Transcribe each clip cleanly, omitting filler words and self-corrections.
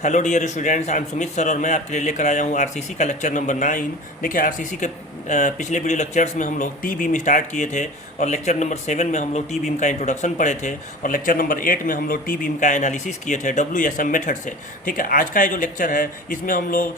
Hello dear students, I am Sumit sir और मैं आपके लिए लेकर आया हूँ आरसीसी का लेक्चर नंबर 9। देखिए आरसीसी के पिछले वीडियो लेक्चर्स में हम लोग टी बीम स्टार्ट किए थे और लेक्चर नंबर 7 में हम लोग टी बीम का इंट्रोडक्शन पढ़े थे और लेक्चर नंबर 8 में हम लोग टी बीम का एनालिसिस किए थे WSM मेथड से। ठीक है, आज का ये जो लेक्चर है इसमें हम लोग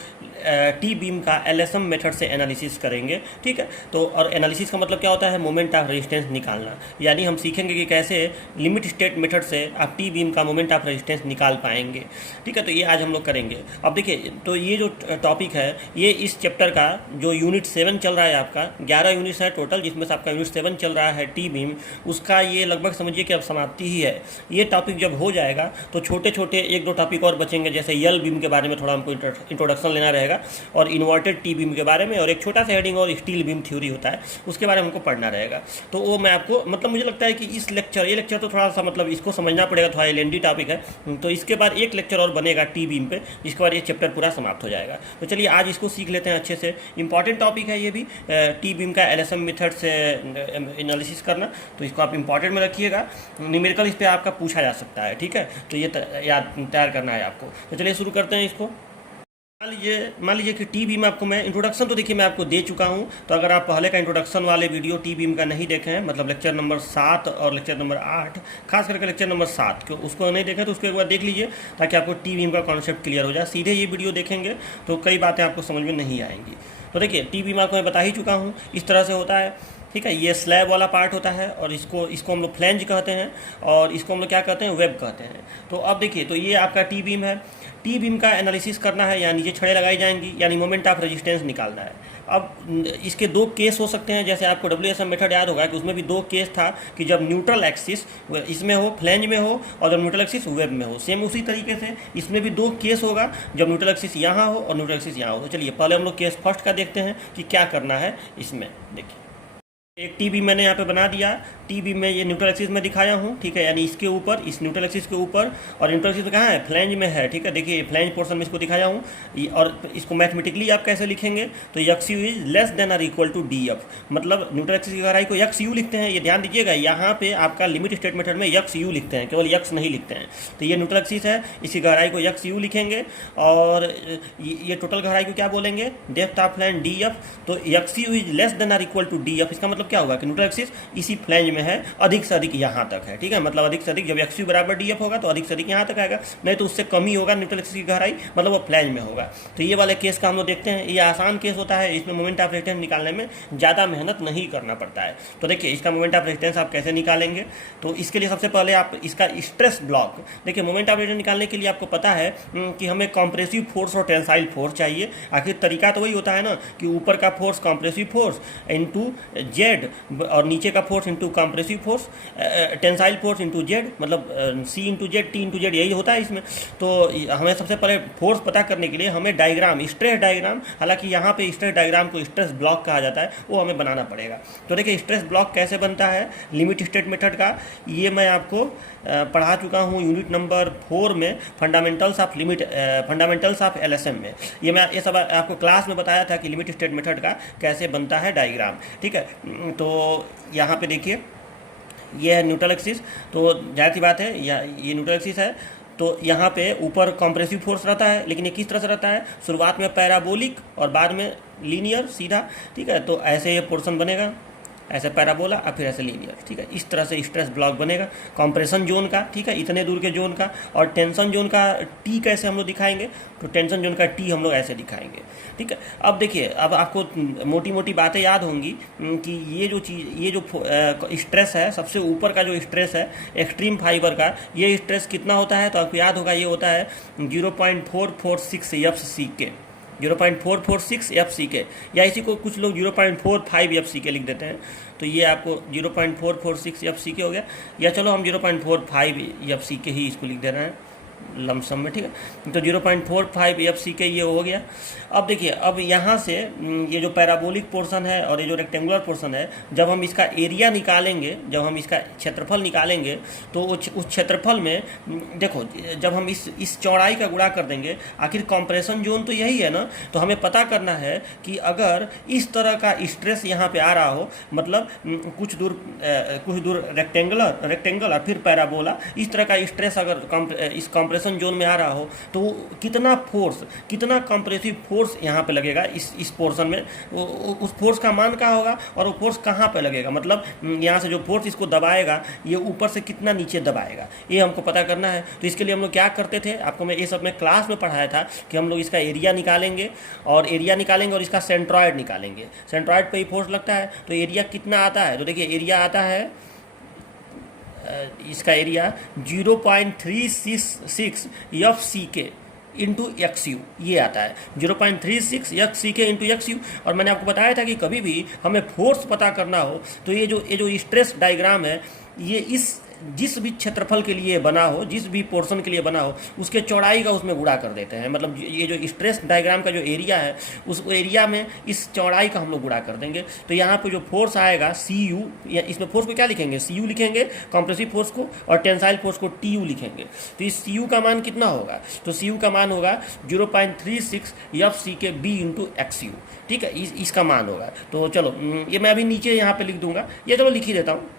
टी बीम का LSM मेथड से एनालिसिस करेंगे। ठीक है, तो और एनालिसिस का मतलब क्या होता है? मोमेंट ऑफ रेजिस्टेंस निकालना, यानी हम सीखेंगे कि कैसे लिमिट स्टेट मेथड से आप टी बीम का मोमेंट ऑफ रेजिस्टेंस निकाल पाएंगे। ठीक है, तो ये आज हम लोग करेंगे। अब देखिए, तो ये जो टॉपिक है ये इस चैप्टर का जो यूनिट 7 चल रहा है, आपका 11 यूनिट्स है टोटल, जिसमें से आपका यूनिट 7 चल रहा है टी बीम, उसका ये लगभग समझिए कि अब समाप्ति ही है। ये टॉपिक जब हो जाएगा तो छोटे छोटे एक दो टॉपिक और बचेंगे, जैसे यल बीम के बारे में थोड़ा हमको इंट्रोडक्शन लेना रहेगा और इन्वर्टेड टी बीम के बारे में, और एक छोटा सा हेडिंग और स्टील बीम थ्योरी होता है उसके बारे में हमको पढ़ना रहेगा। तो वो मैं आपको मतलब मुझे लगता है कि इस ये लेक्चर तो थोड़ा सा मतलब इसको समझना पड़ेगा, थोड़ा लेंदी टॉपिक है। तो इसके बाद एक लेक्चर और बनेगा टी बीम पे, जिसके बाद ये चैप्टर पूरा समाप्त हो जाएगा। तो चलिए आज इसको सीख लेते हैं अच्छे से। इंपॉर्टेंट टॉपिक है ये भी, टी बीम का LSM मेथड से एनालिसिस करना, तो इसको आप इंपॉर्टेंट में रखिएगा। न्यूमेरिकल इस पर आपका पूछा जा सकता है। ठीक है, तो ये याद तैयार करना है आपको। तो चलिए शुरू करते हैं इसको। मान लीजिए कि टी बीम आपको मैं इंट्रोडक्शन तो देखिए मैं आपको दे चुका हूं। तो अगर आप पहले का इंट्रोडक्शन वाले वीडियो टी बीम का नहीं देखे हैं, मतलब लेक्चर नंबर 7 और लेक्चर नंबर 8, खास करके लेक्चर नंबर 7 क्यों उसको नहीं देखें तो उसको एक बार देख लीजिए, ताकि आपको टी बीम का कॉन्सेप्ट क्लियर हो जाए। सीधे ये वीडियो देखेंगे तो कई बातें आपको समझ में नहीं आएंगी। तो देखिए, टी बीम आपको मैं बता ही चुका हूँ, इस तरह से होता है। ठीक है, ये स्लैब वाला पार्ट होता है और इसको हम लोग फ्लैंज कहते हैं और इसको हम लोग क्या कहते हैं? वेब कहते हैं। तो अब देखिए, तो ये आपका टी बीम है। टी बीम का एनालिसिस करना है, यानी नीचे छड़ें लगाई जाएंगी, यानी मोमेंट ऑफ रेजिस्टेंस निकालना है। अब इसके दो केस हो सकते हैं, जैसे आपको WSM मेथड याद होगा कि उसमें भी दो केस था कि जब न्यूट्रल एक्सिस इसमें हो, फ्लैंज में हो, और जब न्यूट्रल एक्सिस वेब में हो। सेम उसी तरीके से इसमें भी दो केस होगा, जब न्यूट्रल एक्सिस यहाँ हो और न्यूट्रल एक्सिस यहाँ हो। तो चलिए पहले हम लोग केस फर्स्ट का देखते हैं कि क्या करना है इसमें। देखिए, एक टी बीम मैंने यहाँ पे बना दिया। टी बीम में ये न्यूट्रल एक्सिस में दिखाया हूँ। ठीक है, यानी इसके ऊपर, इस न्यूट्रल एक्सिस के ऊपर, और न्यूट्रल एक्सिस कहाँ है? फ्लैंज में है। ठीक है, देखिए फ्लैंज पोर्शन में इसको दिखाया हूँ। और इसको मैथमेटिकली आप कैसे लिखेंगे? तो x u is less than और इक्वल टू DF, मतलब न्यूट्रल एक्सिस की गहराई को यक्स यू लिखते हैं। ये ध्यान दीजिएगा, यहाँ पे आपका लिमिट स्टेट मेथड में यक्स यू लिखते हैं, केवल यक्स नहीं लिखते हैं। तो ये न्यूट्रल एक्सिस है, इसकी गहराई को यक्स यू लिखेंगे, और ये टोटल गहराई को क्या बोलेंगे? Depth of flange DF। तो x u is less than और इक्वल टू DF, इसका मतलब क्या होगा कि न्यूट्रल एक्सिस इसी फ्लैंज में है, अधिक से अधिक यहाँ तक है। ठीक है, मतलब अधिक से अधिक, जब एक्स यू बराबर DF होगा तो अधिक से अधिक यहाँ तक आएगा, नहीं तो उससे कम ही होगा न्यूट्रल एक्सिस की गहराई, मतलब वो फ्लैंज में होगा। तो ये वाले केस का हम लोग देखते हैं। ये आसान केस होता है, इसमें मोमेंट ऑफ रेजिस्टेंस निकालने में ज़्यादा मेहनत नहीं करना पड़ता है। तो देखिए, इसका मोमेंट ऑफ रेजिस्टेंस आप कैसे निकालेंगे? तो इसके लिए सबसे पहले आप इसका स्ट्रेस ब्लॉक देखिए। मोमेंट ऑफ रेजिस्टेंस निकालने के लिए आपको पता है कि हमें कॉम्प्रेसिव फोर्स और टेंसाइल फोर्स चाहिए। आखिर तरीका तो वही होता है ना कि ऊपर का force compressive force into Z, और नीचे का force into compressive force, tensile force into Z, मतलब C into Z, T into Z, यही होता है इसमें। तो हमें सबसे पहले फोर्स पता करने के लिए हमें डायग्राम, स्ट्रेस डायग्राम, हालांकि यहाँ पे स्ट्रेस डायग्राम को स्ट्रेस ब्लॉक कहा जाता है, वो हमें बनाना पड़ेगा। तो देखिए, स्ट्रेस ब्लॉक कैसे बनता है लिमिट स्टेट मेथड का, ये मैं आपको पढ़ा चुका हूँ यूनिट नंबर 4 में, फंडामेंटल्स ऑफ LSM में। ये सब आपको क्लास में बताया था कि लिमिट स्टेट मेथड का कैसे बनता है डायग्राम। ठीक है, तो यहाँ पे देखिए, ये है न्यूट्रल एक्सिस। तो जाहिर सी बात है, ये न्यूट्रल एक्सिस है। तो यहाँ पे ऊपर कॉम्प्रेसिव फोर्स रहता है, लेकिन ये किस तरह से रहता है? शुरुआत में पैराबोलिक और बाद में लीनियर सीधा। ठीक है, तो ऐसे ये पोर्शन बनेगा, ऐसे पैराबोला और फिर ऐसे लीनियर। ठीक है, इस तरह से स्ट्रेस ब्लॉक बनेगा कंप्रेशन जोन का। ठीक है, इतने दूर के जोन का। और टेंशन जोन का T कैसे हम लोग दिखाएंगे? तो टेंशन जोन का T हम लोग ऐसे दिखाएंगे। ठीक है, अब देखिए, अब आपको मोटी मोटी बातें याद होंगी कि ये जो स्ट्रेस है, सबसे ऊपर का जो स्ट्रेस है एक्सट्रीम फाइबर का, ये स्ट्रेस कितना होता है? तो आपको याद होगा, ये होता है 0.446 FCK, 0.446 FCK, या इसी को कुछ लोग 0.45 FCK लिख देते हैं। तो ये आपको 0.446 FCK हो गया, या चलो हम 0.45 FCK ही इसको लिख दे रहे हैं लमसम में। ठीक है, तो 0.45 FCK ये हो गया। अब देखिए, अब यहाँ से ये जो पैराबोलिक पोर्शन है और ये जो रेक्टेंगुलर पोर्शन है, जब हम इसका एरिया निकालेंगे, जब हम इसका क्षेत्रफल निकालेंगे, तो उस क्षेत्रफल में देखो, जब हम इस चौड़ाई का गुणा कर देंगे, आखिर कॉम्प्रेशन जोन तो यही है ना। तो हमें पता करना है कि अगर इस तरह का स्ट्रेस यहाँ पे आ रहा हो, मतलब कुछ दूर रेक्टेंगल और फिर पैराबोला, इस तरह का स्ट्रेस अगर इस कंप्रेशन जोन में आ रहा हो तो कितना फोर्स, कितना कंप्रेसिव फोर्स यहाँ पे लगेगा इस पोर्शन में, उस फोर्स का मान क्या होगा और वो फोर्स कहाँ पे लगेगा, मतलब यहाँ से जो फोर्स इसको दबाएगा ये ऊपर से कितना नीचे दबाएगा, ये हमको पता करना है। तो इसके लिए हम लोग क्या करते थे, आपको मैं ये सब मैं क्लास में पढ़ाया था कि हम लोग इसका एरिया निकालेंगे और इसका सेंट्रॉयड निकालेंगे। सेंट्रॉयड पे ही फोर्स लगता है तो एरिया कितना आता है, तो देखिए एरिया आता है, इसका area 0.366 F C K into x you, ये आता है 0.36 F C K into x u. और मैंने आपको बताया था कि कभी भी हमें फोर्स पता करना हो तो ये जो स्ट्रेस डायग्राम है ये जिस भी क्षेत्रफल के लिए बना हो, जिस भी पोर्शन के लिए बना हो, उसके चौड़ाई का उसमें गुणा कर देते हैं। मतलब ये जो स्ट्रेस डायग्राम का जो एरिया है उस एरिया में इस चौड़ाई का हम लोग गुणा कर देंगे। तो यहाँ पे जो फोर्स आएगा सी यू, या इसमें फोर्स को क्या लिखेंगे, सी यू लिखेंगे कंप्रेसिव फोर्स को, और टेंसाइल फोर्स को टी यू लिखेंगे। तो इस सी यू का मान कितना होगा, तो सी यू का मान होगा 0.36 एफ सी के बी इंटू एक्स यू, ठीक है, इसका मान होगा। तो चलो ये मैं अभी नीचे यहाँ पे लिख दूंगा, ये चलो लिख ही देता हूँ।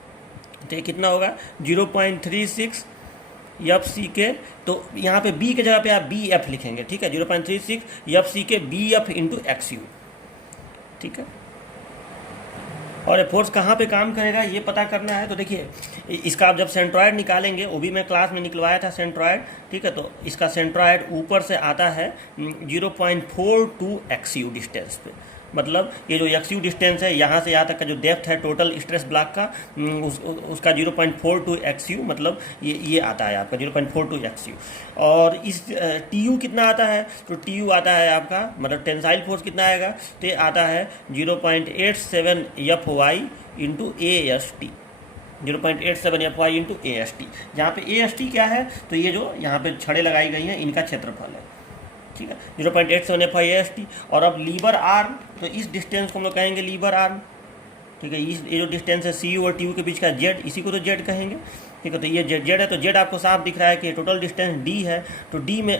तो ये कितना होगा 0.36 एफ सी के, तो यहाँ पे बी के जगह पे आप बी एफ लिखेंगे, ठीक है, 0.36 एफ सी के B F into x you, ठीक है। और ये फोर्स कहाँ पे काम करेगा ये पता करना है। तो देखिए इसका आप जब सेंट्रॉयड निकालेंगे, वो भी मैं क्लास में निकलवाया था सेंट्रॉयड, ठीक है, तो इसका सेंट्रॉयड ऊपर से आता है 0.42 एक्स यू डिस्टेंस पे। मतलब ये जो एक्स यू डिस्टेंस है यहाँ से यहाँ तक का जो डेप्थ है टोटल स्ट्रेस ब्लॉक का, उसका 0.42 एक्स यू, मतलब ये आता है आपका 0.42 एक्स यू। और इस टी यू कितना आता है, तो टी यू आता है आपका, मतलब टेंसाइल फोर्स कितना आएगा, तो ये आता है 0.87 F y into a S t, 0.87 F y into a S t. जहाँ पे ए एस टी क्या है, तो ये जो यहाँ पे छड़े लगाई गई हैं इनका क्षेत्रफल है, ठीक है, 0.87 एफ आई एस टी। और अब लीवर आर्म, तो इस डिस्टेंस को हम लोग कहेंगे लीवर आर्म, ठीक है। ये जो डिस्टेंस है सी यू और टी यू के बीच का जेड, इसी को तो जेड कहेंगे, ठीक है। तो ये जेड है, तो जेड आपको साफ दिख रहा है कि टोटल डिस्टेंस डी है, तो डी में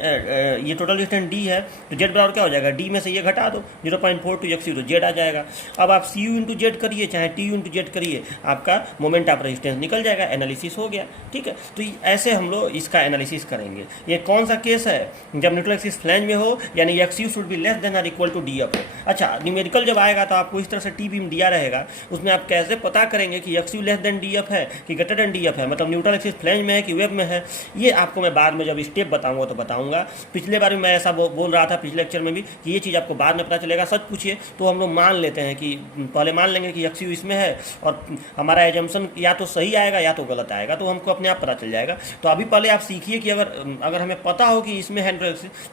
ये टोटल डिस्टेंस डी है, तो जेड बराबर क्या हो जाएगा, डी में से ये घटा दो 0.42 एक्स यू, तो जेड आ जाएगा। अब आप सी यू इंटू जेड करिए चाहे टी यू इंटू जेड करिए, आपका मोमेंट ऑफ रेजिस्टेंस निकल जाएगा, एनालिसिस हो गया, ठीक है। तो ऐसे हम लोग इसका एनालिसिस करेंगे। ये कौन सा केस है, जब न्यूट्रल एक्सिस फ्लैंज में हो, यानी x U should be less than और इक्वल टू डी एफ हो। अच्छा, न्यूमेरिकल जब आएगा तो आपको इस तरह से टी बीम दिया रहेगा, उसमें आप कैसे पता करेंगे कि x U less then D F है कि ग्रेटर देन डी एफ है, मतलब न्यूट्रल एक्सिस फ्लैंज में है कि वेब में है, ये आपको मैं बाद में जब स्टेप बताऊंगा तो बताऊंगा। पिछले बार भी मैं ऐसा बोल रहा था, पिछले लेक्चर में भी, कि ये चीज़ आपको बाद में पता चलेगा। सच पूछिए तो हम लोग मान लेते हैं कि पहले मान लेंगे कि एक्स यू इसमें है और हमारा एजम्पशन या तो सही आएगा या तो गलत आएगा, तो हमको अपने आप पता चल जाएगा। तो अभी पहले आप सीखिए कि अगर हमें पता हो कि इसमें है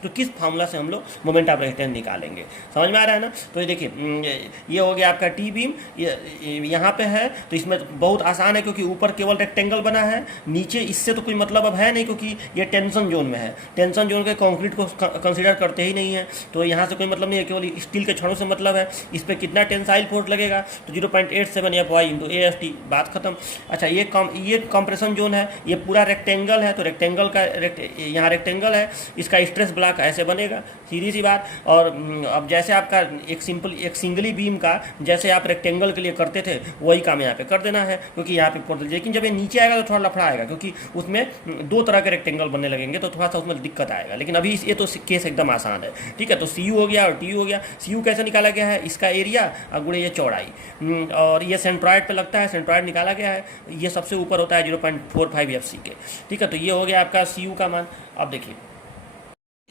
तो किस फार्मूला से हम लोग मोमेंट ऑफ रेजिस्टेंस निकालेंगे, समझ में आ रहा है ना। तो ये देखिए ये हो गया आपका टी बीम, यहाँ पे है, तो इसमें बहुत आसान है क्योंकि ऊपर केवल रेक्टेंगल बना है, नीचे इससे तो कोई मतलब अब है नहीं क्योंकि ये टेंशन जोन में है, टेंशन जोन के कंक्रीट को कंसीडर करते ही नहीं है, तो यहाँ से कोई मतलब नहीं है, केवल स्टील के छड़ों से मतलब है। इस पर कितना टेंसाइल फोर्स लगेगा, तो 0.87 F y into a S t, बात खत्म। अच्छा, ये कंप्रेशन जोन है, ये पूरा रेक्टेंगल है, तो रेक्टेंगल का यहाँ रेक्टेंगल है, इसका स्ट्रेस ब्लॉक ऐसे बनेगा, सीधी सी बात। और अब जैसे आपका एक सिंगली बीम का जैसे आप रेक्टेंगल के लिए करते थे वही काम यहाँ पे कर देना है, क्योंकि यहाँ पे, लेकिन जब ये नीचे आएगा तो थोड़ा लफड़ा आएगा क्योंकि उसमें दो तरह के रेक्टेंगल बनने लगेंगे, तो थोड़ा सा उसमें दिक्कत आएगा। लेकिन अभी ये तो केस एकदम आसान है, ठीक है। तो सी यू हो गया और टी यू हो गया। सी यू कैसे निकाला गया है, इसका एरिया और गुणे ये चौड़ाई, और ये सेंट्रॉयड पे लगता है, सेंट्रॉयड निकाला गया है, ये सबसे ऊपर होता है 0.45 एफ सी के, ठीक है। तो ये हो गया आपका सी यू का मान। अब देखिए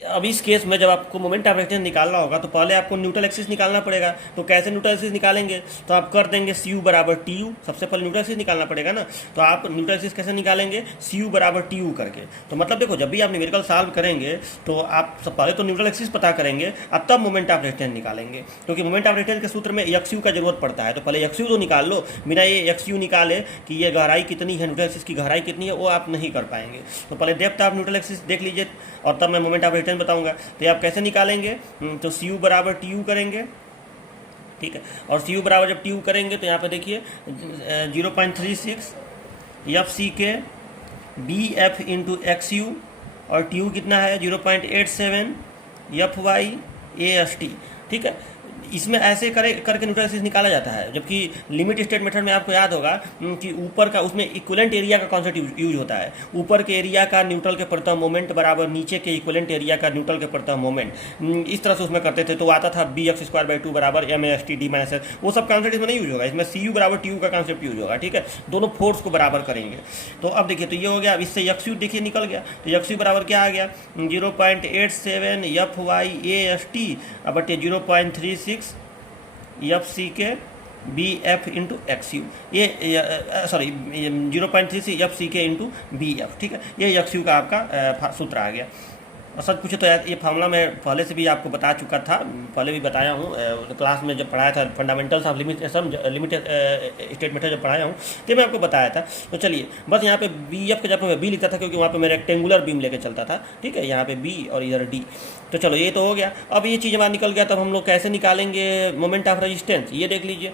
अब इस केस में जब आपको मोमेंट ऑफ रेजिस्टेंस निकालना होगा तो पहले आपको न्यूट्रल एक्सिस निकालना पड़ेगा। तो कैसे न्यूट्रल एक्सिस निकालेंगे, तो आप कर देंगे सी यू बराबर टी यू, सबसे पहले न्यूट्रल एक्सिस निकालना पड़ेगा ना। तो आप न्यूट्रल एक्सिस कैसे निकालेंगे, सी यू बराबर टी यू करके। तो मतलब देखो, जब भी आप न्यूमेरिकल सॉल्व करेंगे तो आप पहले तो न्यूट्रल एक्सिस पता करेंगे और तब मोमेंट ऑफ रेजिस्टेंस निकालेंगे, क्योंकि मोमेंट ऑफ रेजिस्टेंस के सूत्र में एक्स यू का जरूरत पड़ता है। तो पहले एक्स यू तो निकाल लो, बिना ये एक्स यू निकाले कि ये गहराई कितनी है, न्यूट्रल एक्सिस की गहराई कितनी है, वो आप नहीं कर पाएंगे। तो पहले डेप्थ ऑफ न्यूट्रल एक्सिस देख लीजिए और तब मैं मोमेंट ऑफ रेजिस्टेंस बताऊंगा। तो आप कैसे निकालेंगे, तो सी यू बराबर टी यू करेंगे, ठीक है। और सी यू बराबर जब टी यू करेंगे तो यहाँ पे देखिए 0.36 एफ सी के B F into x u, और टी यू कितना है 0.87 F Y A S t, ठीक है। इसमें ऐसे करके न्यूट्रल एक्सिस निकाला जाता है, जबकि लिमिट स्टेट मेथड में आपको याद होगा कि ऊपर का उसमें इक्विवेलेंट एरिया का कॉन्सेप्ट यूज होता है। ऊपर के एरिया का न्यूट्रल के प्रति मोमेंट बराबर नीचे के इक्विवेलेंट एरिया का न्यूट्रल के प्रति मोमेंट, इस तरह से उसमें करते थे। तो आता था bx² 2 बराबर MAST d-s, वो सब कॉन्सेप्ट इसमें नहीं यूज होगा। इसमें CU बराबर TU का कॉन्सेप्ट यूज होगा, ठीक है। दोनों फोर्स को बराबर करेंगे। तो अब देखिए, तो ये हो गया। अब इससे XU देखिए निकल गया। तो XU बराबर क्या आ गया, 0.87 FYAST बटे 0.36 FCK BF इंटू XU, ये सॉरी 0.36 FCK इंटू BF, ठीक है। ये XU का आपका सूत्र आ गया। और सच पूछे तो ये फार्मूला मैं पहले से भी आपको बता चुका था, पहले भी बताया हूँ क्लास में जब पढ़ाया था, fundamentals of limit state method जब पढ़ाया हूँ तो मैं आपको बताया था। तो चलिए, बस यहाँ पे BF के जगह मैं B लिखता था क्योंकि वहाँ पे मैं रेक्टेंगुलर बीम लेके चलता था, ठीक है। यहाँ पे B और इधर D। तो चलो, ये तो हो गया। अब ये चीज़ हमारा निकल गया, तब हम लोग कैसे निकालेंगे मोमेंट ऑफ रेजिस्टेंस, ये देख लीजिए।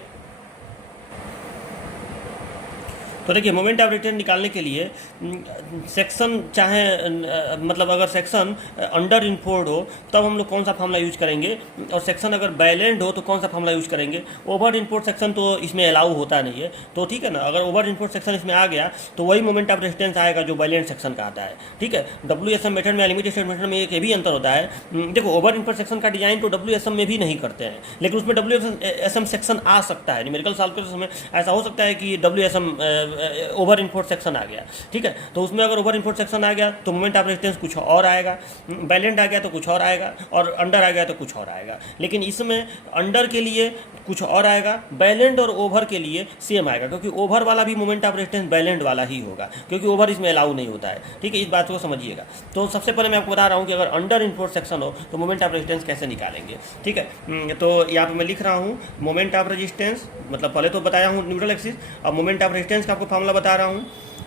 तो देखिए, मोमेंट ऑफ रेजिस्टेंस निकालने के लिए सेक्शन चाहे मतलब अगर सेक्शन अंडर इनफोर्ड हो तब हम लोग कौन सा फार्मूला यूज करेंगे, और सेक्शन अगर बैलेंड हो तो कौन सा फार्मूला यूज करेंगे। ओवर इनफोर्ड सेक्शन तो इसमें अलाउ होता नहीं है, तो ठीक है ना। अगर ओवर इनफोर्ड सेक्शन इसमें आ गया तो वही मोमेंट ऑफ रेजिस्टेंस आएगा जो बैलेंड सेक्शन का आता है, ठीक है। WSM मेथड में, लिमिट स्टेट मेथड में एक भी अंतर होता है। देखो, ओवर इनफोर्ड सेक्शन का डिजाइन तो WSM में भी नहीं करते हैं, लेकिन उसमें WSM सेक्शन आ सकता है। न्यूमेरिकल कैलकुलस में ऐसा हो सकता है कि WSM ओवर इनफोर्ड सेक्शन आ गया, ठीक है। तो उसमें अगर ओवर इनफोर्ड सेक्शन आ गया तो मोमेंट ऑफ रेजिस्टेंस कुछ और आएगा, बैलेंड आ गया तो कुछ और आएगा, और अंडर आ गया तो कुछ और आएगा। लेकिन इसमें अंडर के लिए कुछ और आएगा, बैलेंड और ओवर के लिए सेम आएगा, क्योंकि ओवर वाला भी मोमेंट ऑफ रेजिस्टेंस बैलेंड वाला ही होगा, क्योंकि ओवर इसमें अलाउ नहीं होता है, ठीक है। इस बात को समझिएगा। तो सबसे पहले मैं आपको बता रहा हूँ कि अगर अंडर इनफोर्ड सेक्शन हो तो मोमेंट ऑफ रेजिस्टेंस कैसे निकालेंगे, ठीक है। तो यहाँ पर मैं लिख रहा हूँ मोमेंट ऑफ रेजिस्टेंस, मतलब पहले तो बताया हूँ न्यूट्रल एक्सिस, और मोमेंट ऑफ रेजिस्टेंस का आपको फार्मूला बता रहा हूँ,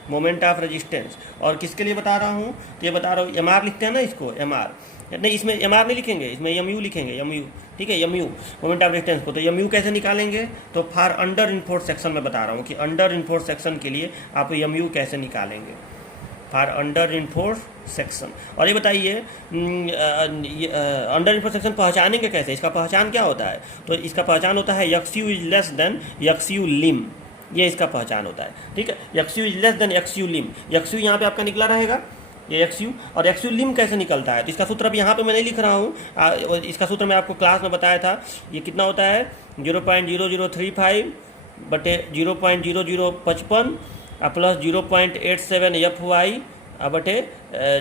मोमेंट ऑफ रेजिस्टेंस। और किसके लिए बता रहा हूँ, तो ये बता रहा हूँ MR लिखते हैं ना, इसको MR नहीं, इसमें MR नहीं लिखेंगे, इसमें MU लिखेंगे, MU, ठीक है। MU मोमेंट ऑफ रेजिस्टेंस को, तो MU कैसे निकालेंगे, तो फॉर अंडर इनफोर्ड सेक्शन में बता रहा हूँ कि अंडर इनफोर्ड सेक्शन के लिए आप MU कैसे निकालेंगे, फॉर अंडर इनफोर्ड सेक्शन। और ये बताइए, अंडर इनफोर्ड सेक्शन पहचानेंगे कैसे, इसका पहचान क्या होता है, तो इसका पहचान होता है XU is less than XU lim, ये इसका पहचान होता है, ठीक है। XU is less than XU lim, XU यहाँ पे आपका निकला रहेगा, ये XU, और XU लिम कैसे निकलता है, तो इसका सूत्र अब यहाँ पे मैं नहीं लिख रहा हूँ, इसका सूत्र मैं आपको क्लास में बताया था। ये कितना होता है, 0.0035 बटे 0.0055 प्लस 0.87 FY बटे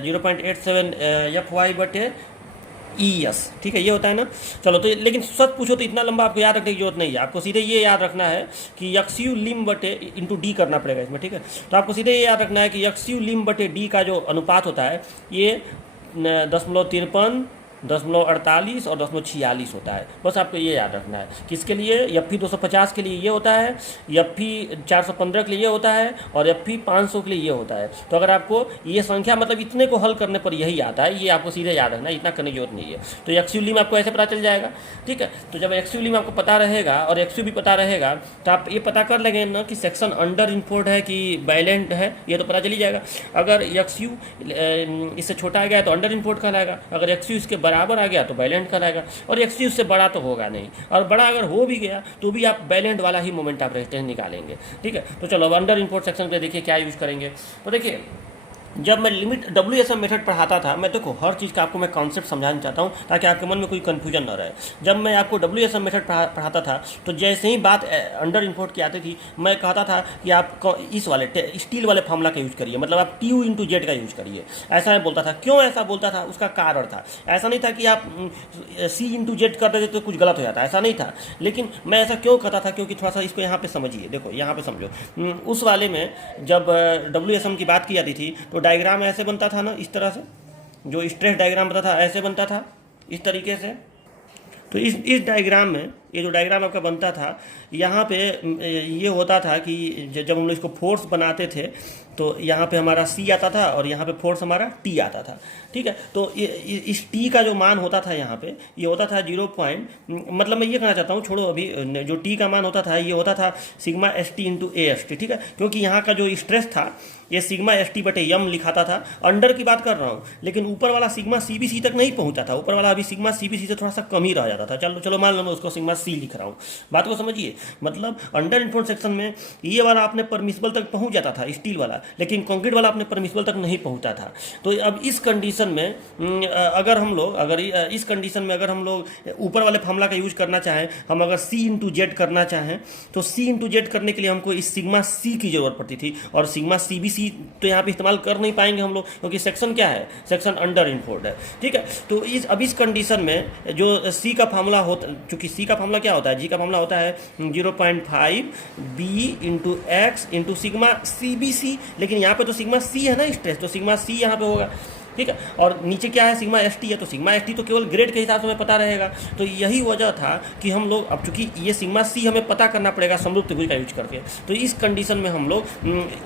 0.87 FY बटे ES, ठीक है। ये होता है ना। चलो, तो लेकिन सच पूछो तो इतना लंबा आपको याद रखने की जरूरत नहीं है, आपको सीधे ये याद रखना है कि XU लिम बटे इंटू D करना पड़ेगा इसमें, ठीक है। तो आपको सीधे ये याद रखना है कि XU लिम बटे D का जो अनुपात होता है ये 0.53, 0.48 और 0.46 होता है। बस आपको ये याद रखना है। किसके लिए, FP 250 के लिए ये होता है, FP 415 के लिए ये होता है, और FP 500 के लिए ये होता है। तो अगर आपको ये संख्या मतलब इतने को हल करने पर यही आता है, ये आपको सीधे याद रखना है, इतना करने की जरूरत नहीं है। तो XU लिम आपको ऐसे पता चल जाएगा, ठीक है। तो जब XU लिम आपको पता रहेगा और XU भी पता रहेगा तो आप ये पता कर लेंगे ना कि सेक्शन अंडर इनफोर्ड है कि बैलेंड है, ये तो पता चल ही जाएगा। अगर XU इससे छोटा आ गया तो अंडर इनफोर्ड कहलाएगा, अगर XU इसके बराबर आ गया तो बैलेंड कहलाएगा, और XU उससे बड़ा तो होगा नहीं, और बड़ा अगर हो भी गया तो भी आप बैलेंड वाला ही मोमेंट ऑफ रेजिस्टेंस निकालेंगे, ठीक है। तो चलो, अब अंडर इनफोर्ड सेक्शन पे देखिए क्या यूज करेंगे। तो देखिए, जब मैं लिमिट WSM मेथड पढ़ाता था, मैं देखो हर चीज़ का आपको मैं कॉन्सेप्ट समझाना चाहता हूँ ताकि आपके मन में कोई कन्फ्यूजन न रहे। जब मैं आपको WSM मेथड पढ़ाता था तो जैसे ही बात अंडर इनफोर्ड की आती थी, मैं कहता था कि आप इस वाले स्टील वाले फार्मूला का यूज़ करिए, मतलब आप TU इंटू जेड का यूज़ करिए, ऐसा मैं बोलता था। क्यों ऐसा बोलता था, उसका कारण था। ऐसा नहीं था कि आप C इंटू जेड कर देते तो कुछ गलत हो जाता, ऐसा नहीं था। लेकिन मैं ऐसा क्यों कहता था, क्योंकि थोड़ा सा इसको यहाँ पे समझिए, देखो यहाँ पे समझो। उस वाले में जब WSM की बात की जाती थी तो डायग्राम ऐसे बनता था ना, इस तरह से, जो स्ट्रेस डायग्राम बनता था ऐसे बनता था, इस तरीके से। तो इस डायग्राम में, ये जो डायग्राम आपका बनता था, यहाँ पे ये होता था कि जब हम लोग इसको फोर्स बनाते थे तो यहाँ पे हमारा C आता था और यहाँ पे फोर्स हमारा T आता था। ठीक है, तो इस T का जो मान होता था यहाँ पे ये होता था 0 मैं ये कहना चाहता हूँ, छोड़ो अभी, जो T का मान होता था ये होता था सिग्मा ST इंटू AST। ठीक है, क्योंकि यहाँ का जो स्ट्रेस था ये सिग्मा ST बटे यम लिखाता था। अंडर की बात कर रहा हूँ, लेकिन ऊपर वाला सिग्मा CBC तक नहीं पहुँचा था, ऊपर वाला अभी सिग्मा CBC से थोड़ा सा कम ही रह जाता था। चलो मान लो मैं उसको सिग्मा C लिख रहा हूँ, बात को समझिए। मतलब अंडर इन्फोर्स सेक्शन में ये वाला आपने परमिसिबल तक पहुँच जाता था स्टील वाला, लेकिन कंक्रीट वाला आपने परमिसिबल तक नहीं पहुँचा था। तो अब इस कंडीशन में अगर हम लोग ऊपर वाले फार्मूला का यूज करना चाहें, हम अगर C इंटू जेड करना चाहें तो C इंटू जेड करने के लिए हमको इस सिग्मा C की जरूरत पड़ती थी, और सिग्मा CBC तो यहाँ पे इस्तेमाल कर नहीं पाएंगे हम लोग, क्योंकि सेक्शन क्या है, सेक्शन अंडर इन्फोर्स्ड है। ठीक है, तो अब इस कंडीशन में जो C का फार्मूला होता, चूंकि C का फार्मूला क्या होता है, G का फार्मूला होता है 0.5 B into x into sigma CBC, लेकिन यहाँ पे तो सिग्मा C है ना स्ट्रेस, तो सिग्मा C यहाँ पे होगा। ठीक है, और नीचे क्या है, सिग्मा ST है, तो सिग्मा ST तो केवल ग्रेड के हिसाब से हमें पता रहेगा। तो यही वजह था कि हम लोग, अब चूंकि ये सिग्मा C हमें पता करना पड़ेगा समरूप त्रिभुज का यूज करके, तो इस कंडीशन में हम लोग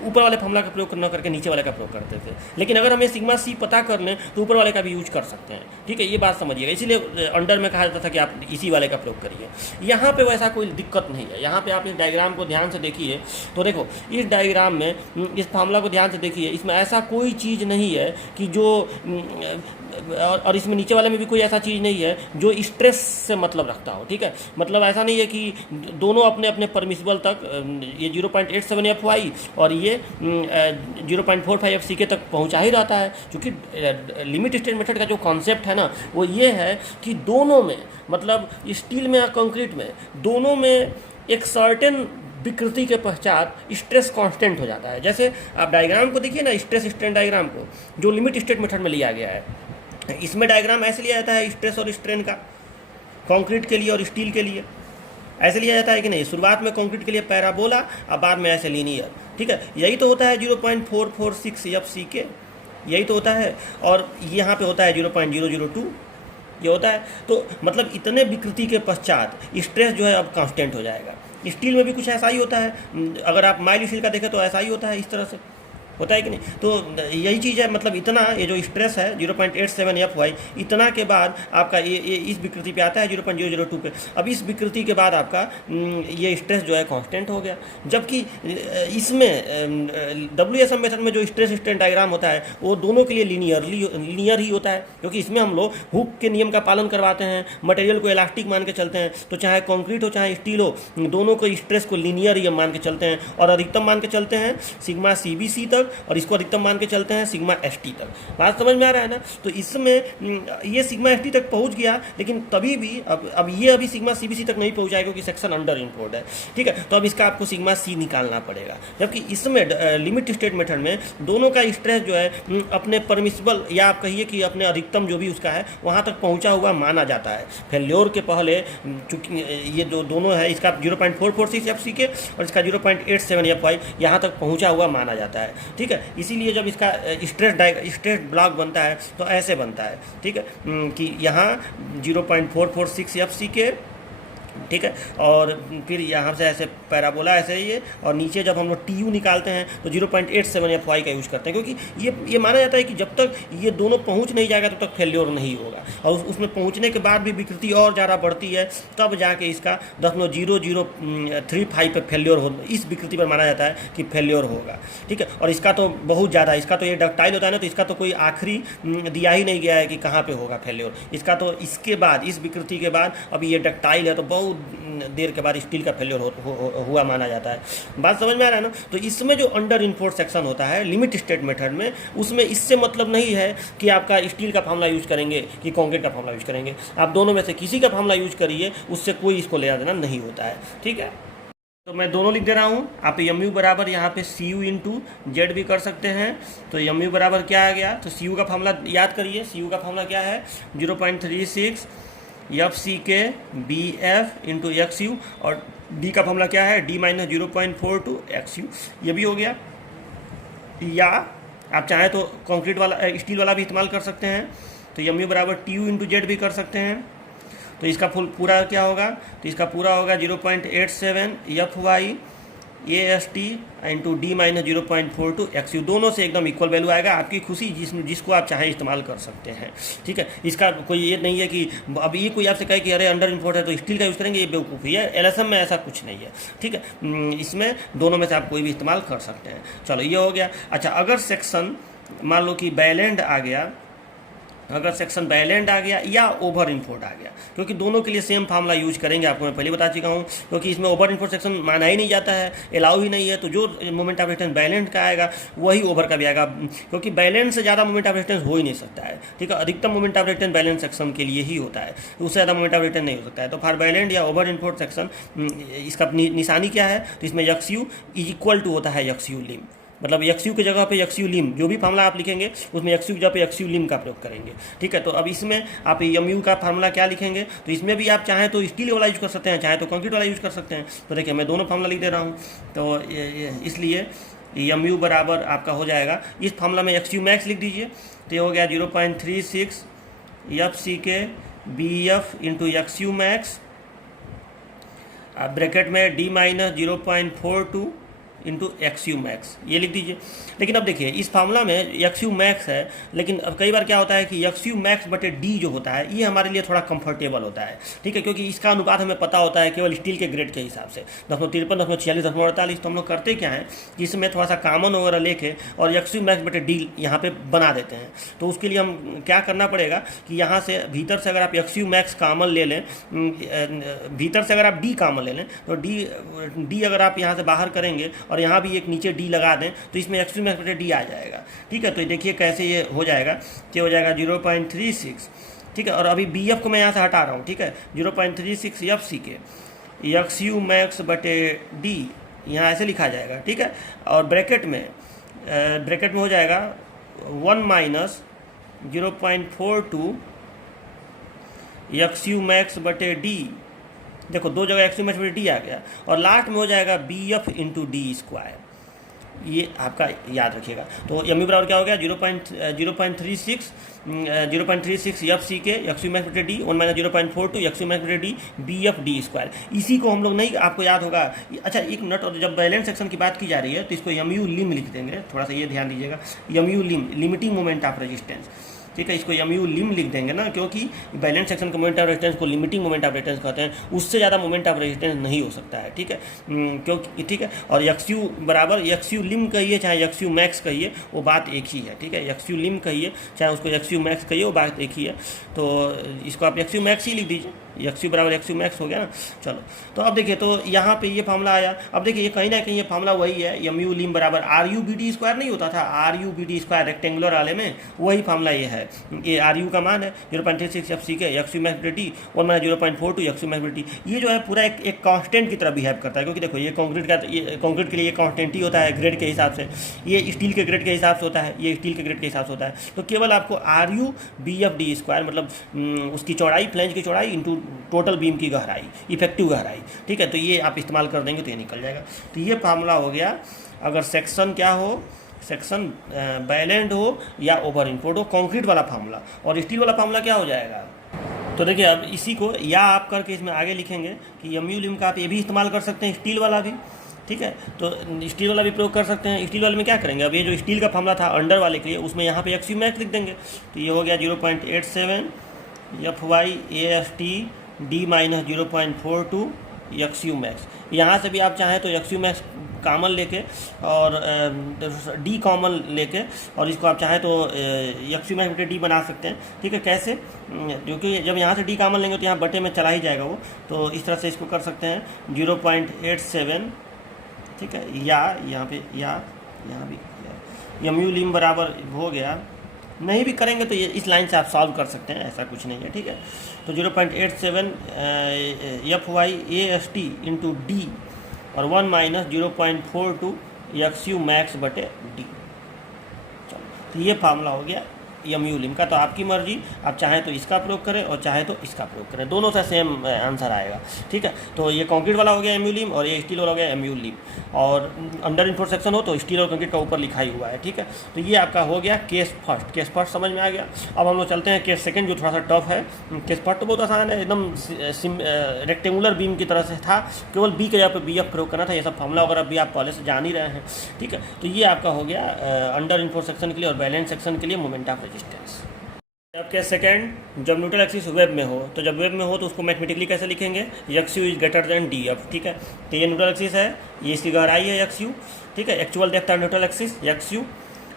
ऊपर वाले फार्मूला का प्रयोग न करके नीचे वाले का प्रयोग करते थे। लेकिन अगर हमें सिग्मा C पता कर लें तो ऊपर वाले का भी यूज कर सकते हैं। ठीक है, ये बात समझिएगा, इसीलिए अंडर में कहा जाता था कि आप इसी वाले का प्रयोग करिए। यहाँ पे वैसा कोई दिक्कत नहीं है। यहाँ पे आप इस डायग्राम को ध्यान से देखिए, तो देखो इस डायग्राम में इस फार्मूला को ध्यान से देखिए, इसमें ऐसा कोई चीज़ नहीं है कि जो और इसमें नीचे वाले में भी कोई ऐसा चीज़ नहीं है जो स्ट्रेस से मतलब रखता हो। ठीक है, मतलब ऐसा नहीं है कि दोनों अपने अपने परमिसिबल तक, ये 0.87 FY और ये 0.45 FCK तक पहुंचा ही रहता है। क्योंकि लिमिट स्टेट मेथड का जो कॉन्सेप्ट है ना, वो ये है कि दोनों में, मतलब स्टील में या कंक्रीट में, दोनों में एक सर्टेन विकृति के पश्चात स्ट्रेस कांस्टेंट हो जाता है। जैसे आप डायग्राम को देखिए ना, स्ट्रेस स्ट्रेन डायग्राम को जो लिमिट स्टेट मेथड में लिया गया है, इसमें डायग्राम ऐसे लिया जाता है स्ट्रेस और स्ट्रेन का, कंक्रीट के लिए और स्टील के लिए ऐसे लिया जाता है कि नहीं। शुरुआत में कंक्रीट के लिए पैराबोला और बाद में ऐसे लीनियर। ठीक है, यही तो होता है 0.446 FCK, यही तो होता है, और यहाँ पे होता है 0.002 ये होता है। तो मतलब इतने विकृति के पश्चात स्ट्रेस जो है अब कांस्टेंट हो जाएगा। स्टील में भी कुछ ऐसा ही होता है, अगर आप माइल्ड स्टील का देखें तो ऐसा ही होता है, इस तरह से होता है कि नहीं। तो यही चीज़ है, मतलब इतना ये जो स्ट्रेस है 0.87 FY, इतना के बाद आपका ये इस विकृति पे आता है 0.002 पे। अब इस विकृति के बाद आपका ये स्ट्रेस जो है कांस्टेंट हो गया। जबकि इसमें WSM मेथड में जो स्ट्रेस स्ट्रेन डायग्राम होता है वो दोनों के लिए लीनियर ही होता है, क्योंकि इसमें हम लोग हुक के नियम का पालन करवाते हैं, मटेरियल को इलास्टिक मान के चलते हैं। तो चाहे कंक्रीट हो चाहे स्टील हो, दोनों को स्ट्रेस को लीनियर ही मान के चलते हैं, और अधिकतम मान के चलते हैं सिग्मा CBC तक, और इसको अधिकतम मान के चलते हैं सिग्मा ST तक। बात समझ में आ रहा है ना। तो इसमें ये सिग्मा ST तक पहुंच गया, लेकिन तभी भी अब ये अभी सिग्मा CBC तक नहीं पहुंचाएगा, क्योंकि सेक्शन अंडर इन्फोर्स्ड है। ठीक है, तो अब इसका आपको सिग्मा C निकालना पड़ेगा। जबकि इसमें लिमिट स्टेट मेथड में दोनों का स्ट्रेस जो है अपने परमिसिबल, या आप कहिए कि अपने अधिकतम जो भी उसका है वहाँ तक पहुँचा हुआ माना जाता है। फेल्योर के पहले चूँकि ये जो दोनों है, इसका 0.446 FCK और इसका 0.87 FY यहाँ तक पहुँचा हुआ माना जाता है। ठीक है, इसीलिए जब इसका स्ट्रेस ब्लॉक बनता है तो ऐसे बनता है। ठीक है, कि यहाँ 0.446 FCK, ठीक है, और फिर यहाँ से ऐसे पैराबोला ऐसे ही है, और नीचे जब हम लोग TU निकालते हैं तो 0.87 FY का यूज़ करते हैं, क्योंकि ये माना जाता है कि जब तक ये दोनों पहुँच नहीं जाएगा तब तक फेल्योर नहीं होगा, और उसमें पहुँचने के बाद भी विकृति और ज़्यादा बढ़ती है, तब जाके इसका 0.0035 पे फेल्योर हो, इस विकृति पर माना जाता है कि फेल्योर होगा। ठीक है, और इसका तो बहुत ज़्यादा, इसका तो ये डक्टाइल होता है ना, तो इसका तो कोई आखिरी दिया ही नहीं गया है कि कहाँ पे होगा फेल्योर। इसका तो इसके बाद, इस विकृति के बाद, अभी ये डक्टाइल है तो बहुत देर के बाद स्टील का फेल्योर हुआ माना जाता है। बात समझ में आ रहा है ना। तो इसमें जो अंडर इन्फोर्स्ड सेक्शन होता है लिमिट स्टेट मेथड में, उसमें इससे मतलब नहीं है कि आपका स्टील का फार्मूला यूज करेंगे कि कंक्रीट का फार्मूला यूज करेंगे। आप दोनों में से किसी का फार्मूला यूज करिए, उससे कोई इसको लेना देना नहीं होता है। ठीक है, तो मैं दोनों लिख दे रहा हूँ। आप MU बराबर यहाँ पे CU इंटू जेड भी कर सकते हैं। तो MU बराबर क्या आ गया, तो CU का फार्मूला याद करिए। CU का फार्मूला क्या है, 0.36 FCK BF इंटू XU, और D का फार्मूला क्या है, D माइनस 0.42 XU। ये भी हो गया। या आप चाहें तो कंक्रीट वाला, स्टील वाला भी इस्तेमाल कर सकते हैं। तो MU बराबर TU इंटू जेड भी कर सकते हैं। तो इसका पूरा क्या होगा, तो इसका पूरा होगा 0.87 FY A S t into D minus 0.42 x you, दोनों से एकदम इक्वल वैल्यू आएगा। आपकी खुशी, जिसको आप चाहें इस्तेमाल कर सकते हैं, ठीक है। इसका कोई ये नहीं है कि अब ये कोई आपसे कहे कि अरे अंडर इम्पोर्ट है तो स्टील का यूज़ करेंगे, ये बेवकूफ़ी है। एलएसएम में ऐसा कुछ नहीं है, ठीक है। इसमें दोनों में से आप कोई भी इस्तेमाल कर सकते हैं। चलो ये हो गया। अच्छा, अगर सेक्शन मान लो कि बैलेंड आ गया, अगर सेक्शन बैलेंड आ गया या ओवर इम्पोर्ट आ गया, क्योंकि दोनों के लिए सेम फार्मूला यूज करेंगे, आपको मैं पहले बता चुका हूँ, क्योंकि इसमें ओवर इम्पोर्ट सेक्शन माना ही नहीं जाता है, अलाउ ही नहीं है। तो जो मोमेंट ऑफ रेजिस्टेंस बैलेंड का आएगा वही ओवर का भी आएगा, क्योंकि बैलेंस से ज़्यादा मोमेंट ऑफ रेजिस्टेंस हो ही नहीं सकता है, ठीक है। अधिकतम moment of resistance balance section के लिए ही होता है, उससे ज़्यादा मोमेंट ऑफ रेजिस्टेंस नहीं हो सकता है। तो फॉर बैलेंड या ओवर इम्पोर्ट सेक्शन इसका निशानी क्या है, तो इसमें x u is equal to होता है यक्स यू लिम, मतलब एक्स यू की जगह पे एक्स यू लिम, जो भी फार्मूला आप लिखेंगे उसमें एक्स यू की जगह पे एक्स यू लिम का प्रयोग करेंगे, ठीक है। तो अब इसमें आप एम यू का फार्मूला क्या लिखेंगे, तो इसमें भी आप चाहें तो स्टील वाला यूज कर सकते हैं, चाहे तो कंक्रीट वाला यूज कर सकते हैं। तो देखिए मैं दोनों फार्मूला लिख दे रहा हूँ, तो इसलिए एम यू बराबर आपका हो जाएगा, इस फार्मूला में एक्स यू मैक्स लिख दीजिए, तो ये हो गया 0.36 एफ सी के B F into x you max, bracket में D minus 0.42 into x you max, ये लिख दीजिए। लेकिन अब देखिए इस फार्मूला में एक्स यू मैक्स है, लेकिन अब कई बार क्या होता है कि एक्स यू मैक्स बटे डी जो होता है ये हमारे लिए थोड़ा कंफर्टेबल होता है, ठीक है, क्योंकि इसका अनुपात हमें पता होता है केवल स्टील के ग्रेड के हिसाब से 0.53, 0.46, 0.48। तो हम लोग करते क्या है कि इसमें थोड़ा सा कॉमन वगैरह लेके और एक्स यू मैक्स बटे डी यहाँ पे बना देते हैं। तो उसके लिए हम क्या करना पड़ेगा कि यहाँ से भीतर से अगर आप एक्स यू मैक्स कॉमन ले लें, भीतर से अगर आप डी कॉमन ले लें, तो डी अगर आप यहाँ से बाहर करेंगे और यहाँ भी एक नीचे डी लगा दें, तो इसमें एक्स यू मैक्स बटे डी आ जाएगा, ठीक है। तो देखिए कैसे ये हो जाएगा, कि हो जाएगा 0.36, ठीक है। और अभी बी एफ को मैं यहाँ से हटा रहा हूँ, ठीक है, 0.36 F C K X you max बटे डी यहाँ ऐसे लिखा जाएगा, ठीक है। और ब्रैकेट में हो जाएगा 1 माइनस 0.42 एक्स यू मैक्स बटे डी, देखो दो जगह एक्स यू मैक्स बटे डी आ गया, और लास्ट में हो जाएगा b F into d square, ये आपका याद रखिएगा। तो एम यू बराबर क्या हो गया 0.36 F C K X you max बटे D 1 minus 0.42 x you max बटे D B F D square. इसी को हम लोग नहीं, आपको याद होगा, अच्छा एक मिनट, और जब बैलेंस सेक्शन की बात की जा रही है तो इसको एम यू लिम लिख देंगे, थोड़ा सा ये ध्यान दीजिएगा, m you lim limiting moment of resistance, ठीक है। इसको एम यू लिम लिख देंगे ना, क्योंकि बैलेंस सेक्शन का मोमेंट ऑफ रेजिस्टेंस को लिमिटिंग मोमेंट ऑफ रेजिस्टेंस कहते हैं, उससे ज़्यादा मोमेंट ऑफ रेजिस्टेंस नहीं हो सकता है, ठीक है, क्योंकि ठीक है। और एक्स यू बराबर एक्स यू लिम कहिए चाहे एक्स यू मैक्स कहिए, वो बात एक ही है, ठीक है। एक्स यू लिम कहिए चाहे उसको एक्स यू मैक्स कहिए, वो बात एक ही है। तो इसको आप एक्स यू मैक्स ही लिख दीजिए, एक्स यू बराबर एक्स यू मैक्स हो गया ना। चलो तो अब देखिए, तो यहाँ पे ये फार्मूला आया। अब देखिए ये कहीं ना कहीं ये फार्मूला वही है, एम यू लिम बराबर r you B D square नहीं होता था, r you B D square rectangular वाले में वही फार्मूला ये है। ये आर यू का मान है 0.36 F C K X you max बटे D 1 minus 0.42 x you max बटे डी। ये जो है पूरा एक कांस्टेंट की तरह बिहेव करता है, क्योंकि देखो ये कंक्रीट के लिए ये कांस्टेंट ही होता है ग्रेड के हिसाब से, ये स्टील के ग्रेड के हिसाब से होता है, ये स्टील के ग्रेड के हिसाब से होता है। तो केवल आपको r you b F D square, मतलब उसकी चौड़ाई, फ्लैंज की चौड़ाई इंटू टोटल बीम की गहराई, इफेक्टिव गहराई, ठीक है। तो ये आप इस्तेमाल कर देंगे तो ये निकल जाएगा। तो ये फार्मूला हो गया, अगर सेक्शन क्या हो, सेक्शन बैलेंड हो या ओवर इम्पोर्ट हो, कंक्रीट वाला फार्मूला। और स्टील वाला फार्मूला क्या हो जाएगा, तो देखिए अब इसी को या आप करके इसमें आगे लिखेंगे कि एम यू लिम का आप ये भी इस्तेमाल कर सकते हैं, स्टील वाला भी, ठीक है। तो स्टील वाला भी प्रयोग कर सकते हैं। स्टील वाले में क्या करेंगे, अब ये जो स्टील का फार्मूला था अंडर वाले के लिए, उसमें यहाँ पे एक्स यू मैक्स लिख देंगे, तो ये हो गया 0.87 F Y A S t d minus 0.42 x you max. यहाँ से भी आप चाहें तो एक्स यू मैक्स कॉमन लेके और डी कॉमन लेके, और इसको आप चाहें तो एक्स यू मैक्स बटे डी बना सकते हैं, ठीक है। कैसे, क्योंकि जब यहाँ से डी कॉमन लेंगे तो यहाँ बटे में चला ही जाएगा वो, तो इस तरह से इसको कर सकते हैं 0.87, ठीक है, या यहाँ पे या यहाँ भी एम यू लिम बराबर हो गया। नहीं भी करेंगे तो ये इस लाइन से आप सॉल्व कर सकते हैं, ऐसा कुछ नहीं है, ठीक है। तो 0.87 F Y A S t into d और 1 माइनस 0.42 एक्स यू मैक्स बटे डी। चलो तो ये फार्मूला हो गया एम यू लिम का, तो आपकी मर्जी, आप चाहें तो इसका प्रयोग करें और चाहे तो इसका प्रयोग करें, दोनों से सेम आंसर आएगा। ठीक है, तो ये कंक्रीट वाला हो गया एम यू लिम और ये स्टील वाला हो गया एम यू लिम, और अंडर इनपुट सेक्शन हो तो स्टील और कंक्रीट का ऊपर लिखा ही हुआ है। ठीक है, तो ये आपका हो गया केस फर्स्ट। केस फर्स्ट समझ में आ गया। अब हम लोग चलते हैं केस सेकंड, जो थोड़ा सा टफ है। केस फर्स्ट तो बहुत आसान है, एकदम रेक्टेंगुलर बीम की तरह से था, केवल बी के जगह पर बी एफ प्रयोग करना था। ये सब फॉर्मूला वगैरह भी आप पहले से जान ही रहे हैं। ठीक है, तो ये आपका हो गया अंडर इनपुट सेक्शन के लिए और बैलेंस सेक्शन के लिए मोमेंट ऑफ रेजिस्टेंस। अब केस सेकंड, जब न्यूट्रल एक्सिस वेब में हो, तो जब वेब में हो तो उसको मैथमेटिकली कैसे लिखेंगे, x U is greater than D F. ठीक है, तो ये न्यूट्रल एक्सिस है, ये इसकी गहराई है एक्स यू। ठीक है, actual depth of neutral axis x u,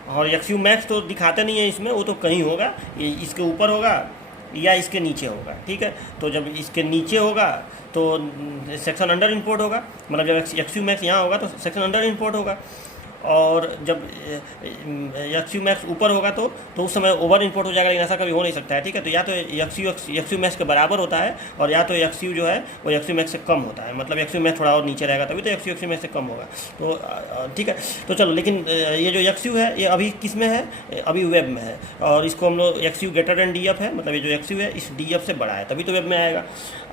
और एक्स यू मैक्स तो दिखाते नहीं है इसमें, वो तो कहीं होगा, ये इसके ऊपर होगा या इसके नीचे होगा। ठीक है, तो जब इसके नीचे होगा तो सेक्शन अंडर इम्पोर्ट होगा, मतलब जब एक्स यू मैक्स यहाँ होगा तो सेक्शन अंडर इम्पोर्ट होगा, और जब एक्स यू मैक्स ऊपर होगा तो उस समय ओवर इम्पोर्ट हो जाएगा, लेकिन ऐसा कभी हो नहीं सकता है। ठीक है, तो या तो एक्स यू मैक्स के बराबर होता है, और या तो एक्स यू जो है वो एक्स यू मैक्स से कम होता है, मतलब एक्स यू मैक्स थोड़ा और नीचे रहेगा तभी तो एक्स यू मैक्स से कम होगा। तो ठीक है, तो चलो, लेकिन ये जो एक्स यू है ये अभी किस में है, अभी वेब में है, और इसको हम लोग x you greater than D F है, मतलब ये जो एक्स यू है इस डी एफ से बड़ा है तभी तो वेब में आएगा।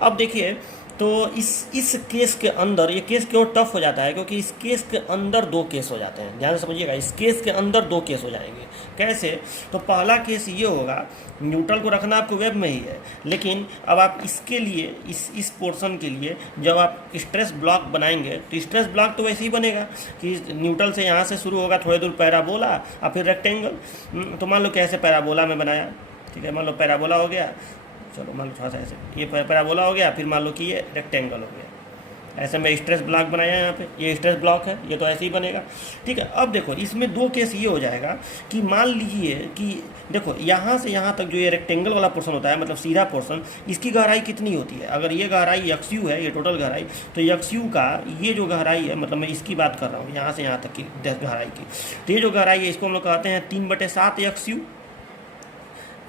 अब देखिए, तो इस केस के अंदर, ये केस क्यों टफ हो जाता है, क्योंकि इस केस के अंदर दो केस हो जाते हैं। ध्यान से समझिएगा, इस केस के अंदर दो केस हो जाएंगे। कैसे, तो पहला केस ये होगा, न्यूट्रल को रखना आपको वेब में ही है, लेकिन अब आप इसके लिए इस पोर्शन के लिए जब आप स्ट्रेस ब्लॉक बनाएंगे तो स्ट्रेस ब्लॉक तो वैसे ही बनेगा कि न्यूट्रल से यहाँ से शुरू होगा, थोड़ी दूर पैराबोला और फिर रेक्टेंगल। तो मान लो कैसे पैराबोला में बनाया। ठीक है, मान लो पैराबोला हो गया, चलो मान लो थोड़ा सा ऐसे, ये पैराबोला हो गया, फिर मान लो कि ये रेक्टेंगल हो गया। ऐसे में स्ट्रेस ब्लॉक बनाया है, यहाँ पे ये स्ट्रेस ब्लॉक है, ये तो ऐसे ही बनेगा। ठीक है, अब देखो इसमें दो केस ये हो जाएगा कि मान लीजिए कि देखो यहाँ से यहाँ तक जो ये रेक्टेंगल वाला पोर्शन होता है, मतलब सीधा पोर्शन, इसकी गहराई कितनी होती है। अगर ये गहराई एक्स यू है, ये टोटल गहराई, तो एक्स यू का ये जो गहराई है, मतलब मैं इसकी बात कर रहा हूँ यहाँ से यहाँ तक की गहराई की, तो ये जो गहराई है इसको हम लोग कहते हैं 3/7 एक्स यू।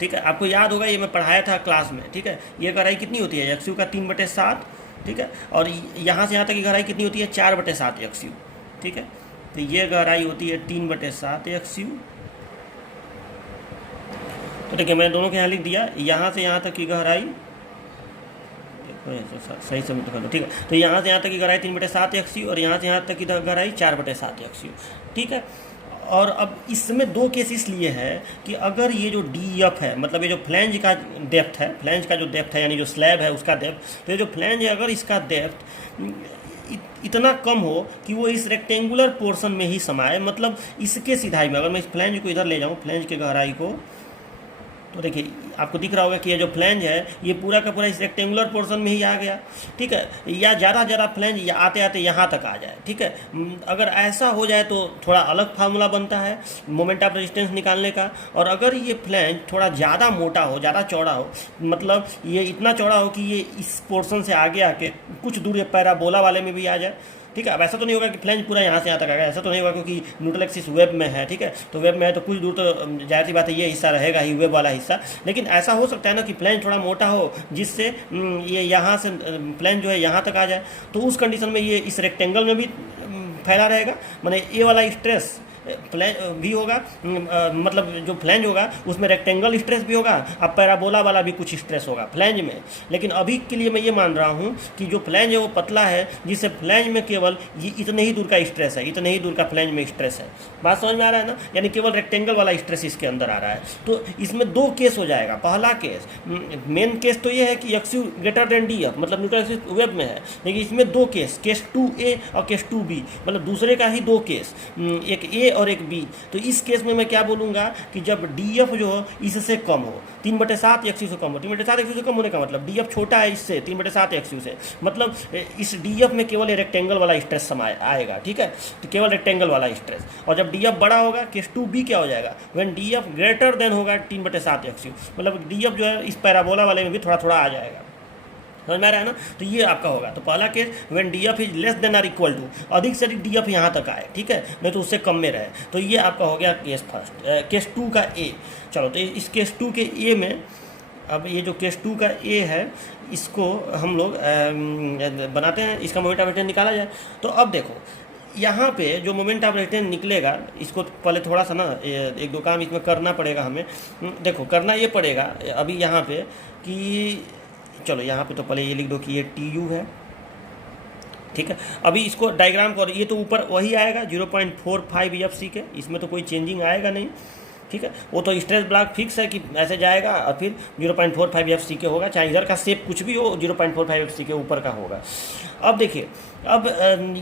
ठीक है, आपको याद होगा, ये मैं पढ़ाया था क्लास में। ठीक है, ये गहराई कितनी होती है एक्स यू का 3/7। ठीक है, और यहाँ से यहाँ तक की गहराई कितनी होती है 4/7 एक्स यू। ठीक है, तो ये गहराई होती है 3/7 एक्स यू। तो देखिए मैंने दोनों के यहाँ लिख दिया, यहाँ से यहाँ तक की गहराई, सही से कर लो। ठीक है, तो यहाँ से यहाँ तक की गहराई 3/7 एक्स यू, और यहाँ से यहाँ तक की गहराई 4/7 एक्स यू। ठीक है, और अब इसमें दो केस इसलिए है कि अगर ये जो डी एफ है, मतलब ये जो फ्लैंज का डेप्थ है, फ्लैंज का जो डेप्थ है यानी जो स्लैब है उसका डेप्थ, तो ये जो फ्लैंज है अगर इसका डेप्थ इतना कम हो कि वो इस रेक्टेंगुलर पोर्शन में ही समाये, मतलब इसके सीधाई में, अगर मैं इस फ्लैंज को इधर ले जाऊँ, फ्लैंज के गहराई को, तो देखिए आपको दिख रहा होगा कि ये जो फ्लैंज है ये पूरा का पूरा इस रेक्टेंगुलर पोर्शन में ही आ गया। ठीक है, या ज़्यादा फ्लैंज आते आते यहाँ तक आ जाए। ठीक है, अगर ऐसा हो जाए तो थोड़ा अलग फार्मूला बनता है मोमेंट ऑफ रेजिस्टेंस निकालने का। और अगर ये फ्लैंज थोड़ा ज़्यादा मोटा हो, ज़्यादा चौड़ा हो, मतलब ये इतना चौड़ा हो कि ये इस पोर्शन से आगे आके कुछ दूर ये पैराबोला वाले में भी आ जाए। ठीक है, अब ऐसा तो नहीं होगा कि फ्लैंज पूरा यहाँ से यहाँ तक आएगा, ऐसा तो नहीं होगा क्योंकि न्यूट्रल एक्सिस वेब में है। ठीक है, तो वेब में है तो कुछ दूर तो जाहिर सी बात है ये हिस्सा रहेगा ही, वेब वाला हिस्सा। लेकिन ऐसा हो सकता है ना कि फ्लैंज थोड़ा मोटा हो जिससे ये यहाँ से फ्लैंज जो है यहाँ तक आ जाए, तो उस कंडीशन में ये इस रेक्टेंगल में भी फैला रहेगा, माने ये वाला स्ट्रेस फ्लैंज भी होगा, मतलब जो फ्लैंज होगा उसमें रेक्टेंगल स्ट्रेस भी होगा, अब पैराबोला वाला भी कुछ स्ट्रेस होगा फ्लैंज में। लेकिन अभी के लिए मैं ये मान रहा हूँ कि जो फ्लैंज है वो पतला है, जिससे फ्लैंज में केवल ये इतने ही दूर का स्ट्रेस है, इतने ही दूर का फ्लैंज में स्ट्रेस है। बात समझ में आ रहा है ना, यानी केवल रेक्टेंगल वाला स्ट्रेस इसके अंदर आ रहा है। तो इसमें दो केस हो जाएगा। पहला केस, मेन केस तो ये है कि x you greater than D F, मतलब न्यूट्रल एक्सिस वेब में है, लेकिन इसमें दो केस 2A और केस 2B, मतलब दूसरे का ही दो केस, एक ए और एक बी। तो इस केस में मैं क्या बोलूँगा कि जब डी एफ जो हो इससे कम हो, 3/7 एक्स यू से कम हो। 3/7 एक्स यू से कम होने का मतलब डी एफ छोटा है इससे 3/7 एक्स यू से, मतलब इस डी एफ में केवल रेक्टेंगल वाला स्ट्रेस आएगा। ठीक है, तो केवल रेक्टेंगल वाला स्ट्रेस। और जब डी एफ बड़ा होगा, केस 2B क्या हो जाएगा, when d F greater than होगा 3/7 एक्स यू, मतलब डी एफ जो है इस पैराबोला वाले में भी थोड़ा थोड़ा आ जाएगा। समझ में आ रहा है ना, तो ये आपका होगा। तो पहला case when d f is less than are equal to, अधिक से अधिक डी एफ यहाँ तक आए। ठीक है, नहीं तो उससे कम में रहे, तो ये आपका हो गया केस फर्स्ट। केस 2 का ए। चलो, तो इस केस 2 के ए में, अब ये जो केस 2 का ए है इसको हम लोग बनाते हैं, इसका मोमेंट ऑफ रेजिस्टेंस निकाला जाए। तो अब देखो यहाँ पे जो मोमेंट ऑफ रिटर्न निकलेगा, इसको पहले थोड़ा सा ना एक दो काम इसमें करना पड़ेगा हमें। देखो करना ये पड़ेगा अभी यहाँ पे कि चलो यहाँ पे तो पहले ये लिख दो कि ये टी यू है, ठीक है। अभी इसको डायग्राम को, ये तो ऊपर वही आएगा 0.45 एफ के, इसमें तो कोई चेंजिंग आएगा नहीं, ठीक है। वो तो स्ट्रेस ब्लॉक फिक्स है कि ऐसे जाएगा और फिर 0.45 एफ के होगा, चाहे इधर का शेप कुछ भी हो 0.45 एफ के ऊपर का होगा। अब देखिए, अब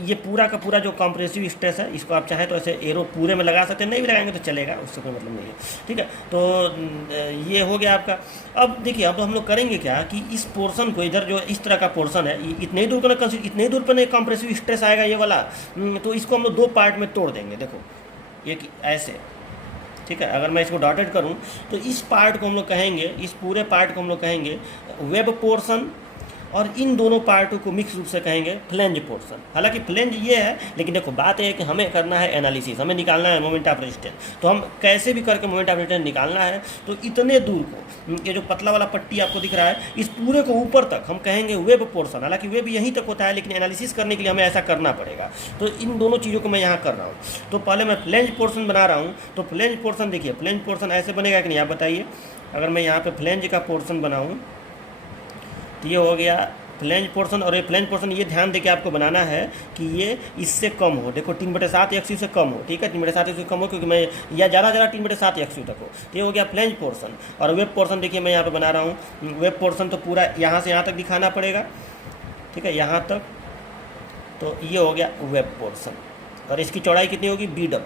ये पूरा का पूरा जो कंप्रेसिव स्ट्रेस है, इसको आप चाहे तो ऐसे एरो पूरे में लगा सकते हैं, नहीं भी लगाएंगे तो चलेगा, उससे कोई मतलब नहीं है, ठीक है। तो ये हो गया आपका। अब देखिए, अब हम लोग करेंगे क्या कि इस पोर्शन को, इधर जो इस तरह का पोर्शन है, इतने ही दूर पर ना, इतने ही दूर पर नहीं कंप्रेसिव स्ट्रेस आएगा ये वाला, तो इसको हम लोग दो पार्ट में तोड़ देंगे। देखो ये ऐसे, ठीक है। अगर मैं इसको डॉटेड करूं तो इस पार्ट को हम लोग कहेंगे, इस पूरे पार्ट को हम लोग कहेंगे वेब पोर्शन, और इन दोनों पार्टों को मिक्स रूप से कहेंगे फ्लेंज पोर्शन। हालांकि फ्लेंज ये है, लेकिन देखो बात यह है कि हमें करना है एनालिसिस, हमें निकालना है मोमेंट ऑफ रेजिस्टेंस। तो हम कैसे भी करके मोमेंट ऑफ रेजिस्टेंस निकालना है, तो इतने दूर को, ये जो पतला वाला पट्टी आपको दिख रहा है, इस पूरे को ऊपर तक हम कहेंगे वेब पोर्शन। हालांकि वेब यहीं तक होता है, लेकिन एनालिसिस करने के लिए हमें ऐसा करना पड़ेगा। तो इन दोनों चीज़ों को मैं यहाँ कर रहा हूँ। तो पहले मैं फ्लेंज पोर्शन बना रहा हूँ। तो फ्लेंज पोर्शन देखिए, फ्लेंज पोर्शन ऐसे बनेगा कि नहीं आप बताइए। अगर मैं यहाँ पर फ्लेंज का पोर्शन बनाऊँ तो ये हो गया फ्लेंज पोर्शन। और ये फ्लेंज पोर्शन ये ध्यान देके आपको बनाना है कि ये इससे कम हो। देखो 3/7 एक्सयू से कम हो, ठीक है, 3/7 एक्सयू कम हो, क्योंकि मैं या ज़्यादा 3/7 एक्सयू तक हो। तो ये हो गया फ्लेंज पोर्शन। और वेब पोर्शन देखिए मैं यहाँ पे बना रहा हूँ। वेब पोर्शन तो पूरा यहाँ से यहाँ तक दिखाना पड़ेगा, ठीक है, यहाँ तक। तो ये हो गया वेब पोर्शन, और इसकी चौड़ाई कितनी होगी BW।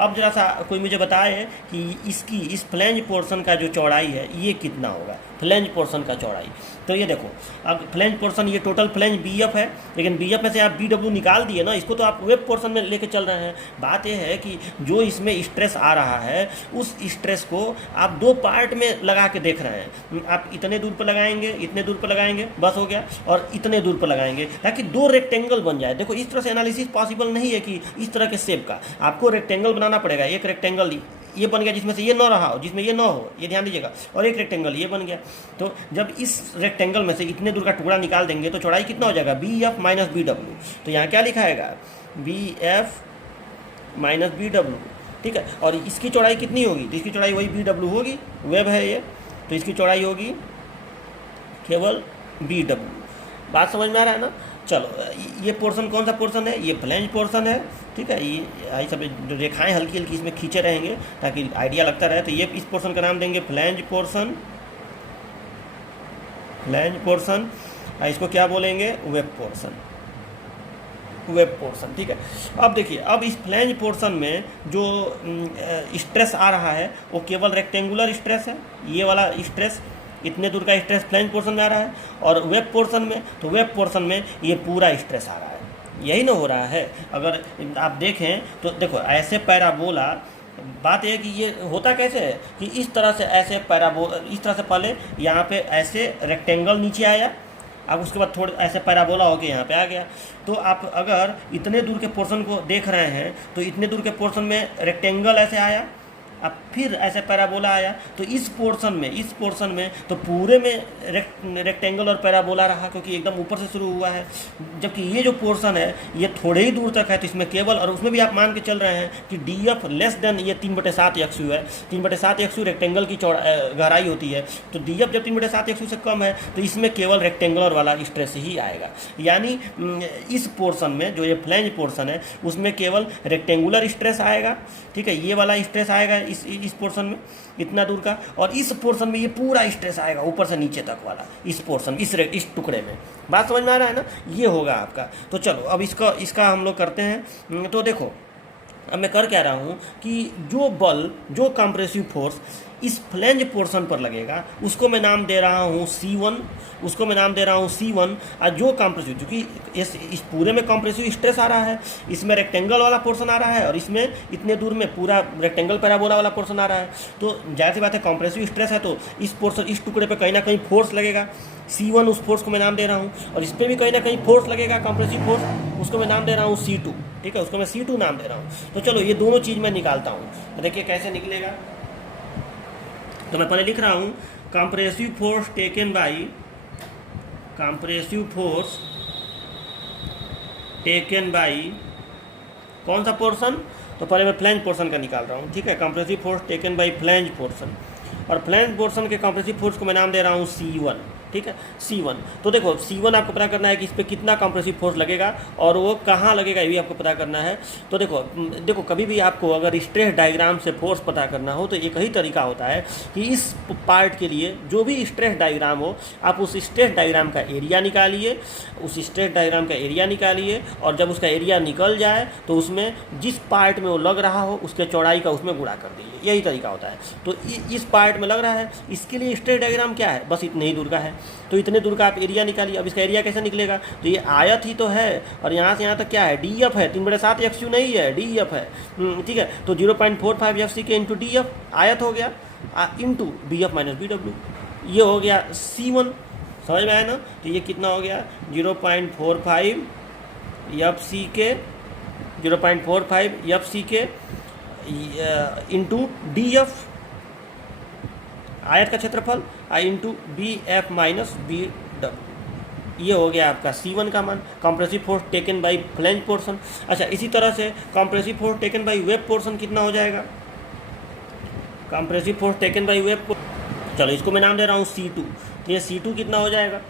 अब जरा सा कोई मुझे बताए कि इस फ्लेंज पोर्शन का जो चौड़ाई है ये कितना होगा, फ्लेंज पोर्शन का चौड़ाई। तो ये देखो, अब फ्लेंज पोर्शन, ये टोटल फ्लेंज BF है, लेकिन BF में से आप BW निकाल दिए ना, इसको तो आप वेब पोर्शन में लेके चल रहे हैं। बात यह है कि जो इसमें स्ट्रेस आ रहा है, उस स्ट्रेस को आप दो पार्ट में लगा के देख रहे हैं। आप इतने दूर पर लगाएंगे, इतने दूर पर लगाएंगे, बस हो गया, और इतने दूर पर लगाएंगे, ताकि दो रेक्टेंगल बन जाए। देखो इस तरह से एनालिसिस पॉसिबल नहीं है कि इस तरह के शेप का, आपको रेक्टेंगल बनाना पड़ेगा। एक रेक्टेंगल ये बन गया जिसमें से ये 9 रहा हो, जिसमें ये 9 हो, ये ध्यान दीजिएगा, और एक रेक्टेंगल ये बन गया। तो जब इस रेक्टेंगल में से इतने दूर का टुकड़ा निकाल देंगे तो चौड़ाई कितना हो जाएगा, BF माइनस BW। तो यहाँ क्या लिखा है, BF माइनस BW, ठीक है। और इसकी चौड़ाई कितनी होगी, तो इसकी चौड़ाई वही BW होगी, वेब है ये, तो इसकी चौड़ाई होगी केवल BW। बात समझ में आ रहा है ना। चलो, ये पोर्शन कौन सा पोर्शन है, ये फ्लेंज पोर्शन है, ठीक है। ये सब जो रेखाएं हल्की हल्की इसमें खींचे रहेंगे ताकि आइडिया लगता रहे। तो ये इस पोर्शन का नाम देंगे फ्लेंज पोर्शन, फ्लेंज पोर्शन। इसको क्या बोलेंगे, वेब पोर्शन, वेब पोर्शन, ठीक है। अब देखिए, अब इस फ्लेंज पोर्शन में जो स्ट्रेस आ रहा है वो केवल रेक्टेंगुलर स्ट्रेस है, ये वाला स्ट्रेस, इतने दूर का स्ट्रेस फ्लेंज पोर्शन में आ रहा है। और वेब पोर्शन में, तो वेब पोर्शन में ये पूरा स्ट्रेस आ रहा है, यही ना हो रहा है। अगर आप देखें तो देखो ऐसे पैराबोला, बात यह है कि ये होता कैसे है कि इस तरह से ऐसे इस तरह से पहले यहाँ पे ऐसे रेक्टेंगल नीचे आया, अब उसके बाद थोड़ा ऐसे पैराबोला होके यहाँ पे आ गया। तो आप अगर इतने दूर के पोर्शन को देख रहे हैं तो इतने दूर के पोर्शन में रेक्टेंगल ऐसे आया, अब फिर ऐसे पैराबोला आया। तो इस पोर्शन में तो पूरे में रेक्टेंगल और पैराबोला रहा, क्योंकि एकदम ऊपर से शुरू हुआ है। जबकि ये जो पोर्शन है ये थोड़े ही दूर तक है, तो इसमें केवल, और उसमें भी आप मान के चल रहे हैं कि DF लेस देन ये 3/7 एक्सयू है। 3/7 एक्सयू रेक्टेंगल की गहराई होती है। तो DF जब 3/7 एक्सयू से कम है तो इसमें केवल रेक्टेंगुलर वाला स्ट्रेस ही आएगा। यानी इस पोर्शन में जो ये फ्लेंज पोर्शन है उसमें केवल रेक्टेंगुलर स्ट्रेस आएगा, ठीक है, ये वाला स्ट्रेस आएगा इस पोर्शन में इतना दूर का, और इस पोर्शन में ये पूरा स्ट्रेस आएगा ऊपर से नीचे तक वाला, इस पोर्शन, इस टुकड़े में। बात समझ में आ रहा है ना, ये होगा आपका। तो चलो अब इसका हम लोग करते हैं। तो देखो अब मैं कर क्या रहा हूँ कि जो बल, जो कंप्रेसिव फोर्स इस फ्लेंज पोर्शन पर लगेगा उसको मैं नाम दे रहा हूँ C1, उसको मैं नाम दे रहा हूँ C1। और जो कंप्रेसिव, क्योंकि इस पूरे में कंप्रेसिव स्ट्रेस आ रहा है, इसमें रेक्टेंगल वाला पोर्शन आ रहा है और इसमें इतने दूर में पूरा रेक्टेंगल पैराबोला वाला पोर्शन आ रहा है, तो जाहिर सी बात है कंप्रेसिव स्ट्रेस है, तो इस पोर्शन, इस टुकड़े पर कहीं ना कहीं फोर्स लगेगा। C1 उस फोर्स को मैं नाम दे रहा हूँ, और इस पर भी कहीं ना कहीं फोर्स लगेगा कंप्रेसिव फोर्स, उसको मैं नाम दे रहा हूँ C2, ठीक है, उसको मैं C2 नाम दे रहा हूँ। तो चलो ये दोनों चीज़ मैं निकालता हूँ, तो देखिए कैसे निकलेगा। तो मैं पहले लिख रहा हूँ कंप्रेसिव फोर्स टेकन बाई कौन सा पोर्शन? तो पहले मैं फ्लैंज पोर्शन का निकाल रहा हूँ, ठीक है। Compressive force taken by flange portion, और फ्लैंज पोर्शन के कंप्रेसिव फोर्स को मैं नाम दे रहा हूँ C1, ठीक है, C1। तो देखो C1 आपको पता करना है कि इस पर कितना कंप्रेसिव फोर्स लगेगा और वो कहाँ लगेगा, ये भी आपको पता करना है। तो देखो कभी भी आपको अगर स्ट्रेस डायग्राम से फोर्स पता करना हो तो एक ही तरीका होता है कि इस पार्ट के लिए जो भी स्ट्रेस डायग्राम हो, आप उस स्ट्रेस डायग्राम का एरिया निकालिए, उस स्ट्रेस डायग्राम का एरिया निकालिए, और जब उसका एरिया निकल जाए तो उसमें जिस पार्ट में वो लग रहा हो उसके चौड़ाई का उसमें गुणा कर दीजिए, यही तरीका होता है। तो इस पार्ट में लग रहा है, इसके लिए स्ट्रेस डायग्राम क्या है, बस इतने ही दूर का है, तो इतने दूर का आप एरिया निकालिए। अब इसका एरिया कैसे निकलेगा? तो ये आयत ही तो है, और यहाँ से यहाँ तक क्या है, DF है, 3/7 XU नहीं है, DF है, ठीक है। तो 0.45 FCK इंटू DF आयत हो गया, इंटू BF माइनस BW, ये हो गया C1। समझ में आया ना? तो ये कितना हो गया, 0.45 FCK, 0.45 FCK इंटू DF आयत का क्षेत्रफल, इंटू BF माइनस BW, ये हो गया आपका C1 का मान, compressive force taken by flange portion. अच्छा, इसी तरह से compressive force taken by web portion कितना हो जाएगा? Compressive force taken by web, चलो इसको मैं नाम दे रहा हूँ C2। तो ये C2 कितना हो जाएगा?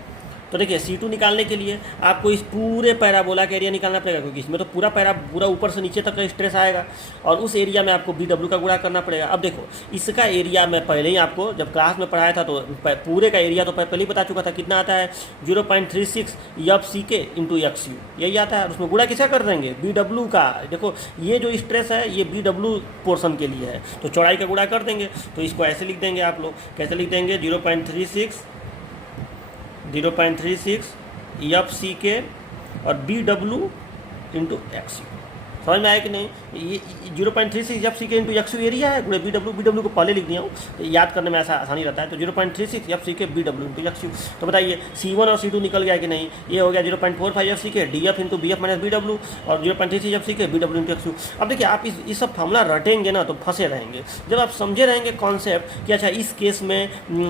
तो देखिए C2 निकालने के लिए आपको इस पूरे पैराबोला का एरिया निकालना पड़ेगा, क्योंकि इसमें तो पूरा ऊपर से नीचे तक का स्ट्रेस आएगा, और उस एरिया में आपको BW का गुणा करना पड़ेगा। अब देखो इसका एरिया मैं पहले ही आपको जब क्लास में पढ़ाया था तो पूरे का एरिया तो पहले ही बता चुका था, कितना आता है, 0.36 FCK इंटू XU, यही आता है। उसमें गुणा किसका कर देंगे? BW का। देखो ये जो स्ट्रेस है ये BW पोर्शन के लिए है, तो चौड़ाई का गुणा कर देंगे। तो इसको ऐसे लिख देंगे आप लोग, कैसे लिख देंगे, 0.36 FCK और BW इंटू XU। समझ में आया कि नहीं? ये 0.36 FCK इंटू XU एरिया है, BW को पहले लिख दिया हूँ, तो याद करने में ऐसा आसानी रहता है। तो 0.36 FCK BW इंटू XU। तो बताइए C1 और C2 निकल गया कि नहीं? ये हो गया 0.45 FCK DF into BF minus BW, और 0.36 FCK BW इंटू XU। अब देखिए आप इस सब फॉर्मूला रटेंगे ना तो फंसे रहेंगे। जब आप समझे रहेंगे कॉन्सेप्ट कि अच्छा इस केस में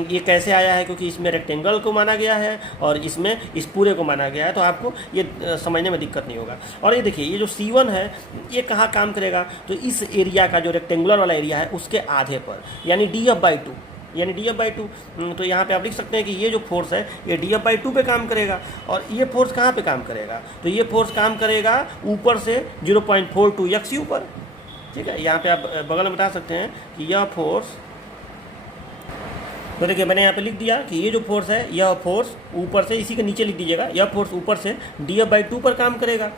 ये कैसे आया है, क्योंकि इसमें रेक्टेंगल को माना गया है और इसमें इस पूरे को माना गया है, तो आपको ये समझने में दिक्कत नहीं होगा। और ये देखिए ये जो C1 है ये कहाँ काम करेगा? तो इस एरिया का जो रेक्टेंगुलर वाला एरिया है उसके आधे पर, यानी DF/2, यानी DF/2। तो यहाँ पे आप लिख सकते हैं कि ये जो फोर्स है ये DF/2 पे काम करेगा, और ये फोर्स कहाँ पे काम करेगा? तो ये फोर्स काम करेगा ऊपर से 0.42 XU पर, ठीक है। यहाँ पे आप बगल में बता सकते हैं कि यह फोर्स, तो देखिए मैंने यहाँ पे लिख दिया कि ये जो फोर्स है यह फोर्स ऊपर से, इसी के नीचे लिख दीजिएगा, यह फोर्स ऊपर से DF/2 पर काम करेगा,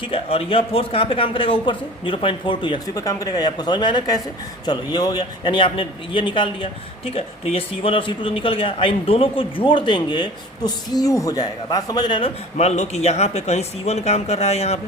ठीक है। और यह फोर्स कहाँ पे काम करेगा? ऊपर से 0.42 XU पे काम करेगा। ये आपको समझ में आया ना कैसे? चलो ये हो गया, यानी आपने ये निकाल दिया, ठीक है। तो ये C1 और C2 तो निकल गया, इन दोनों को जोड़ देंगे तो CU हो जाएगा। बात समझ रहे हैं ना? मान लो कि यहाँ पे कहीं C1 काम कर रहा है, यहाँ पे,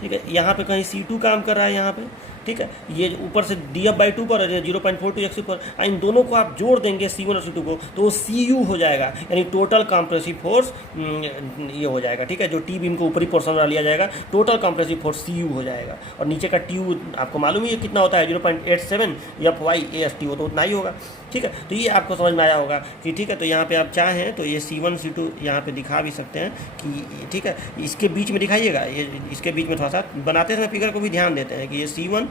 ठीक है, यहाँ पे कहीं C2 काम कर रहा है, यहाँ पे, ठीक है। ये ऊपर से DF/2 पर 0.42 XU पर, इन दोनों को आप जोड़ देंगे C1 और C2 को, तो वो CU हो जाएगा, यानी टोटल कंप्रेसिव फोर्स ये हो जाएगा, ठीक है। जो टी बीम को ऊपरी पोर्शन में लिया जाएगा, टोटल कंप्रेसिव फोर्स CU हो जाएगा। और नीचे का TU आपको मालूम ही है कितना होता है, 0.87 FY/AST, वो तो उतना ही होगा, ठीक है। तो ये आपको समझ में आया होगा कि ठीक है। तो यहाँ पे आप चाहें तो ये C1 C2 यहाँ पे दिखा भी सकते हैं कि ठीक है, इसके बीच में दिखाइएगा, ये इसके बीच में थोड़ा सा बनाते समय फिगर को भी ध्यान देते हैं कि ये C1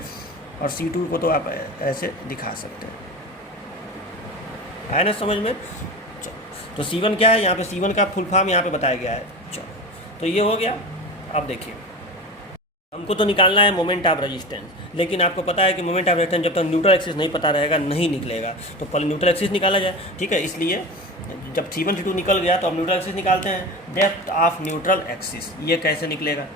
और C2 को तो आप ऐसे दिखा सकते हैं, है ना समझ में? चलो, तो C1 क्या है, यहाँ पे C1 का फुल फॉर्म यहाँ पे बताया गया है। चलो, तो ये हो गया। अब देखिए हमको तो निकालना है मोमेंट ऑफ रेजिस्टेंस, लेकिन आपको पता है कि मोमेंट ऑफ रेजिस्टेंस जब तक न्यूट्रल एक्सिस नहीं पता रहेगा नहीं निकलेगा। तो पहले न्यूट्रल एक्सिस निकाला जाए, ठीक है। इसलिए जब C1 C2 निकल गया तो हम न्यूट्रल एक्सिस निकालते हैं। डेप्थ ऑफ न्यूट्रल एक्सिस, ये कैसे निकलेगा?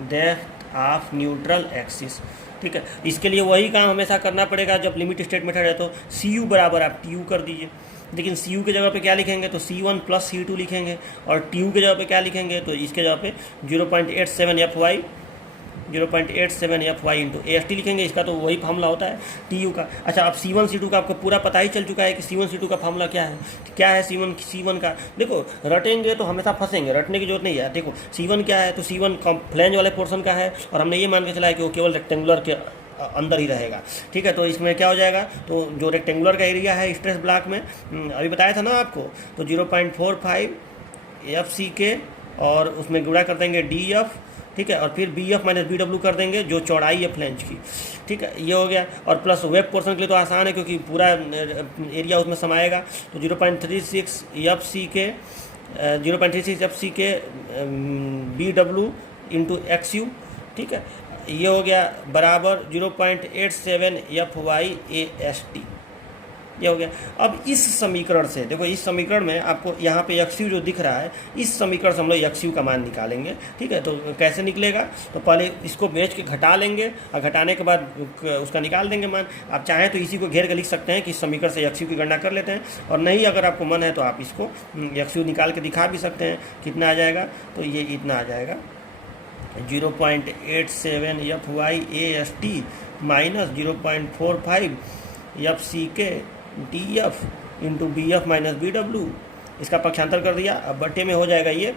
डेप्थ ऑफ न्यूट्रल एक्सिस, ठीक है। इसके लिए वही काम हमेशा करना पड़ेगा जब लिमिट स्टेट मेथड है, तो CU बराबर आप TU कर दीजिए। लेकिन CU के जगह पे क्या लिखेंगे? तो C1 प्लस C2 लिखेंगे, और TU के जगह पे क्या लिखेंगे? तो इसके जगह पे 0.87 FY इंटू AST लिखेंगे। इसका तो वही फार्मूला होता है TU का। अच्छा, अब C1 C2 का आपको पूरा पता ही चल चुका है कि C1 C2 का फार्मूला क्या है। क्या है C1 का? देखो रटेंगे तो हमेशा फंसेंगे, रटने की जरूरत नहीं है। देखो C1 क्या है, तो C1 फ्लैंज वाले पोर्शन का है, और हमने ये मान के चला है कि वो केवल रेक्टेंगुलर के अंदर ही रहेगा, ठीक है। तो इसमें क्या हो जाएगा? तो जो रेक्टेंगुलर का एरिया है स्ट्रेस ब्लॉक में, अभी बताया था ना आपको, तो 0.45 FCK और उसमें गुणा कर देंगे DF ठीक है, और फिर बी एफ माइनस बी डब्ल्यू कर देंगे जो चौड़ाई है फ्लैंज की, ठीक है, ये हो गया। और प्लस वेब पोर्शन के लिए तो आसान है क्योंकि पूरा एरिया उसमें समाएगा, तो 0.36 एफ सी के 0.36 एफ सी के B W into x you, ठीक है, ये हो गया बराबर 0.87 F Y A S T, ये हो गया। अब इस समीकरण से देखो, इस समीकरण में आपको यहाँ पे एक्स यू जो दिख रहा है, इस समीकरण से हम लोग एक्स यू का मान निकालेंगे, ठीक है। तो कैसे निकलेगा, तो पहले इसको बेच के घटा लेंगे और घटाने के बाद उसका निकाल देंगे मान। आप चाहें तो इसी को घेर के लिख सकते हैं कि इस समीकरण से एक्स यू की गणना कर लेते हैं, और नहीं अगर आपको मन है तो आप इसको एक्स यू निकाल के दिखा भी सकते हैं। कितना आ जाएगा, तो ये इतना आ जाएगा 0.87 F Y A S T minus 0.45 F C K D F into B F minus B W, इसका पक्षांतर कर दिया, अब बट्टे में हो जाएगा ये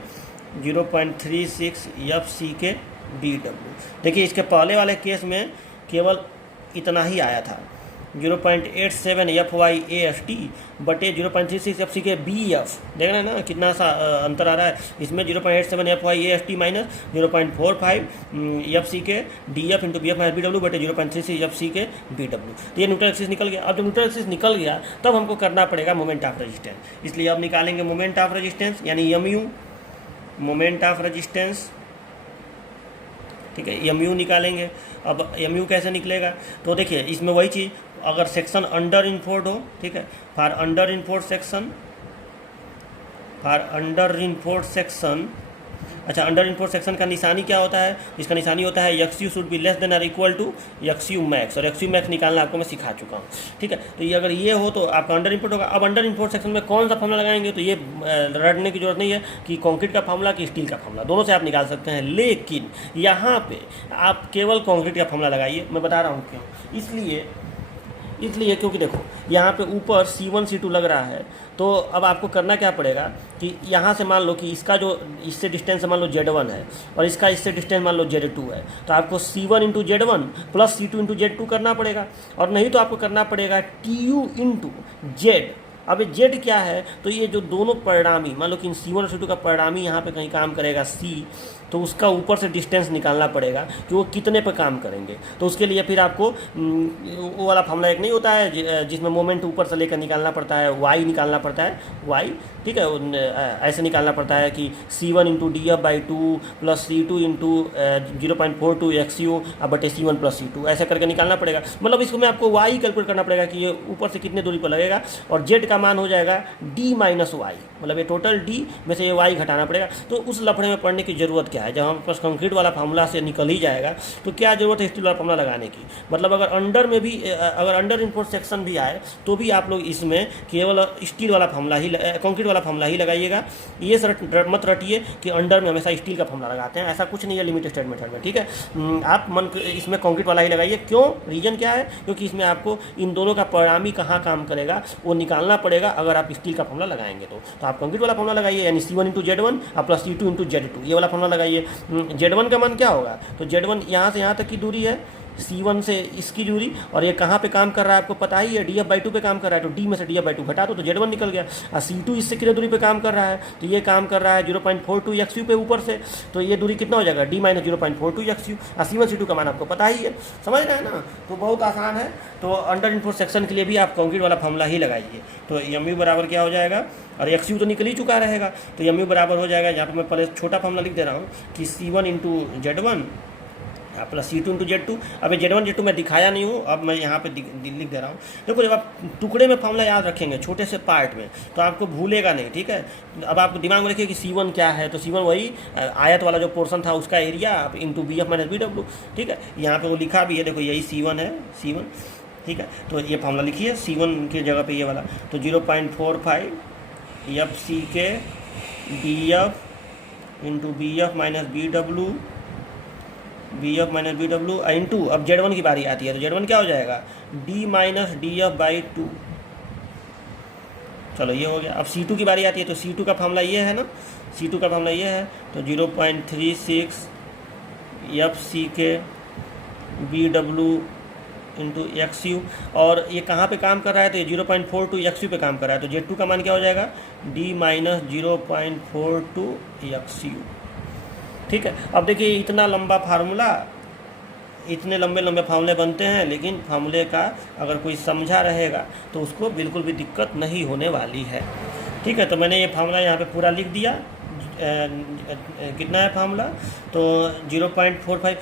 0.36 एफ सी के बी डब्ल्यू। देखिए इसके पहले वाले केस में केवल इतना ही आया था, 0.87 F Y A S T बटे 0.36 एफ सी के बी एफ, देख रहे हैं ना कितना सा अंतर आ रहा है। इसमें 0.87 F Y A S T minus 0.45 F C K D F into B F minus B W बटे 0.36 एफ सी के बी डब्ल्यू, तो ये न्यूट्रल एक्सिस निकल गया। अब जब न्यूट्रल एक्सिस निकल गया तब हमको करना पड़ेगा मोमेंट ऑफ रेजिस्टेंस, इसलिए अब निकालेंगे मोमेंट ऑफ रेजिस्टेंस यानी M U, moment of resistance, ठीक है, एम यू निकालेंगे। अब एम यू कैसे निकलेगा, तो देखिए इसमें वही चीज़, अगर सेक्शन अंडर इन्फोर्ड हो, ठीक है, for under reinforced section, for under reinforced section, अच्छा अंडर इन्फोर्ड सेक्शन का निशानी क्या होता है, इसका निशानी होता है X U should be less than और equal to X you max, और एक्स यू मैक्स निकालना आपको मैं सिखा चुका हूँ, ठीक है। तो ये अगर ये हो तो आपका अंडर इन्फोर्ड होगा। अब अंडर इन्फोर्ड सेक्शन में कौन सा फॉर्मूला लगाएंगे, तो ये रटने की जरूरत नहीं है कि कंक्रीट का फॉर्मूला कि स्टील का फॉर्मूला, दोनों से आप निकाल सकते हैं, लेकिन यहाँ पे आप केवल कंक्रीट का फॉर्मूला लगाइए। मैं बता रहा हूँ क्यों, इसलिए क्योंकि देखो यहाँ पे ऊपर C1 C2 लग रहा है, तो अब आपको करना क्या पड़ेगा कि यहाँ से मान लो कि इसका जो इससे डिस्टेंस मान लो Z1 है और इसका इससे डिस्टेंस मान लो Z2 है, तो आपको C1 into Z1 plus C2 into Z2 करना पड़ेगा, और नहीं तो आपको करना पड़ेगा TU इंटू Z। अब Z क्या है, तो ये जो दोनों परिणामी मान लो कि C1 और C2 का परिणामी यहाँ पे कहीं काम करेगा C, तो उसका ऊपर से डिस्टेंस निकालना पड़ेगा कि वो कितने पर काम करेंगे। तो उसके लिए फिर आपको वो वाला फॉर्मूला एक नहीं होता है जिसमें मोमेंट ऊपर से लेकर निकालना पड़ता है, वाई निकालना पड़ता है, वाई, ठीक है, ऐसे निकालना पड़ता है कि C1 into D F by 2 plus C2 into 0.42 x you बटे C1 प्लस C2, ऐसे करके निकालना पड़ेगा। मतलब इसको में आपको वाई कैलकुलेट करना पड़ेगा कि ये ऊपर से कितने दूरी पर लगेगा, और जेड का मान हो जाएगा डी माइनस वाई, मतलब ये टोटल डी में से ये वाई घटाना पड़ेगा। तो उस लफड़े में पढ़ने की ज़रूरत क्या है, जब हमारे पास कंक्रीट वाला फार्मूला से निकल ही जाएगा तो क्या ज़रूरत है स्टील वाला फार्मूला लगाने की। मतलब अगर अंडर में भी अगर अंडर इनपुट सेक्शन भी आए तो भी आप लोग इसमें केवल स्टील वाला फार्मूला ही कंक्रीट वाला फार्मूला ही लगाइएगा। ये मत रटिए कि अंडर में हमेशा स्टील का फार्मूला लगाते हैं, ऐसा कुछ नहीं है लिमिट स्टेट मेथड में, ठीक है। आप इसमें कंक्रीट वाला ही लगाइए। क्यों, रीजन क्या है, क्योंकि इसमें आपको इन दोनों का परिणामी कहाँ काम करेगा वो निकालना पड़ेगा अगर आप स्टील का फार्मूला लगाएंगे तो आप कंक्रीट वाला फार्मूला लगाइए, यानी C1 इंटू Z1 और प्लस C2 इंटू Z2, ये वाला फार्मूला लगाइए। Z1 का मान क्या होगा, तो Z1 यहाँ से यहाँ तक की दूरी है, C1 से इसकी दूरी, और ये कहाँ पे काम कर रहा है आपको पता ही है, DF/2 पे काम कर रहा है, तो D में से DF/2 घटा दो तो Z1 निकल गया। और C2 इससे कितने दूरी पे काम कर रहा है, तो ये काम कर रहा है 0.42 XU पे ऊपर से, तो ये दूरी कितना हो जाएगा D माइनस 0.42 XU। और C1 C2 का मान आपको पता ही है, समझ रहे हैं ना, तो बहुत आसान है। तो अंडर इनपुट सेक्शन के लिए भी आप कंक्रीट वाला फार्मूला ही लगाइए। तो MU बराबर क्या हो जाएगा, और XU तो निकल ही चुका रहेगा, तो MU बराबर हो जाएगा, यहाँ पर मैं पहले छोटा फार्मूला लिख दे रहा हूँ कि C1 into Z1 plus C2 into Z2। अब Z1 Z2 मैं दिखाया नहीं हूँ, अब मैं यहाँ पे लिख दे रहा हूँ। देखो जब आप टुकड़े में फार्मूला याद रखेंगे छोटे से पार्ट में तो आपको भूलेगा नहीं, ठीक है। अब आपको दिमाग में रखिए कि C1 क्या है, तो C1 वही आयत वाला जो पोर्शन था उसका area into BF minus BW, ठीक है। यहाँ पे वो लिखा भी है, देखो यही C1 है, C1, ठीक है। तो ये फार्मूला लिखिए C1 की जगह पे ये वाला, तो 0.45 FC के DF into BF minus BW into, अब Z1 की बारी आती है, तो Z1 क्या हो जाएगा D माइनस DF/2। चलो ये हो गया। अब C2 की बारी आती है, तो C2 का फार्मूला ये है ना, C2 का फार्मूला ये है, तो 0.36 FC के BW इंटू XU, और ये कहाँ पे काम कर रहा है, तो ये 0.42 XU पे काम कर रहा है, तो Z2 का मान क्या हो जाएगा D माइनस 0.42 XU, ठीक है। अब देखिए इतना लंबा फार्मूला, इतने लंबे लंबे फार्मूले बनते हैं, लेकिन फार्मूले का अगर कोई समझा रहेगा तो उसको बिल्कुल भी दिक्कत नहीं होने वाली है। ठीक है, तो मैंने ये फार्मूला यहाँ पे पूरा लिख दिया। कितना है फार्मूला, तो 0.45।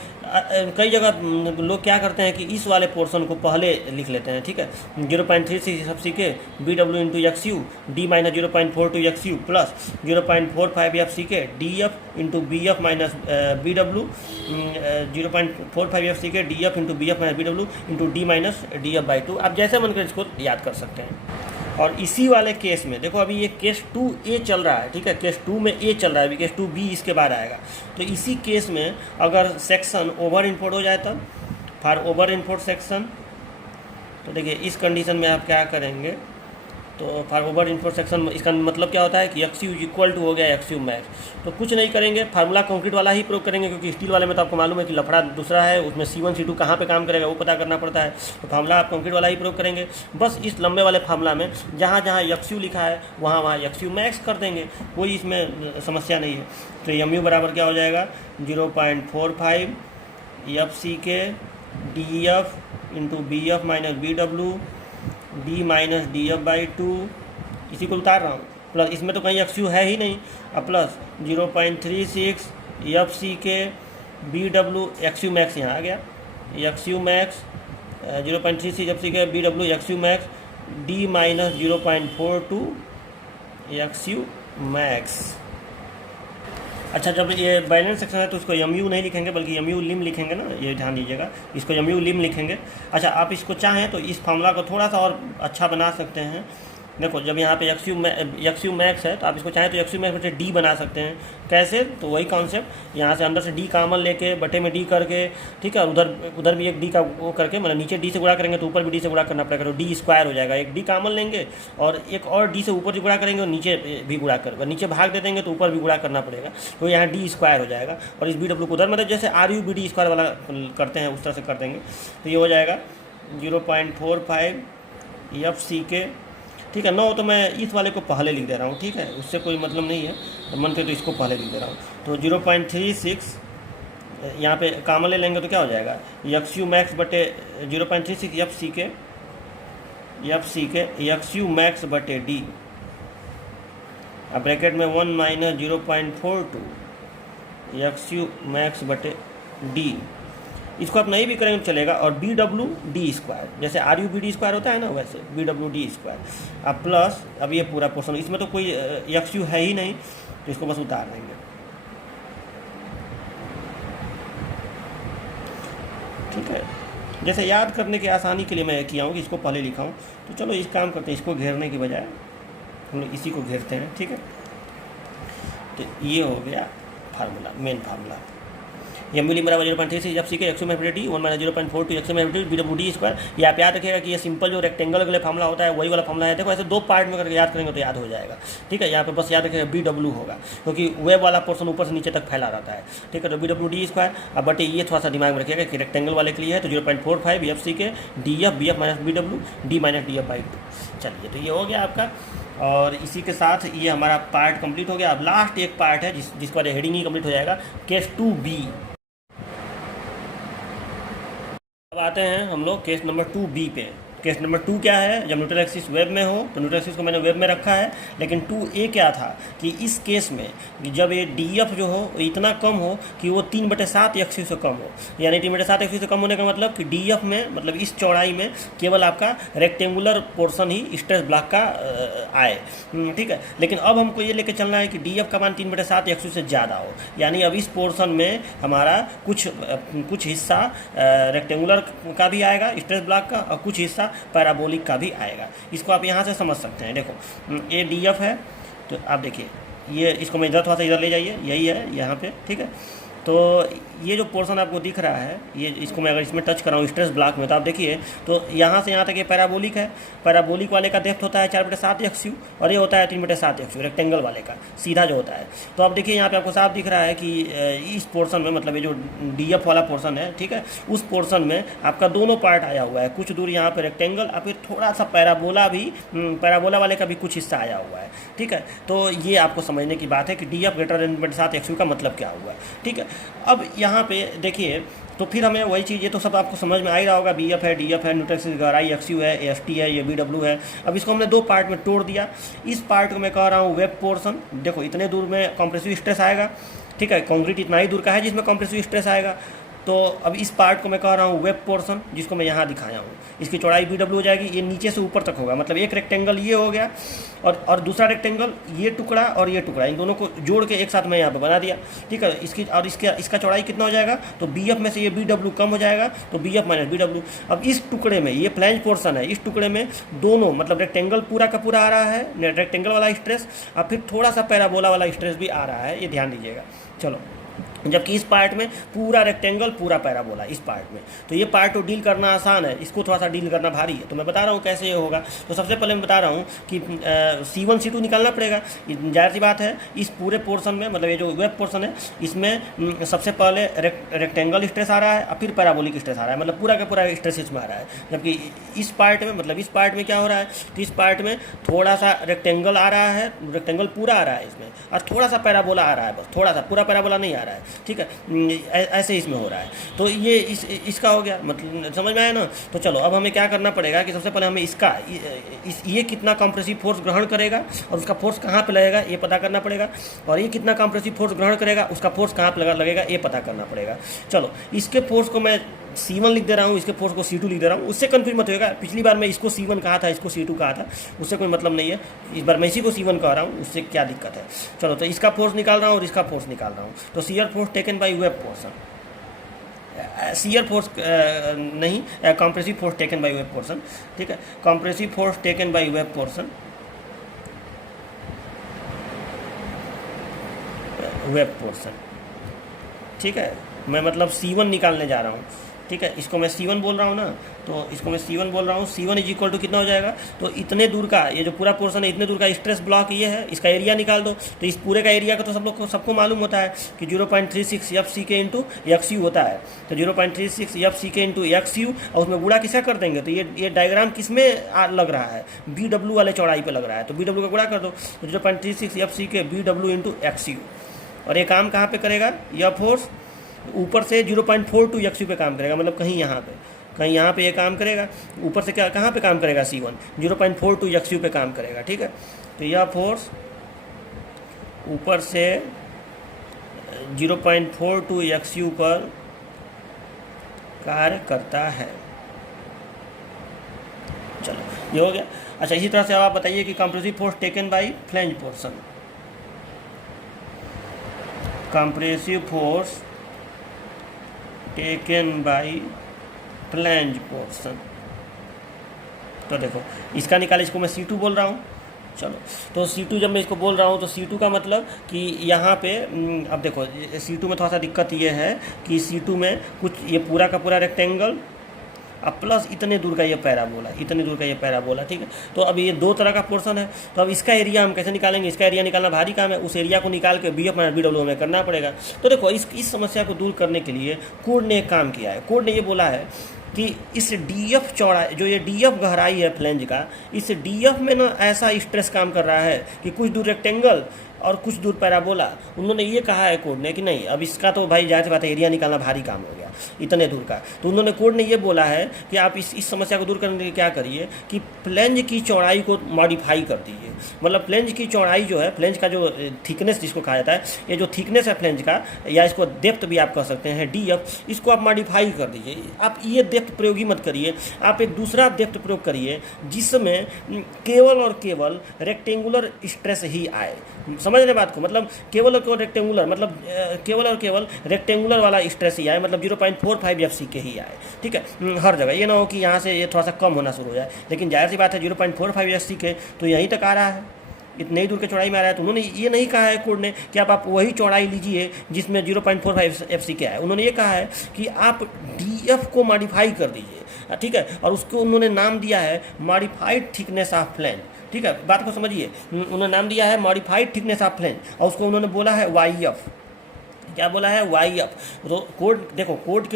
कई जगह लोग क्या करते हैं कि इस वाले पोर्शन को पहले लिख लेते हैं। ठीक है, 0.36 सब सी के B W into x U D minus 0.42 x U plus 0.45 F C K D F into B F minus B W 0.45 F C K D F into B F minus B W into D minus D F by 2। आप जैसे मन कर इसको याद कर सकते हैं। और इसी वाले केस में देखो अभी ये केस 2A चल रहा है। ठीक है, केस 2 में A चल रहा है, अभी केस 2B इसके बाद आएगा। तो इसी केस में अगर सेक्शन ओवर इनपुट हो जाए तब फॉर ओवर इनपुट सेक्शन, तो देखिए इस कंडीशन में आप क्या करेंगे, तो फॉर ओवर इनपुट सेक्शन इसका मतलब क्या होता है कि एक्स यू इक्वल टू हो गया एक्स यू मैक्स। तो कुछ नहीं करेंगे, फार्मूला कंक्रीट वाला ही प्रयोग करेंगे, क्योंकि स्टील वाले में तो आपको मालूम है कि लफड़ा दूसरा है, उसमें C1 C2 कहाँ पे काम करेगा वो पता करना पड़ता है। तो फार्मूला आप कंक्रीट वाला ही प्रयोग करेंगे। बस इस लंबे वाले फार्मूला में जहाँ जहाँ एक्स यू लिखा है वहाँ वहाँ एक्स यू मैक्स कर देंगे, कोई इसमें समस्या नहीं है। तो एम यू बराबर क्या हो जाएगा 0.45 F C K D F into B F minus B W D minus D F by 2, इसी को उतार रहा हूँ, प्लस इसमें तो कहीं एक्स यू है ही नहीं, अब प्लस 0.36 एफ सी के B W X you max यहाँ आ गया, X you max 0.36 F C के B W X you max D minus 0.42 x you max. अच्छा, जब ये बैलेंस सेक्शन है तो उसको एम यू नहीं लिखेंगे बल्कि एम यू लिम लिखेंगे ना, ये ध्यान दीजिएगा, इसको एम यू लिम लिखेंगे। अच्छा, आप इसको चाहें तो इस फार्मूला को थोड़ा सा और अच्छा बना सकते हैं। देखो जब यहाँ पे एक्स यू मैक्स है तो आप इसको चाहें तो एक्स यू मैक्स बटे डी बना सकते हैं। कैसे, तो वही कॉन्सेप्ट, यहाँ से अंदर से डी कामन लेके बटे में डी करके, ठीक है, उधर भी एक डी का वो करके, मतलब नीचे डी से गुणा करेंगे तो ऊपर भी डी से गुणा करना पड़ेगा, तो डी स्क्वायर हो जाएगा। एक डी कामन लेंगे और एक और डी से ऊपर भी गुणा करेंगे और नीचे भी गुणा कर, नीचे भाग दे देंगे तो ऊपर भी गुणा करना पड़ेगा, तो यहाँ डी स्क्वायर हो जाएगा। और इस बी डब्ल्यू को उधर मतलब जैसे R you B D square वाला करते हैं उस तरह से कर देंगे, तो ये हो जाएगा 0.45 एफ सी के। ठीक है, 9 तो मैं इस वाले को पहले लिख दे रहा हूँ, ठीक है, उससे कोई मतलब नहीं है, तो मन पे तो इसको पहले लिख दे रहा हूँ। तो 0.36 यहाँ पे कामन ले लेंगे तो क्या हो जाएगा एक्स यू मैक्स बटे 0.36 F C K X you max बटे डी, अब ब्रैकेट में 1 माइनस 0.42 एक्स यू मैक्स बटे डी। इसको आप नहीं भी करेंगे तो चलेगा। और बी डब्ल्यू डी स्क्वायर, जैसे R you B D square होता है ना, वैसे बी डब्ल्यू डी स्क्वायर। अब प्लस, अब ये पूरा पोर्शन, इसमें तो कोई एक्स यू है ही नहीं, तो इसको बस उतार देंगे। ठीक है, जैसे याद करने की आसानी के लिए मैं किया हूँ कि इसको पहले लिखा हूँ, तो चलो इस काम करते हैं, इसको घेरने की बजाय हम लोग इसी को घेरते हैं। ठीक है, तो ये हो गया formula, main formula. M you lim बराबर 0.36 F C K X you max बटे D 1 minus 0.42 x you max बटे बी डब्ल्यू डी स्क्वायर। ये आप याद रखिएगा कि ये सिंपल जो रेक्टेंगल के लिए फार्मूला होता है वही वाला फार्मूला है। देखो ऐसे 2 पार्ट में करके याद करेंगे तो याद हो जाएगा। ठीक है, यहाँ पे बस याद रखिएगा बी डब्ल्यू होगा, क्योंकि वेब वाला पोर्शन ऊपर से नीचे तक फैला रहता है। ठीक है, तो बी डब्ल्यू डी स्क्वायर। अब बटे ये थोड़ा सा दिमाग में रखिएगा कि रेक्टेंगल वाले के लिए है, तो 0.45 F C K D F B F minus B W D minus D F by 2। चलिए, तो ये हो गया आपका, और इसी के साथ ये हमारा पार्ट कंप्लीट हो गया। अब लास्ट एक पार्ट है जिसका हेडिंग ही कंप्लीट हो जाएगा, केस 2B। अब आते हैं हम लोग केस नंबर 2B पे। केस नंबर 2 क्या है, जब न्यूट्रल एक्सिस वेब में हो, तो न्यूट्रल एक्सिस को मैंने वेब में रखा है, लेकिन 2A क्या था कि इस केस में जब ये DF जो हो इतना कम हो कि वो 3/7 एक्सिस से कम हो, यानी 3/7 एक्सिस से कम होने का मतलब कि DF में, मतलब इस चौड़ाई में केवल आपका रेक्टेंगुलर पोर्शन ही स्ट्रेस ब्लॉक का आए। ठीक है, लेकिन अब हमको ये लेके चलना है कि DF का मान 3/7 एक्सिस से ज़्यादा हो, यानी अब इस पोर्शन में हमारा कुछ हिस्सा रेक्टेंगुलर का भी आएगा स्ट्रेस ब्लॉक का, और कुछ हिस्सा पैराबोलिक का भी आएगा। इसको आप यहाँ से समझ सकते हैं। देखो ये DF है, तो आप देखिए ये, इसको मैं इधर थोड़ा सा इधर ले जाइए, यही है यहाँ पे। ठीक है, तो ये जो पोर्शन आपको दिख रहा है, ये इसको मैं अगर इसमें टच कराऊँ स्ट्रेस ब्लॉक में, तो आप देखिए तो यहाँ से यहाँ तक ये पैराबोलिक है। पैराबोलिक वाले का डेप्थ होता है 4/7 एक्सयू और ये होता है 3/7 एक्सयू रेक्टेंगल वाले का सीधा जो होता है। तो आप देखिए यहाँ पे आपको साफ दिख रहा है कि इस पोर्शन में, मतलब ये जो DF वाला पोर्शन है, ठीक है, उस पोर्शन में आपका दोनों पार्ट आया हुआ है। कुछ दूर यहाँ पे रेक्टेंगल और फिर थोड़ा सा पैराबोला भी, पैराबोला वाले का भी कुछ हिस्सा आया हुआ है, ठीक है। तो ये आपको समझने की बात है कि DF ग्रेटर देन 3/7 एक्सयू का मतलब क्या हुआ है, ठीक है। अब यहाँ पे देखिए तो फिर हमें वही चीज़, ये तो सब आपको समझ में आ ही रहा होगा, BF है, DF है, न्यूट्रैक्स की गहराई XU है, AST है, ये BW है। अब इसको हमने दो पार्ट में तोड़ दिया। इस पार्ट को मैं कह रहा हूँ वेब पोर्शन। देखो इतने दूर में कॉम्प्रेसिव स्ट्रेस आएगा, ठीक है, कंक्रीट इतना ही दूर का है जिसमें कॉम्प्रेसिव स्ट्रेस आएगा। तो अब इस पार्ट को मैं कह रहा हूँ वेब पोर्शन, जिसको मैं यहाँ दिखाया हूँ। इसकी चौड़ाई BW हो जाएगी, ये नीचे से ऊपर तक होगा, मतलब एक रेक्टेंगल ये हो गया और दूसरा रेक्टेंगल ये टुकड़ा और ये टुकड़ा, इन दोनों को जोड़ के एक साथ मैं यहाँ पे बना दिया, ठीक है। इसका चौड़ाई कितना हो जाएगा, तो BF में से ये BW कम हो जाएगा, तो BF माइनस BW। अब इस टुकड़े में ये फ्लैंज पोर्शन है, इस टुकड़े में दोनों, मतलब रेक्टेंगल पूरा का पूरा आ रहा है, रेक्टेंगल वाला स्ट्रेस, और फिर थोड़ा सा पैराबोला वाला स्ट्रेस भी आ रहा है, ये ध्यान दीजिएगा। चलो, जबकि इस पार्ट में पूरा रेक्टेंगल पूरा पैराबोला इस पार्ट में। तो ये पार्ट तो डील करना आसान है, इसको थोड़ा सा डील करना भारी है। तो मैं बता रहा हूँ कैसे ये होगा। तो सबसे पहले मैं बता रहा हूँ कि C1 C2 निकालना पड़ेगा। जाहिर सी बात है, इस पूरे पोर्शन में, मतलब ये जो वेब पोर्शन है, इसमें सबसे पहले रेक्टेंगल स्ट्रेस आ रहा है और फिर पैराबोलिक स्ट्रेस आ रहा है, मतलब पूरा का पूरा स्ट्रेस इसमें आ रहा है। जबकि इस पार्ट में, मतलब इस पार्ट में क्या हो रहा है, तो इस पार्ट में थोड़ा सा रेक्टेंगल आ रहा है, रेक्टेंगल पूरा आ रहा है इसमें, और थोड़ा सा पैराबोला आ रहा है, बस थोड़ा सा, पूरा पैराबोला नहीं आ रहा है, ठीक है। ऐसे इसमें हो रहा है। तो ये इसका हो गया, मतलब समझ में आया ना। तो चलो अब हमें क्या करना पड़ेगा कि सबसे पहले हमें इसका ये कितना कंप्रेसिव फोर्स ग्रहण करेगा और उसका फोर्स कहाँ पे लगेगा ये पता करना पड़ेगा, और ये कितना कंप्रेसिव फोर्स ग्रहण करेगा उसका फोर्स कहाँ पे लगेगा ये पता करना पड़ेगा। चलो, इसके फोर्स को मैं C1 लिख दे रहा हूँ, इसके फोर्स को C2 लिख दे रहा हूँ। उससे कन्फ्यूज मत होगा, पिछली बार मैं इसको C1 कहा था, इसको C2 कहा था, उससे कोई मतलब नहीं है। इस बार मैं इसी को C1 कह रहा हूँ, उससे क्या दिक्कत है। चलो, तो इसका फोर्स निकाल रहा हूँ और इसका फोर्स निकाल रहा हूँ। तो shear force taken by web portion, shear force नहीं, compressive force taken by web portion, ठीक है। Compressive force taken by web portion, web portion, ठीक है। मैं मतलब C1 निकालने जा रहा हूँ, ठीक है। इसको मैं C1 बोल रहा हूँ ना, तो इसको मैं C1 बोल रहा हूँ। C1 इज इक्वल टू कितना हो जाएगा, तो इतने दूर का, ये जो पूरा पोर्शन है, इतने दूर का स्ट्रेस ब्लॉक ये है, इसका एरिया निकाल दो। तो इस पूरे का एरिया का तो सब लोग को सबको मालूम होता है कि 0.36 FCK इंटू XU होता है। तो 0.36 FCK इंटू XU, और उसमें गुणा किसका कर देंगे, तो ये डायग्राम किस में लग रहा है, BW वाले चौड़ाई पर लग रहा है, तो BW का गुणा कर दो। तो 0.36 FCK BW इंटू XU, और ये काम कहाँ पे करेगा, यह फोर्स ऊपर से 0.42 XU पे काम करेगा, मतलब कहीं यहाँ पे ये काम करेगा। ऊपर से क्या कहाँ पे काम करेगा, C1 0.42 XU पे काम करेगा, ठीक है। तो यह फोर्स ऊपर से 0.42 XU पर कार्य करता है। चलो, ये हो गया। अच्छा, इसी तरह से अब आप बताइए कि compressive force taken by flange portion, compressive force taken by flange portion. तो देखो, इसका निकाले, इसको मैं C2 बोल रहा हूँ। चलो, तो C2 जब मैं इसको बोल रहा हूँ, तो C2 का मतलब कि यहाँ पे अब देखो, C2 में थोड़ा सा दिक्कत ये है कि C2 में कुछ ये पूरा का पूरा रेक्टेंगल अब प्लस इतने दूर का ये पैराबोला, इतने दूर का ये पैराबोला, ठीक है। तो अब ये दो तरह का पोर्शन है। तो अब इसका एरिया हम कैसे निकालेंगे, इसका एरिया निकालना भारी काम है। उस एरिया को निकाल के BF माइनस BW में करना पड़ेगा। तो देखो, इस समस्या को दूर करने के लिए कोड ने एक काम किया है। कोड ने ये बोला है कि इस DF चौड़ाई, जो ये DF गहराई है फ्लैंज का, इस DF में ना ऐसा स्ट्रेस काम कर रहा है कि कुछ दूर रेक्टेंगल और कुछ दूर पैराबोला। उन्होंने ये कहा है कोड ने कि नहीं, अब इसका तो भाई जाहिर सी बात है, एरिया निकालना भारी काम हो गया इतने दूर का। तो उन्होंने कोड ने ये बोला है कि आप इस समस्या को दूर करने के लिए क्या करिए कि फ्लैंज की चौड़ाई को मॉडिफाई कर दीजिए। मतलब फ्लैंज की चौड़ाई जो है, फ्लैंज का जो थिकनेस जिसको कहा जाता है, ये जो थिकनेस है फ्लैंज का, या इसको डेप्थ भी आप कह सकते हैं, DF, इसको आप मॉडिफाई कर दीजिए। आप ये डेप्थ प्रयोग ही मत करिए, आप एक दूसरा डेप्थ प्रयोग करिए जिसमें केवल और केवल रेक्टेंगुलर स्ट्रेस ही आए। समझ रहे बात को, मतलब केवल और केवल रेक्टेंगुलर, मतलब केवल और केवल रेक्टेंगुलर वाला स्ट्रेस ही आए, मतलब 0.45 FCK ही आए, ठीक है। हर जगह ये ना हो कि यहाँ से ये थोड़ा सा कम होना शुरू हो जाए। लेकिन जाहिर सी बात है 0.45 FCK तो यहीं तक आ रहा है, इतने ही दूर के चौड़ाई में आ रहा है। तो उन्होंने ये नहीं कहा है कोड ने कि आप वही चौड़ाई लीजिए जिसमें 0.45 FCK है। उन्होंने ये कहा है कि आप DF को मॉडिफाई कर दीजिए, ठीक है, और उसको उन्होंने नाम दिया है मॉडिफाइड थिकनेस ऑफ फ्लैंज। ठीक है, बात को समझिए, उन्होंने नाम दिया है मॉडिफाइड थिकनेस ऑफ फ्लैंज और उसको उन्होंने बोला है YF। क्या बोला है? YF। तो कोड देखो, कोड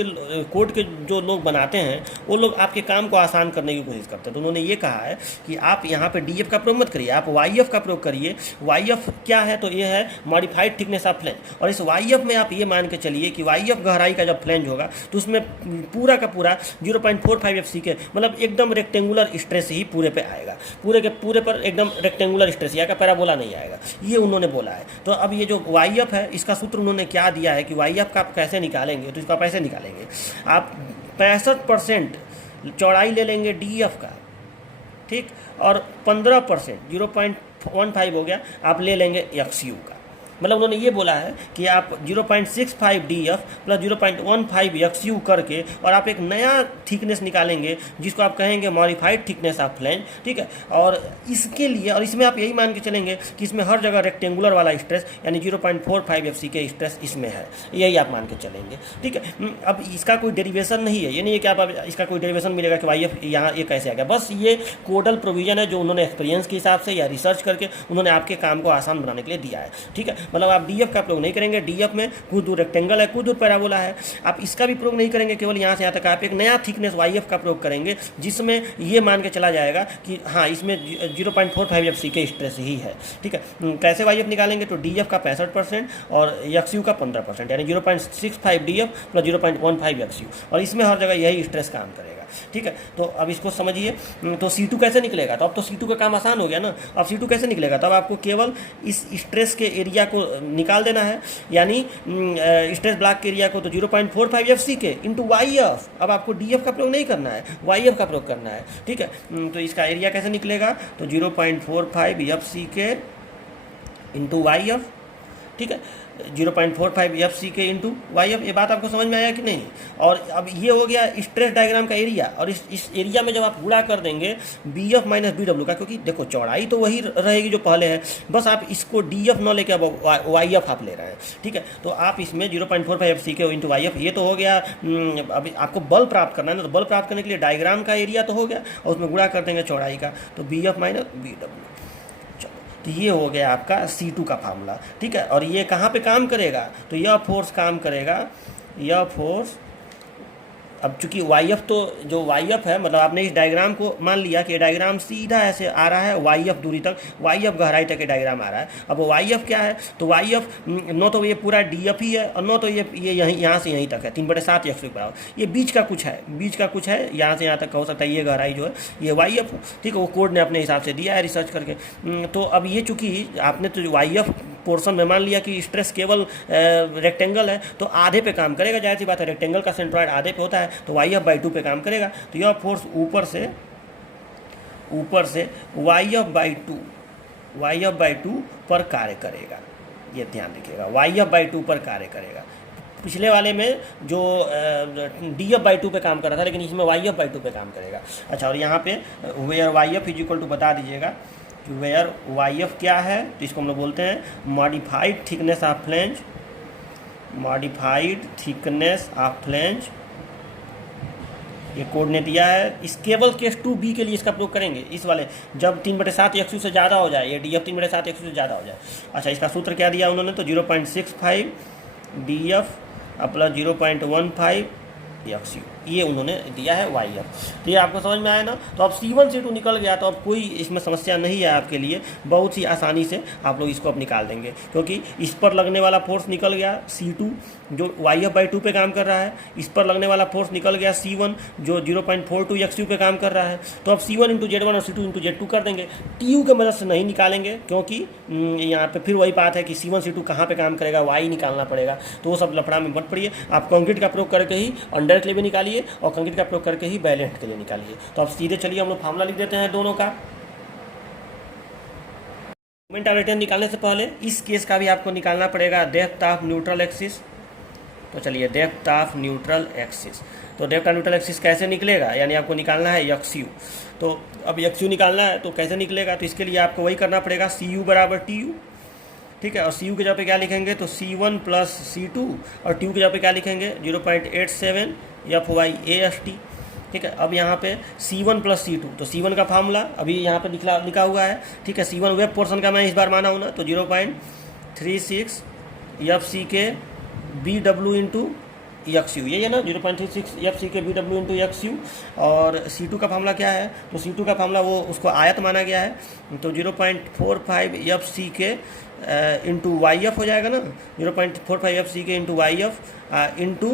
के जो लोग बनाते हैं वो लोग आपके काम को आसान करने की कोशिश करते हैं। तो उन्होंने ये कहा है कि आप यहाँ पे DF का प्रयोग मत करिए, आप YF का प्रयोग करिए। YF क्या है? तो ये है मॉडिफाइड थिकनेस ऑफ फ्लैंज। और इस YF में आप ये मान के चलिए कि YF गहराई का जब फ्लैंज होगा तो उसमें पूरा का पूरा 0.45 FCK, मतलब एकदम रेक्टेंगुलर स्ट्रेस ही पूरे पे आएगा, पूरे के पूरे पर एकदम रेक्टेंगुलर स्ट्रेस, या का पैराबोला नहीं आएगा, ये उन्होंने बोला है। तो अब ये जो YF है इसका सूत्र उन्होंने क्या दिया है कि YF का आप कैसे निकालेंगे, तो इसका कैसे निकालेंगे, आप 65% चौड़ाई ले लेंगे DF का, ठीक, और 15% 0.15 हो गया आप ले लेंगे XU का। मतलब उन्होंने ये बोला है कि आप 0.65 DF प्लस 0.15 XU करके और आप एक नया थिकनेस निकालेंगे जिसको आप कहेंगे मॉडिफाइड थिकनेस ऑफ फ्लैंज, ठीक है। और इसके लिए, और इसमें आप यही मान के चलेंगे कि इसमें हर जगह रेक्टेंगुलर वाला स्ट्रेस यानी 0.45 FCK स्ट्रेस इसमें है, यही आप मान के चलेंगे, ठीक है। अब इसका कोई डेरिवेशन नहीं है, ये नहीं है कि आप इसका कोई डेरिवेशन मिलेगा कि YF यहाँ ये कैसे आ गया, बस ये कोडल प्रोविजन है जो उन्होंने एक्सपीरियंस के हिसाब से या रिसर्च करके उन्होंने आपके काम को आसान बनाने के लिए दिया है, ठीक है। मतलब आप DF का प्रयोग नहीं करेंगे, DF में कुछ दूर रेक्टेंगल है, कुछ दूर पैराबोला है, आप इसका भी प्रयोग नहीं करेंगे, केवल यहाँ से यहाँ तक आप एक नया थिकनेस YF का प्रयोग करेंगे जिसमें ये मान के चला जाएगा कि हाँ इसमें 0.45 FCK स्ट्रेस ही है, ठीक है। कैसे YF निकालेंगे? तो DF का 65% और XU का 15%, यानी 0.65 DF प्लस 0.15 XU, और इसमें हर जगह यही स्ट्रेस काम करेगा, ठीक है। तो अब इसको समझिए, तो C2 कैसे निकलेगा? तो अब तो C2 का काम आसान हो गया ना। अब C2 कैसे निकलेगा? तब आपको केवल इस स्ट्रेस के एरिया को निकाल देना है, यानी स्ट्रेस ब्लॉक के एरिया को, तो 0.45 FCK इंटू YF। अब आपको DF का प्रयोग नहीं करना है, YF का प्रयोग करना है, ठीक है। तो इसका एरिया कैसे निकलेगा? तो 0.45 FCK इंटू YF, ठीक है, 0.45 FCK इंटू YF। ये बात आपको समझ में आया कि नहीं? और अब ये हो गया स्ट्रेस डायग्राम का एरिया, और इस एरिया में जब आप गुणा कर देंगे BF माइनस BW का, क्योंकि देखो चौड़ाई तो वही रहेगी जो पहले है, बस आप इसको DF न लेके अब YF आप ले रहे हैं, ठीक है। तो आप इसमें 0.45 FCK इंटू YF, ये तो हो गया। अभी आपको बल प्राप्त करना है ना, तो बल प्राप्त करने के लिए डायग्राम का एरिया तो हो गया और उसमें गुणा कर देंगे चौड़ाई का, तो BF माइनस BW। तो ये हो गया आपका C2 का फार्मूला, ठीक है। और ये कहाँ पे काम करेगा? तो यह फोर्स काम करेगा, यह फोर्स, अब चूंकि YF, तो जो YF है, मतलब आपने इस डायग्राम को मान लिया कि डायग्राम सीधा ऐसे आ रहा है YF दूरी तक, YF गहराई तक ये डायग्राम आ रहा है। अब YF क्या है? तो YF न तो ये पूरा DF ही है और न तो ये यहाँ से यहीं तक है, 3/7 XU के बराबर। ये बीच का कुछ है, यहाँ से यहाँ तक हो सकता है, ये गहराई जो है ये YF, ठीक है, वो कोड ने अपने हिसाब से दिया है रिसर्च करके। तो अब ये चूँकि आपने तो YF पोर्शन में मान लिया कि स्ट्रेस केवल रेक्टेंगल है, तो आधे पे काम करेगा, जाहिर सी बात है, रेक्टेंगल का सेंट्रॉइड आधे पे होता है, तो YF/2 पे काम करेगा। तो यह फोर्स ऊपर से YF/2 पर कार्य करेगा, ये ध्यान रखिएगा, YF/2 पर कार्य करेगा। पिछले वाले में जो DF/2 पे काम कर रहा था, लेकिन इसमें YF/2 पे काम करेगा। अच्छा, और यहाँ पे where YF is equal to बता दीजिएगा कि वेयर YF क्या है, तो इसको हम लोग बोलते हैं modified thickness of flange, modified thickness of flange, ये कोड ने दिया है। इस केवल केस 2B के लिए इसका प्रयोग करेंगे, इस वाले जब 3/7 XU से ज़्यादा हो जाए, ये DF 3/7 XU से ज़्यादा हो जाए। अच्छा, इसका सूत्र क्या दिया उन्होंने? तो 0.65 DF प्लस 0.15 XU, ये उन्होंने दिया है YF। तो ये आपको समझ में आया ना? तो अब C1 C2 निकल गया, तो अब कोई इसमें समस्या नहीं है आपके लिए, बहुत ही आसानी से आप लोग इसको अब निकाल देंगे, क्योंकि इस पर लगने वाला फोर्स निकल गया C2 जो YF/2 पे काम कर रहा है, इस पर लगने वाला फोर्स निकल गया C1 जो 0.42 XU पे काम कर रहा है। तो अब C1 इंटू Z1 और C2 इंटू Z2 कर देंगे, TU की मदद से नहीं निकालेंगे, क्योंकि यहाँ पे फिर वही बात है कि C1 C2 कहाँ पे काम करेगा, Y निकालना पड़ेगा, तो वो सब लफड़ा में मत पड़िए। आप कंक्रीट का प्रयोग करके ही अंडर के लिए भी निकालिए और कंक्रीट का प्रयोग करके ही बैलेंस के लिए निकालिए। तो अब सीधे चलिए हम लोग फार्मूला लिख देते हैं दोनों का। मोमेंट ऑफ इनर्शिया निकालने से पहले इस केस का भी आपको निकालना पड़ेगा, डेप्थ ऑफ न्यूट्रल एक्सिस, तो चलिए डेप्थ ऑफ न्यूट्रल एक्सिस, तो डेप्थ ऑफ न्यूट्रल एक्सिस कैसे निकलेगा, यानी आपको निकालना है एक्स यू। तो अब एक्स यू निकालना है तो कैसे निकलेगा, तो इसके लिए आपको वही करना पड़ेगा, सी यू बराबर टी यू, ठीक है। और सी यू के जगह पे क्या लिखेंगे, तो C1 प्लस C2, और टी यू के जगह पे क्या लिखेंगे 0.87 FYAST, ठीक है। अब यहाँ पे C1 प्लस C2, तो C1 का फार्मूला अभी यहाँ पे लिखा हुआ है, ठीक है। C1 वेब पोर्शन का मैं इस बार माना हूँ ना, तो 0.36 FCK BW इंटू XU, ये है ना 0.36 FCK BW इंटू XU। और C2 का फार्मूला क्या है, तो C2 का फार्मूला वो उसको आयत माना गया है, तो 0.45 FCK इंटू YF हो जाएगा ना, 0.45 FCK into YF into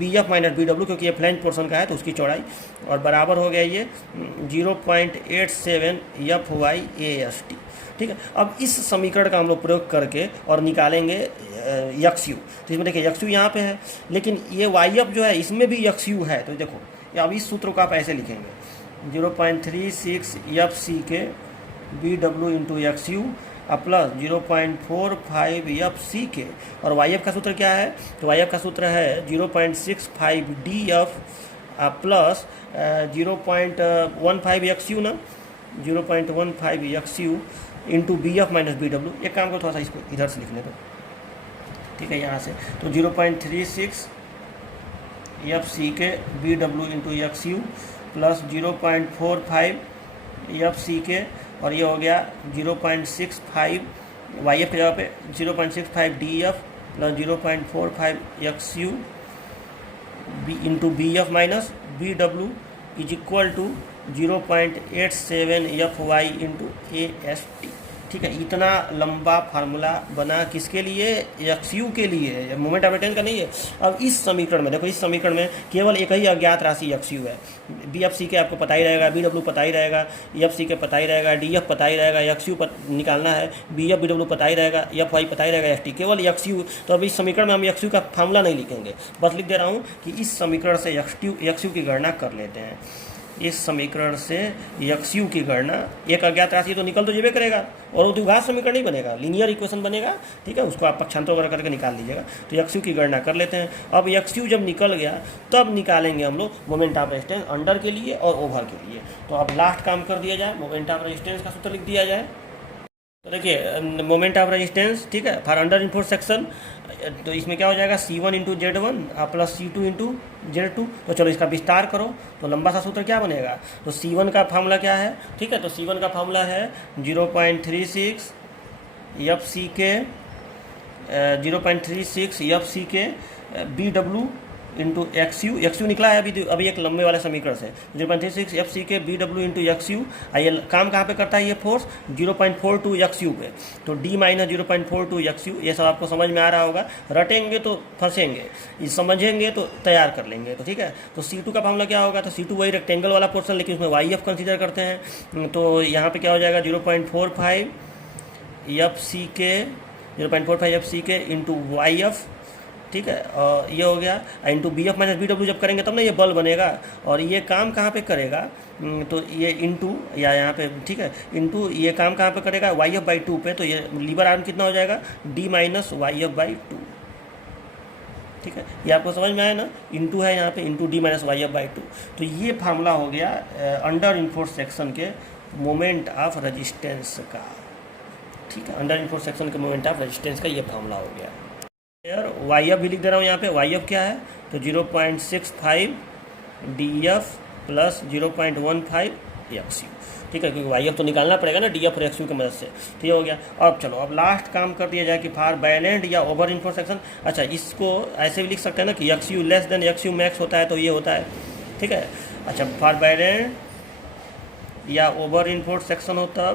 BF minus BW, क्योंकि ये फ्लैंज पोर्शन का है तो उसकी चौड़ाई, और बराबर हो गया ये 0.87 FYAST, ठीक है। अब इस समीकरण का हम लोग प्रयोग करके और निकालेंगे एक्स यू। तो इसमें देखिए एक्स यू यहाँ पे है, लेकिन ये वाई एफ जो है इसमें भी एक्स यू है, तो देखो अब इस सूत्र को आप ऐसे लिखेंगे 0.36 FCK BW into x U plus 0.45 FCK, और वाई एफ का सूत्र क्या है, तो वाई एफ का सूत्र है 0.65 DF प्लस 0.15 XU ना, 0.15 XU into BF minus BW। एक काम को थोड़ा सा इसको इधर से लिखने दो, ठीक है, यहाँ से, तो 0.36 FCK BW into XU plus 0.45 FCK, और ये हो गया 0.65 YF के जगह पे 0.65 DF plus 0.45 XU into BF minus BW is equal to 0.87 FY into AST, ठीक है। इतना लंबा फार्मूला बना किसके लिए, XU के लिए, मोमेंट ऑफ इनर्शिया का नहीं है। अब इस समीकरण में देखो, इस समीकरण में केवल एक ही अज्ञात राशि XU है, BFC आपको पता ही रहेगा, BW पता ही रहेगा, FCK पता ही रहेगा, DF पता ही रहेगा, XU निकालना है, BF BW पता ही रहेगा, FY पता ही रहेगा, ST केवल XU। तो अब इस समीकरण में हम XU का फार्मूला नहीं लिखेंगे, बस लिख दे रहा हूँ कि इस समीकरण से XU की गणना कर लेते हैं। इस समीकरण से XU की गणना, एक अज्ञात राशि तो निकल तो जेबे करेगा, और वो द्विघात समीकरण नहीं बनेगा, लीनियर इक्वेशन बनेगा, ठीक है, उसको आप पक्षांतर वगैरह करके निकाल लीजिएगा। तो XU की गणना कर लेते हैं। अब XU जब निकल गया तब निकालेंगे हम लोग मोमेंट ऑफ रेजिस्टेंस अंडर के लिए और ओवर के लिए। तो अब लास्ट काम कर दिया जाए, मोमेंट ऑफ रेजिस्टेंस का सूत्र लिख दिया जाए। तो देखिए मोमेंट ऑफ रेजिस्टेंस, ठीक है, फॉर अंडर इनफोर्स सेक्शन, तो इसमें क्या हो जाएगा C1 into Z1 plus C2 into Z2। तो चलो इसका विस्तार करो, तो लंबा सा सूत्र क्या बनेगा, तो C1 का फार्मूला क्या है, ठीक है, तो C1 का फार्मूला है 0.36 FCK 0.36 FCK BW into XU निकला है अभी एक लंबे वाले समीकरण से, 0.36 FCK BW इंटू XU। ये काम कहाँ पे करता है, ये फोर्स 0.42 XU पे, तो D माइनस 0.42 XU। ये सब आपको समझ में आ रहा होगा, रटेंगे तो फंसेंगे, समझेंगे तो तैयार कर लेंगे। तो ठीक है, तो C2 का फार्मूला क्या होगा, तो C2 वही रेक्टेंगल वाला पोर्शन, लेकिन उसमें YF कंसीडर करते हैं। तो यहाँ पे क्या हो जाएगा 0.45 FCK 0.45 FCK इंटू YF, ठीक है, और ये हो गया इंटू BF माइनस BW। जब करेंगे तब ना ये बल बनेगा, और ये काम कहाँ पे करेगा, तो ये इंटू या यहाँ पे, ठीक है, इंटू ये काम कहाँ पे करेगा YF/2 पे। तो ये लीवर आर्म कितना हो जाएगा D माइनस YF/2, ठीक है, ये आपको समझ में आया ना, इंटू है यहाँ पे, इंटू D माइनस YF/2। तो ये फार्मूला हो गया अंडर इनफोर्स सेक्शन के मोमेंट ऑफ रेजिस्टेंस का, ठीक है, अंडर इनफोर्स सेक्शन के मोमेंट ऑफ रेजिस्टेंस का ये फार्मूला हो गया। YF भी लिख दे रहा हूँ यहाँ पे, YF क्या है, तो 0.65 DF प्लस 0.15 XU, ठीक है, क्योंकि YF तो निकालना पड़ेगा ना DF और XU की मदद से। ठीक हो गया। अब चलो अब लास्ट काम कर दिया जाए कि फॉर बैलेंड या ओवर इनफोर्स सेक्शन। अच्छा, इसको ऐसे भी लिख सकते हैं ना कि XU less than XU max होता है, तो ये होता है, ठीक है। अच्छा, फॉर बैलेंड या ओवर इनफोर्स सेक्शन होता है,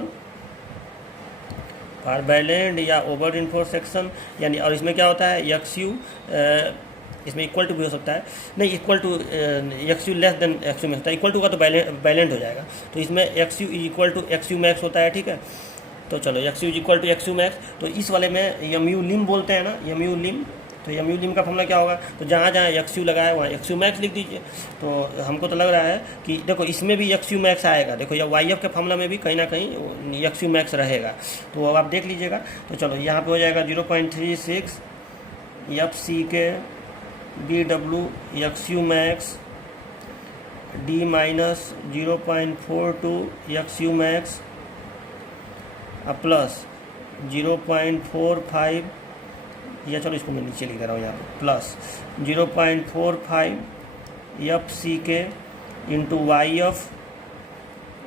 फॉर बैलेंड या ओवर इनफोर्स सेक्शन, यानी, और इसमें क्या होता है XU, इसमें इक्वल टू भी हो सकता है, नहीं equal to XU less than XU max होता है, इक्वल टू का तो बैलेंड हो जाएगा, तो इसमें XU equal to XU max होता है, ठीक है। तो चलो XU equal to XU max, तो इस वाले में MU लिम बोलते हैं ना, MU लिम, तो MU लिम का फॉर्मूला क्या होगा, तो जहाँ जहाँ XU लगा है वहाँ XU मैक्स लिख दीजिए। तो हमको तो लग रहा है कि देखो इसमें भी XU मैक्स आएगा, देखो या YF के फॉर्मूला में भी कहीं ना कहीं XU मैक्स रहेगा, तो अब आप देख लीजिएगा। तो चलो यहाँ पे हो जाएगा 0.36 FCK B W X you max D minus 0.42 x you max plus 0.45, या चलो इसको मैं नीचे लिख रहा हूँ यहाँ पे, plus 0.45 F C K into Y F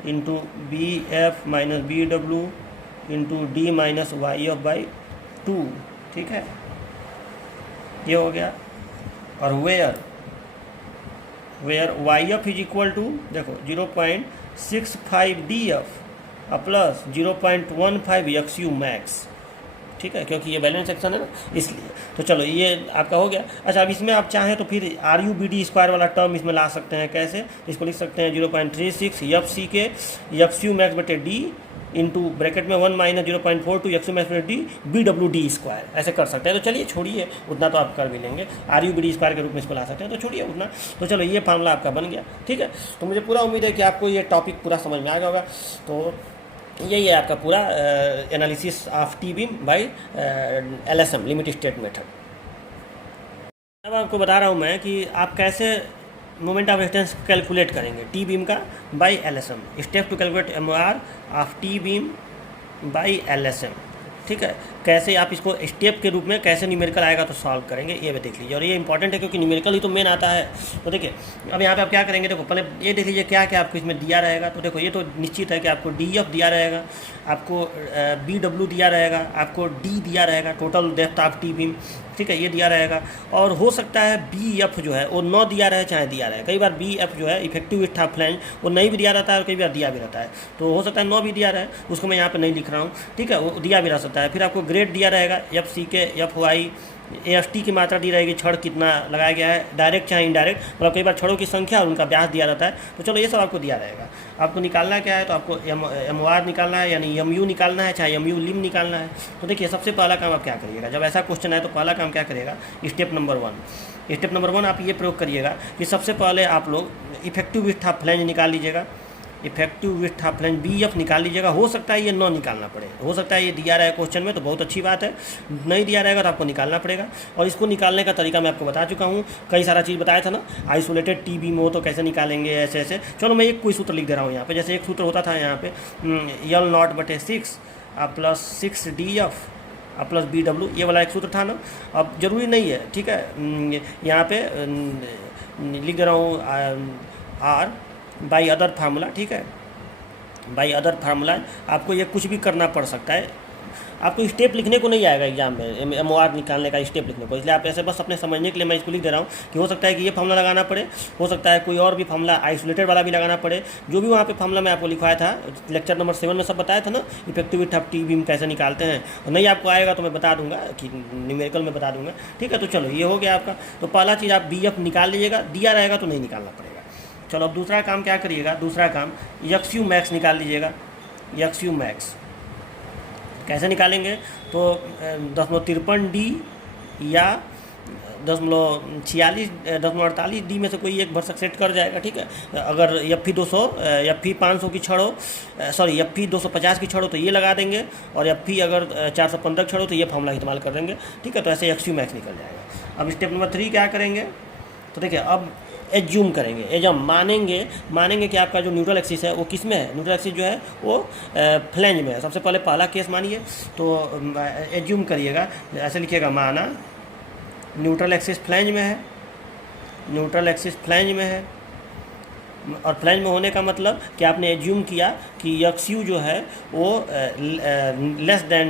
into B F minus B W into D minus Y F by 2, ठीक है, ये हो गया। और where Y F is equal to, देखो 0.65 D F plus 0.15 X you max, ठीक है, क्योंकि ये बैलेंस सेक्शन है ना, इसलिए। तो चलो ये आपका हो गया। अच्छा, अब इसमें आप चाहें तो फिर R you B D square वाला टर्म इसमें ला सकते हैं। कैसे? इसको लिख सकते हैं 0.36 F C K X you max बटे डी इंटू ब्रैकेट में 1 माइनस 0.42 एक्स यू मैक्स बटे D B W D square, ऐसे कर सकते हैं। तो चलिए छोड़िए, उतना तो आप कर भी लेंगे, R you B D square के रूप में इसको ला सकते हैं, तो छोड़िए उतना। तो चलो ये फार्मूला आपका बन गया, ठीक है। तो मुझे पूरा उम्मीद है कि आपको ये टॉपिक पूरा समझ में आ गया होगा। तो यही है आपका पूरा analysis of T beam by LSM, limit state method. अब आपको बता रहा हूँ मैं कि आप कैसे मोमेंट ऑफ रेजिस्टेंस कैलकुलेट करेंगे टी बीम का by LSM। Step two calculate MOR of T beam by LSM, ठीक है। कैसे आप इसको स्टेप के रूप में कैसे न्यूमेरिकल आएगा तो सॉल्व करेंगे, ये भी देख लीजिए। और ये इंपॉर्टेंट है क्योंकि न्यूमेरिकल ही तो मेन आता है। तो देखिए अब यहाँ पे आप क्या करेंगे, देखो पहले ये देख लीजिए क्या क्या आपको इसमें दिया रहेगा। तो देखो ये तो निश्चित है कि आपको DF दिया रहेगा, आपको BW दिया रहेगा, आपको D दिया रहेगा, total depth of T beam, ठीक है, ये दिया रहेगा। और हो सकता है BF जो है वो 9 दिया रहे चाहे दिया रहे। कई बार BF जो है इफेक्टिव विड्थ ऑफ फ्लैंज वो नहीं भी दिया रहता है और कई बार दिया भी रहता है। तो हो सकता है 9 भी दिया रहे, उसको मैं यहाँ पे नहीं लिख रहा हूँ, ठीक है, वो दिया भी रह सकता है। फिर आपको ग्रेड दिया रहेगा, FCK, FY, AST की मात्रा दी रहेगी, छड़ कितना लगाया गया है, डायरेक्ट चाहे इनडायरेक्ट, मतलब कई बार छड़ों की संख्या और उनका व्यास दिया रहता है। तो चलो ये सब आपको दिया रहेगा। आपको निकालना क्या है, तो आपको MOR निकालना है, यानी MU निकालना है, चाहे MU लिम निकालना है। तो देखिए सबसे पहला काम आप क्या करिएगा, जब ऐसा क्वेश्चन है तो पहला काम क्या करिएगा, स्टेप नंबर 1 आप ये प्रयोग करिएगा कि सबसे पहले आप लोग इफेक्टिव विड्थ ऑफ फ्लैंज निकाल लीजिएगा, effective width of flange BF निकाल लीजिएगा। हो सकता है ये 9 निकालना पड़े, हो सकता है ये दिया रहा है क्वेश्चन में, तो बहुत अच्छी बात है। नहीं दिया रहेगा तो आपको निकालना पड़ेगा। और इसको निकालने का तरीका मैं आपको बता चुका हूँ, कई सारा चीज़ बताया था ना, आइसोलेटेड टी बीम हो तो कैसे निकालेंगे, ऐसे ऐसे। चलो मैं एक कोई सूत्र लिख दे रहा हूँ यहाँ पे। जैसे एक सूत्र होता था यहाँ पे L0/6 plus 6 DF plus BW, ये वाला एक सूत्र था ना। अब जरूरी नहीं है, ठीक है, यहाँ पे लिख दे रहा हूँ R बाई अदर फार्मूला, ठीक है, बाई अदर फार्मूला। आपको ये कुछ भी करना पड़ सकता है, आपको स्टेप लिखने को नहीं आएगा एग्जाम में, MOR निकालने का स्टेप लिखने को। इसलिए आप ऐसे बस अपने समझने के लिए मैं इसको लिख दे रहा हूँ कि हो सकता है कि ये फार्मूला लगाना पड़े, हो सकता है कोई और भी फार्मूला आइसोलेटेड वाला भी लगाना पड़े। जो भी वहाँ पे फार्मूला मैं आपको लिखवाया था, लेक्चर नंबर 7 में सब बताया था ना, effective width of T beam कैसे निकालते हैं। और नहीं आपको आएगा तो मैं बता दूंगा कि न्यूमेरिकल में बता दूंगा, ठीक है। तो चलो ये हो गया आपका। तो पहला चीज़ आप BF निकाल लीजिएगा, दिया रहेगा तो नहीं निकालना पड़ेगा। चलो अब दूसरा काम क्या करिएगा, दूसरा काम XU मैक्स निकाल लीजिएगा। XU मैक्स कैसे निकालेंगे, तो 0.53D या 0.46 D में से कोई एक भरसक सेट कर जाएगा, ठीक है। अगर FE 200 FE 500 की छड़ हो, सॉरी FE 250 की छड़ हो तो ये लगा देंगे, और FE अगर 415 की छड़ हो तो ये फार्मूला इस्तेमाल कर देंगे, ठीक है। तो ऐसे XU मैक्स निकल जाएगा। अब स्टेप नंबर 3 क्या करेंगे, तो देखिए अब एज्यूम करेंगे, एजम मानेंगे कि आपका जो न्यूट्रल एक्सिस है वो किस में है, न्यूट्रल एक्सिस जो है वो फ्लैंज में है। सबसे पहले पहला केस मानिए, तो एज्यूम करिएगा, ऐसे लिखिएगा, माना न्यूट्रल एक्सिस फ्लैंज में है, न्यूट्रल एक्सिस फ्लैंज में है। और फ्लैंज में होने का मतलब कि आपने एज्यूम किया कि XU जो है वो लेस देन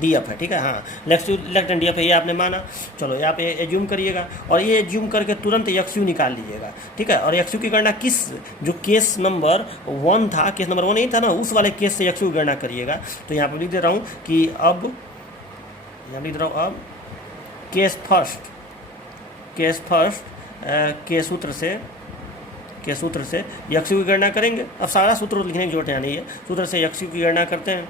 DF है, ठीक है, हाँ, लेस देन DF है, ये आपने माना। चलो यहाँ पे एज्यूम करिएगा, और ये एज्यूम करके तुरंत XU निकाल लीजिएगा, ठीक है। और XU की गणना किस, जो केस नंबर 1 था, केस नंबर 1 नहीं था ना, उस वाले केस से XU की गणना करिएगा। तो यहाँ पर लिख दे रहा हूँ कि अब केस फर्स्ट के सूत्र से XU की गणना करेंगे। अब सारा सूत्र लिखने की जरूरत नहीं है, सूत्र से XU की गणना करते हैं।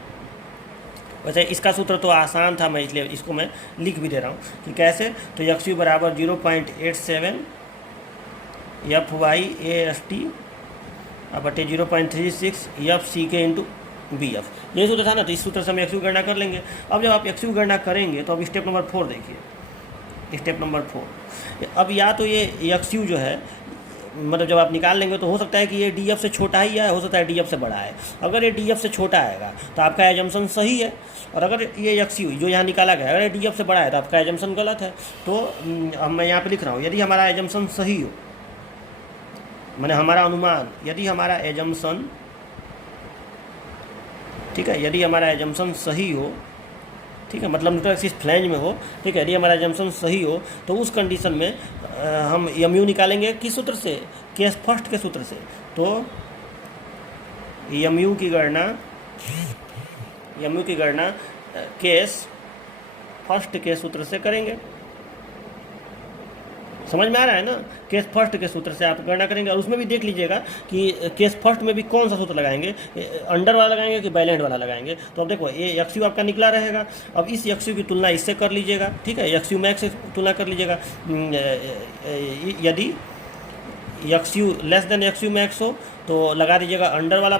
वैसे इसका सूत्र तो आसान था, मैं इसलिए इसको मैं लिख भी दे रहा हूँ कि कैसे। तो XU बराबर 0.87 FY AST बटे 0.36 FCK इंटू BF, ये सूत्र था ना। तो इस सूत्र से हम XU की गणना कर लेंगे। अब जब आप XU की गणना करेंगे तो अब स्टेप नंबर 4 देखिए, स्टेप नंबर 4। अब या तो ये एक्स यू जो है, मतलब जब आप निकाल लेंगे तो हो सकता है कि ये डी एफ से छोटा ही है, हो सकता है डी एफ से बड़ा है। अगर ये डी एफ से छोटा आएगा तो आपका एजम्पशन सही है, और अगर ये एक्स यू जो यहाँ निकाला गया अगर ये डी एफ से बड़ा है तो आपका एजम्पशन गलत है। तो अब मैं यहाँ पे लिख रहा हूँ, यदि हमारा एजम्पशन सही हो, मैंने हमारा अनुमान, यदि हमारा एजम्पशन, ठीक है, यदि हमारा एजम्पशन सही हो, ठीक है, मतलब न्यूट्रल एक्सिस फ्लैंज में हो, ठीक है, यदि हमारा एजम्पशन सही हो तो उस कंडीशन में हम एम यू निकालेंगे किस सूत्र से, केस फर्स्ट के सूत्र से। तो एम यू की गणना केस फर्स्ट के सूत्र से करेंगे। समझ में आ रहा है ना, केस फर्स्ट के सूत्र से आप गणना करेंगे। और उसमें भी देख लीजिएगा कि केस फर्स्ट में भी कौन सा सूत्र लगाएंगे, अंडर वाला लगाएंगे कि बैलेंड वाला लगाएंगे। तो अब देखो ये एक्स यू आपका निकला रहेगा, अब इस एक्स यू की तुलना इससे कर लीजिएगा, ठीक है, एक्स यू मैक्स से तुलना कर लीजिएगा। यदि X U less than X you max हो तो लगा दीजिएगा अंडर वाला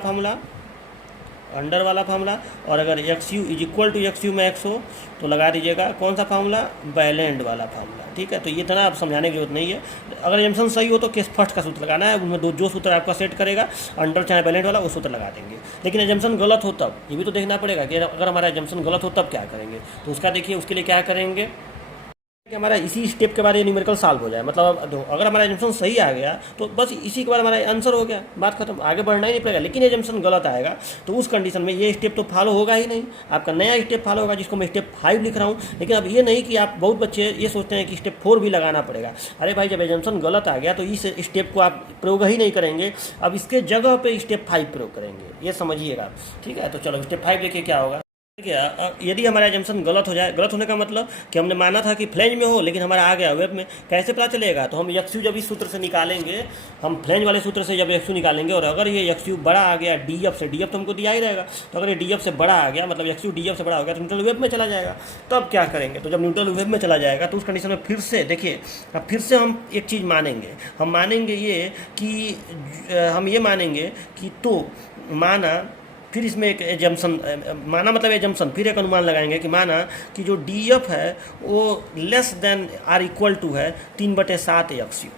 फार्मूला, और अगर X U is equal to X you max हो तो लगा दीजिएगा कौन सा फार्मूला, बैलेंड वाला फार्मूला, ठीक है। तो ये इतना आप समझाने की जरूरत नहीं है। अगर एजम्पशन सही हो तो केस फर्स्ट का सूत्र लगाना है, उनमें जो सूत्र आपका सेट करेगा अंडर चाहे बैलेंड वाला वो सूत्र लगा देंगे। लेकिन एजम्पशन गलत हो तब ये भी तो देखना पड़ेगा कि अगर हमारा एजम्पशन गलत हो तब क्या करेंगे। तो उसका देखिए, उसके लिए क्या करेंगे कि हमारा इसी स्टेप के बाद ये न्यूमेरिकल सॉल्व हो जाए। मतलब अगर हमारा एजम्पशन सही आ गया तो बस इसी के बाद हमारा आंसर हो गया, बात खत्म, आगे बढ़ना ही नहीं पड़ेगा। लेकिन एजम्पशन गलत आएगा तो उस कंडीशन में ये स्टेप तो फॉलो होगा ही नहीं, आपका नया स्टेप फॉलो होगा जिसको मैं स्टेप 5 लिख रहा हूँ। लेकिन अब ये नहीं कि आप, बहुत बच्चे ये सोचते हैं कि स्टेप 4 भी लगाना पड़ेगा। अरे भाई, जब एजम्पशन गलत आ गया तो इस स्टेप को आप प्रयोग ही नहीं करेंगे, अब इसके जगह पर स्टेप 5 प्रयोग करेंगे, ये समझिएगा, ठीक है। तो चलो स्टेप 5 देखिए क्या होगा। देखिए, यदि हमारा एजम्पशन गलत हो जाए, गलत होने का मतलब कि हमने माना था कि फ्लैंज में हो लेकिन हमारा आ गया वेब में, कैसे पता चलेगा। तो हम एक्स यू जब इस सूत्र से निकालेंगे, हम फ्लैंज वाले सूत्र से जब एक्स यू निकालेंगे, और अगर ये एक्स यू बड़ा आ गया डी एफ से, डी एफ तो हमको दिया ही रहेगा, तो अगर ये डी एफ से बड़ा आ गया मतलब एक्स यू डी एफ से बड़ा हो गया तो न्यूट्रल वेब में चला जाएगा। तब क्या करेंगे, तो जब न्यूट्रल वेब में चला जाएगा तो उस कंडीशन में फिर से देखिए, अब फिर से हम एक चीज़ मानेंगे, हम मानेंगे ये कि हम ये मानेंगे कि तो माना, फिर इसमें एक एजम्पशन माना, मतलब एजम्पशन, फिर एक अनुमान लगाएंगे कि माना कि जो डी एफ है वो less than are equal to है 3/7 एक्स यू।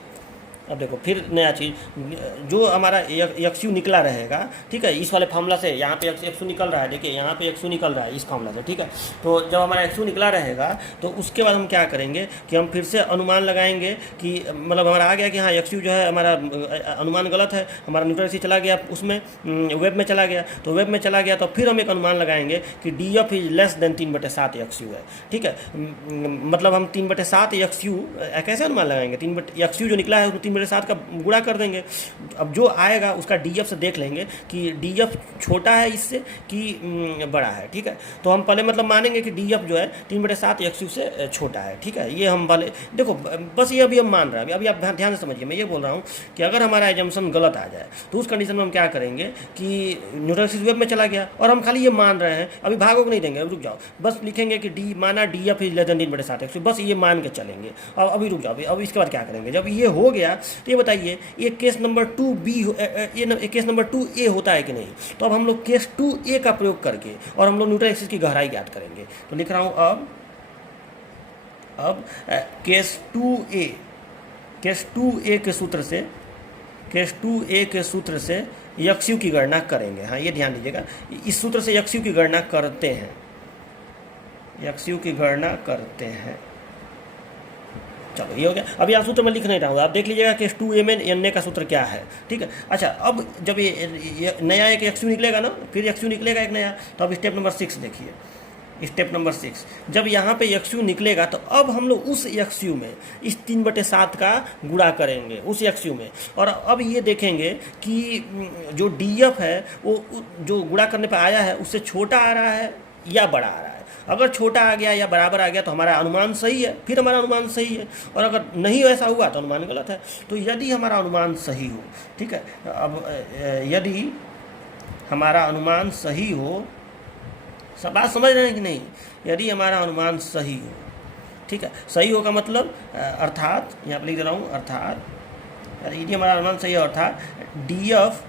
अब देखो फिर नया चीज़, जो हमारा एक्स यू निकला रहेगा, ठीक है, इस वाले फार्मूला से यहाँ पे एक्स यू निकल रहा है, देखिए यहाँ पे एक्स यू निकल रहा है इस फार्मूला से, ठीक है। तो जब हमारा एक्स यू निकला रहेगा तो उसके बाद हम क्या करेंगे कि हम फिर से अनुमान लगाएंगे कि मतलब हमारा आ गया कि हाँ एक्स यू जो है हमारा अनुमान गलत है, हमारा न्यूट्रल एक्सिस चला गया उसमें वेब में चला गया, तो वेब में चला गया तो फिर हम एक अनुमान लगाएंगे कि D f is less then 3/7 x you है, ठीक है। मतलब हम 3/7 एक्स यू कैसे अनुमान लगाएंगे, एक्स यू जो निकला है उसमें 3/7 का गुणा कर देंगे। अब जो आएगा उसका डी एफ से देख लेंगे कि डी एफ छोटा है इससे कि बड़ा है, ठीक है। तो हम पहले मतलब मानेंगे कि डी एफ जो है 3/7 एक्स यू से छोटा है, ठीक है। ये हम पहले देखो, बस ये अभी हम मान रहे हैं, अभी आप ध्यान से समझिए, मैं ये बोल रहा हूँ कि अगर हमारा एजम्पशन गलत आ जाए तो उस कंडीशन में हम क्या करेंगे कि न्यूट्रल एक्सिस वेब में चला गया और हम खाली ये मान रहे हैं, अभी भागो को नहीं देंगे, रुक जाओ, बस लिखेंगे कि माना D f is less then 3/7 x you, बस ये मान के चलेंगे। अब अभी रुक जाओ, अब इसके बाद क्या करेंगे, जब ये हो गया तो ये बताइए ये केस नंबर 2B ये केस नंबर 2A होता है कि नहीं। तो अब हम लोग केस 2A का प्रयोग करके और हम लोग न्यूट्रल एक्सिस की गहराई ज्ञात करेंगे। तो लिख रहा हूँ अब केस 2A के सूत्र से एक्स यू की गणना करेंगे। हाँ, ये ध्यान दीजिएगा, इस सूत्र से एक्स यू की गणना करते हैं, चलो ये हो गया। अब यहाँ सूत्र मैं लिख नहीं रहा हूँ, आप देख लीजिएगा केस 2A में एन का सूत्र क्या है, ठीक है। अच्छा, अब जब ये नया एक एक्स यू निकलेगा ना, फिर एक्स यू निकलेगा एक नया, तो अब स्टेप नंबर 6 देखिए, स्टेप नंबर 6, जब यहाँ पे एक्स यू निकलेगा तो अब हम लोग उस एक्स यू में इस 3/7 का गुणा करेंगे उस एक्स यू में, और अब ये देखेंगे कि जो डी एफ है वो जो गुणा करने पर आया है उससे छोटा आ रहा है या बड़ा आ रहा है। अगर छोटा आ गया या बराबर आ गया तो हमारा अनुमान सही है, फिर हमारा अनुमान सही है, और अगर नहीं ऐसा हुआ तो अनुमान गलत है। तो यदि हमारा अनुमान सही हो, ठीक है, अब यदि हमारा अनुमान सही हो, सब बात समझ रहे हैं कि नहीं, यदि हमारा अनुमान सही हो, ठीक है, सही होगा मतलब अर्थात यहाँ पर लिख दे रहा हूँ, अर्थात यदि हमारा अनुमान सही हो अर्थात D f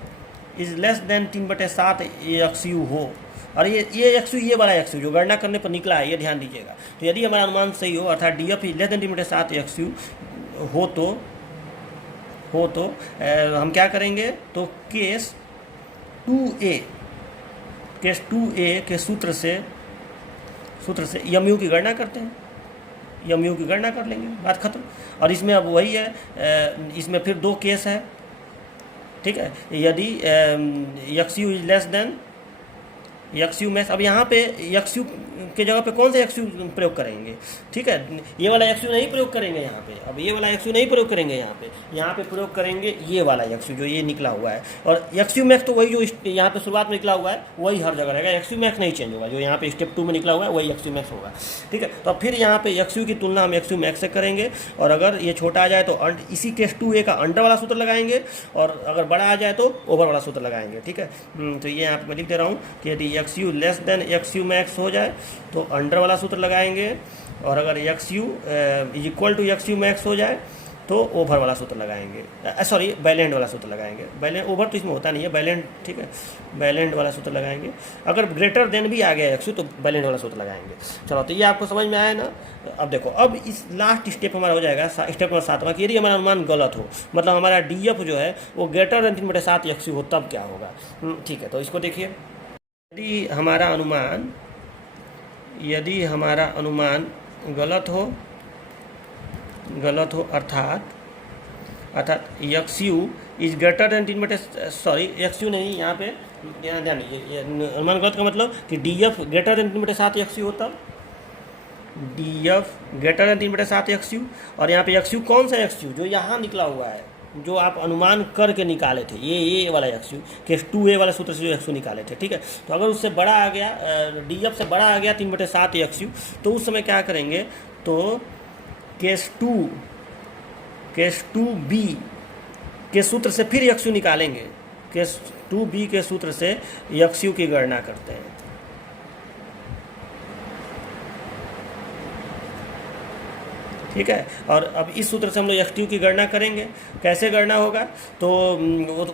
is less then 3/7 x you हो, और ये एक्सयू, ये वाला एक्सयू जो गणना करने पर निकला है, ये ध्यान दीजिएगा। तो यदि हमारा अनुमान सही हो, अर्थात डी एफ लेस देन 3/7 एक्सयू हो तो हम क्या करेंगे, तो केस 2A के सूत्र से यम यू की गणना करते हैं, यम यू की गणना कर लेंगे, बात खत्म। और इसमें अब वही है, इसमें फिर 2 केस है, ठीक है। यदि X U is less than X U max, अब यहाँ पे एक्सयू के जगह पे कौन सा एक्सयू प्रयोग करेंगे, ठीक है। ये वाला एक्सयू नहीं प्रयोग करेंगे यहाँ पे, अब ये वाला एक्सयू नहीं प्रयोग करेंगे यहाँ पे प्रयोग करेंगे ये वाला एक्सयू जो ये निकला हुआ है। और एक्सयू मैक्स तो वही जो यहाँ पे शुरुआत में निकला हुआ है वही हर जगह रहेगा, एक्सयू मैक्स नहीं चेंज होगा, जो यहाँ पे स्टेप 2 में निकला हुआ है वही एक्सयू मैक्स होगा, ठीक है। तो फिर यहाँ पे एक्सयू की तुलना हम एक्सयू मैक्स से करेंगे, और अगर ये छोटा आ जाए तो इसी केस 2A का अंडर वाला सूत्र लगाएंगे, और अगर बड़ा आ जाए तो ओवर वाला सूत्र लगाएंगे, ठीक है। तो ये यहाँ पे मैं लिख दे रहा हूँ कि यदि X U less than X U max हो जाए तो अंडर वाला सूत्र लगाएंगे, और अगर X U is equal to X U max हो जाए तो ओवर वाला सूत्र लगाएंगे, सॉरी बैलेंड वाला सूत्र लगाएंगे। बैलेंड, ओवर तो इसमें होता नहीं है, बैलेंड, ठीक है, बैलेंड वाला सूत्र लगाएंगे। अगर ग्रेटर देन भी आ गया एक्सयू तो बैलेंड वाला सूत्र लगाएंगे। चलो, तो ये आपको समझ में आया ना। अब देखो, अब इस लास्ट स्टेप हमारा हो जाएगा, स्टेप नंबर 7वां, कि यदि हमारा अनुमान गलत हो, मतलब हमारा DF जो है वो ग्रेटर देन 3/7 एक्सयू हो, तब क्या होगा, ठीक है। तो इसको देखिए, यदि हमारा अनुमान गलत हो अर्थात एक्सयू इज ग्रेटर देन 3/, सॉरी एक्सयू नहीं, यहाँ पे ध्यान दीजिए, अनुमान गलत का मतलब कि DF ग्रेटर देन 3/7 एक्सयू हो, तब DF ग्रेटर देन 3/7 एक्सयू। और यहाँ पे एक्सयू कौन सा एक्सयू, जो यहाँ निकला हुआ है, जो आप अनुमान करके निकाले थे, ये वाला एक्सयू, केस 2A वाला सूत्र से जो एक्सयू निकाले थे, ठीक है। तो अगर उससे बड़ा आ गया, DF से बड़ा आ गया 3/7 एक्सयू, तो उस समय क्या करेंगे, तो केस 2B के सूत्र से फिर एक्सयू निकालेंगे, केस 2B के सूत्र से एक्सयू की गणना करते हैं, ठीक है। और अब इस सूत्र से हम लोग एक्सयू की गणना करेंगे। कैसे गणना होगा, तो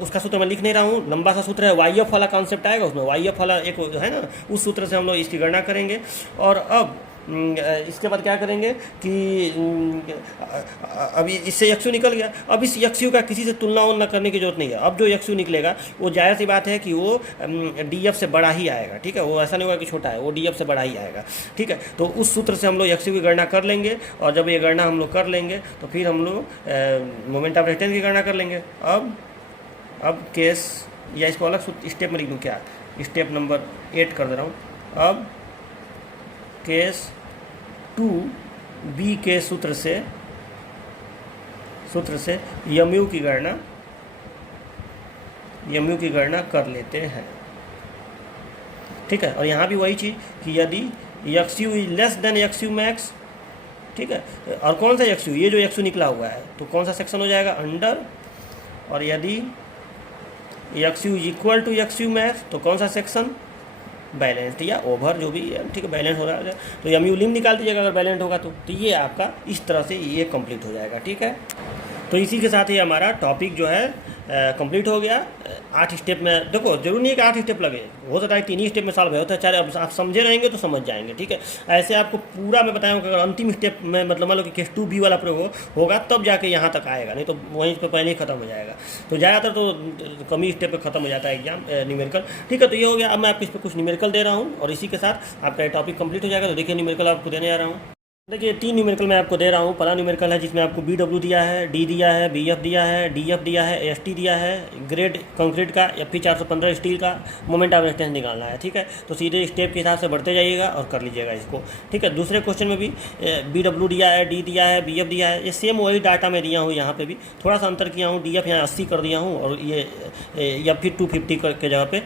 उसका सूत्र मैं लिख नहीं रहा हूँ, लंबा सा सूत्र है, YF वाला कॉन्सेप्ट आएगा उसमें, YF वाला एक है ना, उस सूत्र से हम लोग इसकी गणना करेंगे। और अब इसके बाद क्या करेंगे कि अभी इससे एक्सयू निकल गया, अब इस एक्सयू का किसी से तुलना उलना करने की जरूरत नहीं है। अब जो एक्सयू निकलेगा वो जाहिर सी बात है कि वो DF से बड़ा ही आएगा, ठीक है। वो ऐसा नहीं होगा कि छोटा है, वो DF से बड़ा ही आएगा, ठीक है। तो उस सूत्र से हम लोग एक्सयू की गणना कर लेंगे, और जब ये गणना हम लोग कर लेंगे तो फिर हम लोग मोमेंट ऑफ रेजिस्टेंस की गणना कर लेंगे। अब केस, या इसको अलग स्टेप में लिख दूँ क्या, स्टेप नंबर 8 कर दे रहा हूँ। अब केस 2B के सूत्र से यमयू की गणना कर लेते हैं, ठीक है। और यहाँ भी वही चीज़ कि यदि X U is less than X U max, ठीक है। और कौन सा एक्सयू, ये जो एक्सयू निकला हुआ है, तो कौन सा सेक्शन हो जाएगा, अंडर। और यदि X U is equal to X U max तो कौन सा सेक्शन, बैलेंस्ड या ओवर, जो भी है, ठीक है, बैलेंस हो रहा है। तो यमयू लिम निकाल दीजिएगा अगर बैलेंस होगा तो ये आपका इस तरह से ये कंप्लीट हो जाएगा, ठीक है। तो इसी के साथ ही हमारा टॉपिक जो है कंप्लीट हो गया। 8 स्टेप में, देखो जरूर नहीं है कि 8 स्टेप लगे, हो सकता है 3 ही स्टेप में सॉल्व होता है, चाहे अब आप समझे रहेंगे तो समझ जाएंगे, ठीक है। ऐसे आपको पूरा मैं बताऊँगा, अगर अंतिम स्टेप में मतलब मान लो कि केस 2B वाला प्रयोग होगा तब जाके यहाँ तक आएगा, नहीं तो वहीं पर पहले ही खत्म हो जाएगा। तो ज़्यादातर तो कम ही स्टेप पर खत्म हो जाता है एग्जाम न्यूमेरिकल, ठीक है। तो ये हो गया। अब मैं आपको इस पर कुछ न्यूमेरिकल दे रहा हूँ और इसी के साथ आपका टॉपिक कंप्लीट हो जाएगा। तो देखिए न्यूमेरिकल आपको देने जा रहा हूँ। देखिए 3 न्यूमेरिकल मैं आपको दे रहा हूँ। पहला न्यूमेरिकल है जिसमें आपको BW दिया है, D दिया है, BF दिया है, DF दिया है, ST दिया है, ग्रेड कंक्रीट का, FE 415 स्टील का, मोमेंट ऑफ रेजिस्टेंस निकालना है, ठीक है। तो सीधे स्टेप के हिसाब से बढ़ते जाइएगा और कर लीजिएगा इसको, ठीक है। दूसरे क्वेश्चन में भी BW दिया है, D दिया है, BF दिया है, ये सेम वही डाटा मैं दिया हूँ। यहाँ पे भी थोड़ा सा अंतर किया हूँ, DF यहाँ 80 कर दिया हूँ और ये FE 250 के जगह पे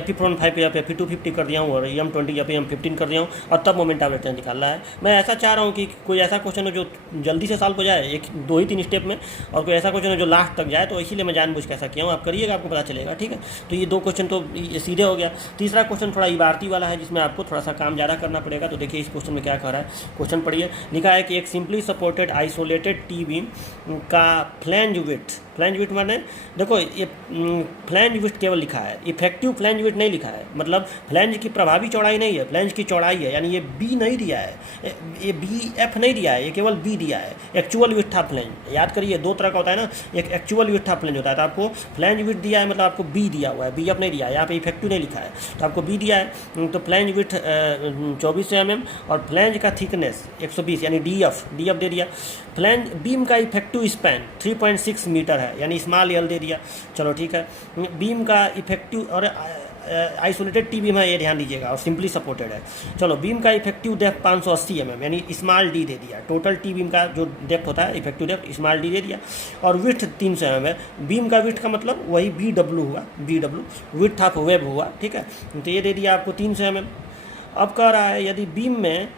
FE 415 पे FE 250 कर दिया हूँ और M20 FE M15 कर दिया हूँ, और तब मोमेंट ऑफ रेजिस्टेंस निकालना है। मैं ऐसा चाह रहा हूँ कि कोई ऐसा क्वेश्चन हो जो जल्दी से सॉल्व हो जाए, 2 ही 3 स्टेप में, और कोई ऐसा क्वेश्चन हो जो लास्ट तक जाए, तो इसीलिए मैं जानबूझ के ऐसा किया हूँ। आप करिएगा, आपको पता चलेगा, ठीक है। तो ये 2 क्वेश्चन तो सीधे हो गया। तीसरा क्वेश्चन थोड़ा इबारती वाला है, जिसमें आपको थोड़ा सा काम ज़्यादा करना पड़ेगा। तो देखिए इस क्वेश्चन में क्या कह रहा है, क्वेश्चन पढ़िए। लिखा है कि एक simply supported isolated T beam का फ्लैंज विड्थ फ्लैंज विड्थ माने देखो ये फ्लैंज विड्थ केवल लिखा है, इफेक्टिव फ्लैंज विड्थ नहीं लिखा है, मतलब फ्लैंज की प्रभावी चौड़ाई नहीं है, फ्लैंज की चौड़ाई है, यानी ये बी नहीं दिया है, ये बी एफ नहीं दिया है, ये केवल बी दिया है। एक्चुअल विड्थ ऑफ फ्लैंज, याद करिए दो तरह का होता है ना, एक एक्चुअल विड्थ ऑफ फ्लैंज होता है, तो आपको फ्लैंज विड्थ दिया है मतलब आपको बी दिया हुआ है, बी एफ नहीं दिया है, यहाँ पे इफेक्टिव नहीं लिखा है तो आपको बी दिया है। तो फ्लैंज विड्थ 24 mm और फ्लैंज का थिकनेस 120 यानी डी एफ दे दिया। फ्लैंज बीम का इफेक्टिव स्पैन 3.6 मीटर है, यानी स्मॉल एल दे दिया। चलो ठीक है, बीम का इफेक्टिव और आइसोलेटेड टी बीम है, ये ध्यान दीजिएगा, और सिंपली सपोर्टेड है। चलो बीम का इफेक्टिव डेप्थ 580 mm यानी स्मॉल डी दे दिया। टोटल टी बीम का जो डेप्थ होता है इफेक्टिव डेप्थ स्मॉल डी दे दिया। और विड्थ 300 mm है। बीम का विड्थ का मतलब वही BW हुआ, BW विड्थ ऑफ वेब हुआ, ठीक है। तो ये दे दिया आपको 300 mm। अब कह रहा है यदि बीम में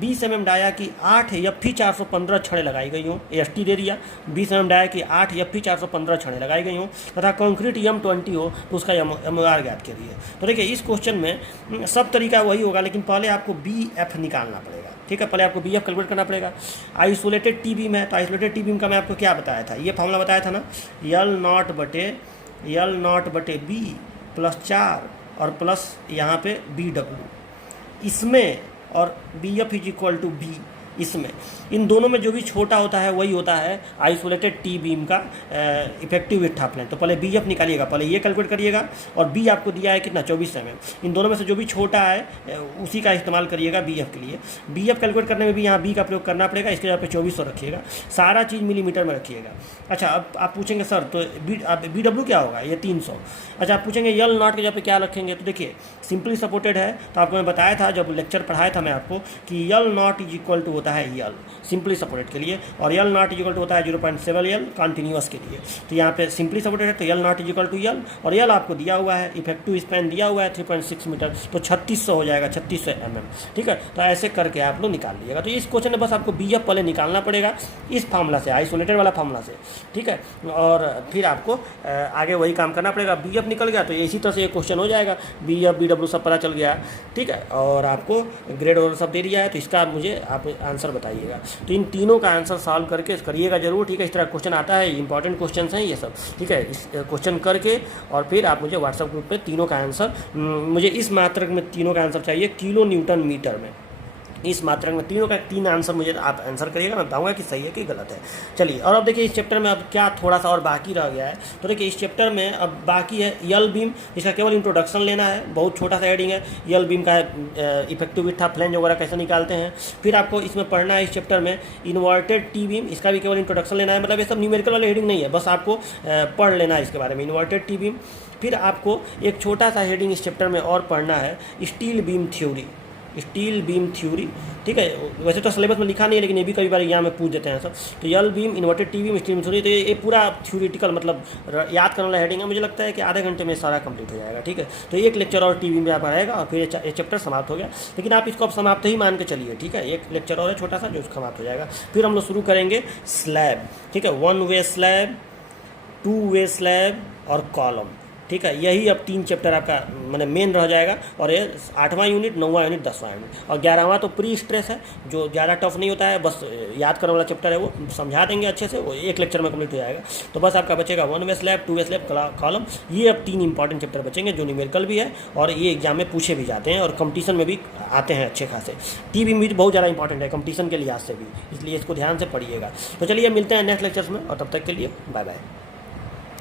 20 mm डाया की 8 FE 415 छड़ें लगाई गई हों, ST दे दिया। 20 mm डाया की 8 FE 415 छड़ें लगाई गई हों तथा कंक्रीट M20 हो तो उसका MOR ज्ञात करिए। तो देखिए इस क्वेश्चन में सब तरीका वही होगा, लेकिन पहले आपको BF निकालना पड़ेगा, ठीक है। पहले आपको BF कैलकुलेट करना पड़ेगा। आइसोलेटेड टी बीम है तो आइसोलेटेड टी बीम का मैं आपको क्या बताया था, ये फॉर्मूला बताया था ना, L0 बटे B प्लस 4 और प्लस यहाँ पे BW इसमें, और BF is equal to B इसमें। इन दोनों में जो भी छोटा होता है वही होता है आइसोलेटेड टी बीम का इफेक्टिव विड्थ ऑफ फ्लैंज। तो पहले BF निकालिएगा, पहले ये कैलकुलेट करिएगा, और B आपको दिया है कितना 24 mm। इन दोनों में से जो भी छोटा है उसी का इस्तेमाल करिएगा BF के लिए। BF कैलकुलेट करने में भी यहाँ B का प्रयोग करना पड़ेगा, इसके जगह पे 2400 रखिएगा, सारा चीज़ मिलीमीटर में रखिएगा। अच्छा अब आप पूछेंगे सर तो BW क्या होगा, ये 300। अच्छा आप पूछेंगे L0 के जगह पे क्या रखेंगे, तो देखिए सिंपली सपोर्टेड है, तो आपको मैं बताया था जब लेक्चर पढ़ाया था मैं आपको कि L0 इज इक्वल टू होता है L सिंपली सपोर्टेड के लिए, और L0 इज इक्वल टू होता है 0.7 L कॉन्टिन्यूअस के लिए। तो यहाँ पे सिंपली सपोर्टेड है तो L0 is equal to L, और L आपको दिया हुआ है, इफेक्टिव स्पैन दिया हुआ है 3.6 मीटर, तो 3600 हो जाएगा, 3600 mm, ठीक है। तो ऐसे करके आप लोग निकाल लीजिएगा। तो इस क्वेश्चन में बस आपको BF पहले निकालना पड़ेगा इस फार्मूला से, आइसोलेटेड वाला फार्मूला से, ठीक है, और फिर आपको आगे वही काम करना पड़ेगा। BF निकल गया तो इसी तरह से ये क्वेश्चन हो जाएगा, BF BW सब पता चल गया, ठीक है, और आपको ग्रेड और सब दे दिया है, तो इसका मुझे आप आंसर बताइएगा। तो इन तीनों का आंसर सॉल्व करके करिएगा जरूर, ठीक है। इस तरह क्वेश्चन आता है, इंपॉर्टेंट क्वेश्चन हैं ये सब, ठीक है। इस क्वेश्चन करके और फिर आप मुझे व्हाट्सएप ग्रुप पे तीनों का आंसर, मुझे इस मात्रक में तीनों का आंसर चाहिए किलो न्यूटन मीटर में, इस मात्रक में तीनों का 3 आंसर मुझे आप आंसर करिएगा, मैं बताऊंगा कि सही है कि गलत है। चलिए, और अब देखिए इस चैप्टर में अब क्या थोड़ा सा और बाकी रह गया है। तो देखिए इस चैप्टर में अब बाकी है यल बीम, इसका केवल इंट्रोडक्शन लेना है, बहुत छोटा सा हेडिंग है। यल बीम का इफेक्टिव विड्थ ऑफ फ्लैंज वगैरह कैसे निकालते हैं, फिर आपको इसमें पढ़ना है इस चैप्टर में इन्वर्टेड टी बीम, इसका भी केवल इंट्रोडक्शन लेना है, मतलब ये सब न्यूमेरिकल वाले हेडिंग नहीं है, बस आपको पढ़ लेना है इसके बारे में, इन्वर्टेड टी बीम। फिर आपको एक छोटा सा हेडिंग इस चैप्टर में और पढ़ना है steel beam theory, steel beam theory, ठीक है। वैसे तो सिलेबस में लिखा नहीं है, लेकिन ये भी कई बार एग्जाम में पूछ देते हैं सब। तो L beam, inverted T beam, steel beam theory, तो ये पूरा थ्योरेटिकल मतलब याद करने वाला हेडिंग है। मुझे लगता है कि आधे घंटे में सारा कंप्लीट हो जाएगा, ठीक है। तो एक लेक्चर और टी बीम में आप रहेगा और फिर ये चैप्टर समाप्त हो गया, लेकिन आप इसको अब समाप्त ही मान के चलिए, ठीक है। एक लेक्चर और है छोटा सा जो समाप्त हो जाएगा, फिर हम लोग शुरू करेंगे स्लैब, ठीक है। 1 वे स्लैब, 2 वे स्लैब और कॉलम, ठीक है। यही अब 3 चैप्टर आपका मैंने मेन रह जाएगा, और ये 8वां यूनिट, 9वां यूनिट, 10वां यूनिट, और 11वां तो प्री स्ट्रेस है, जो ज़्यादा टफ नहीं होता है, बस याद करने वाला चैप्टर है, वो समझा देंगे अच्छे से, वो एक लेक्चर में कंप्लीट हो जाएगा। तो बस आपका बचेगा 1 वे स्लैब, 2 वे स्लैब, कॉलम, ये अब 3 इंपॉर्टेंट चैप्टर बचेंगे जो न्यूमेरिकल भी है और ये एग्जाम में पूछे भी जाते हैं और कंपटीशन में भी आते हैं अच्छे खासे। टी बीम भी बहुत ज़्यादा इंपॉर्टेंट है कंपटीशन के लिहाज से भी, इसलिए इसको ध्यान से पढ़िएगा। तो चलिए मिलते हैं नेक्स्ट लेक्चर्स में, और तब तक के लिए बाय बाय।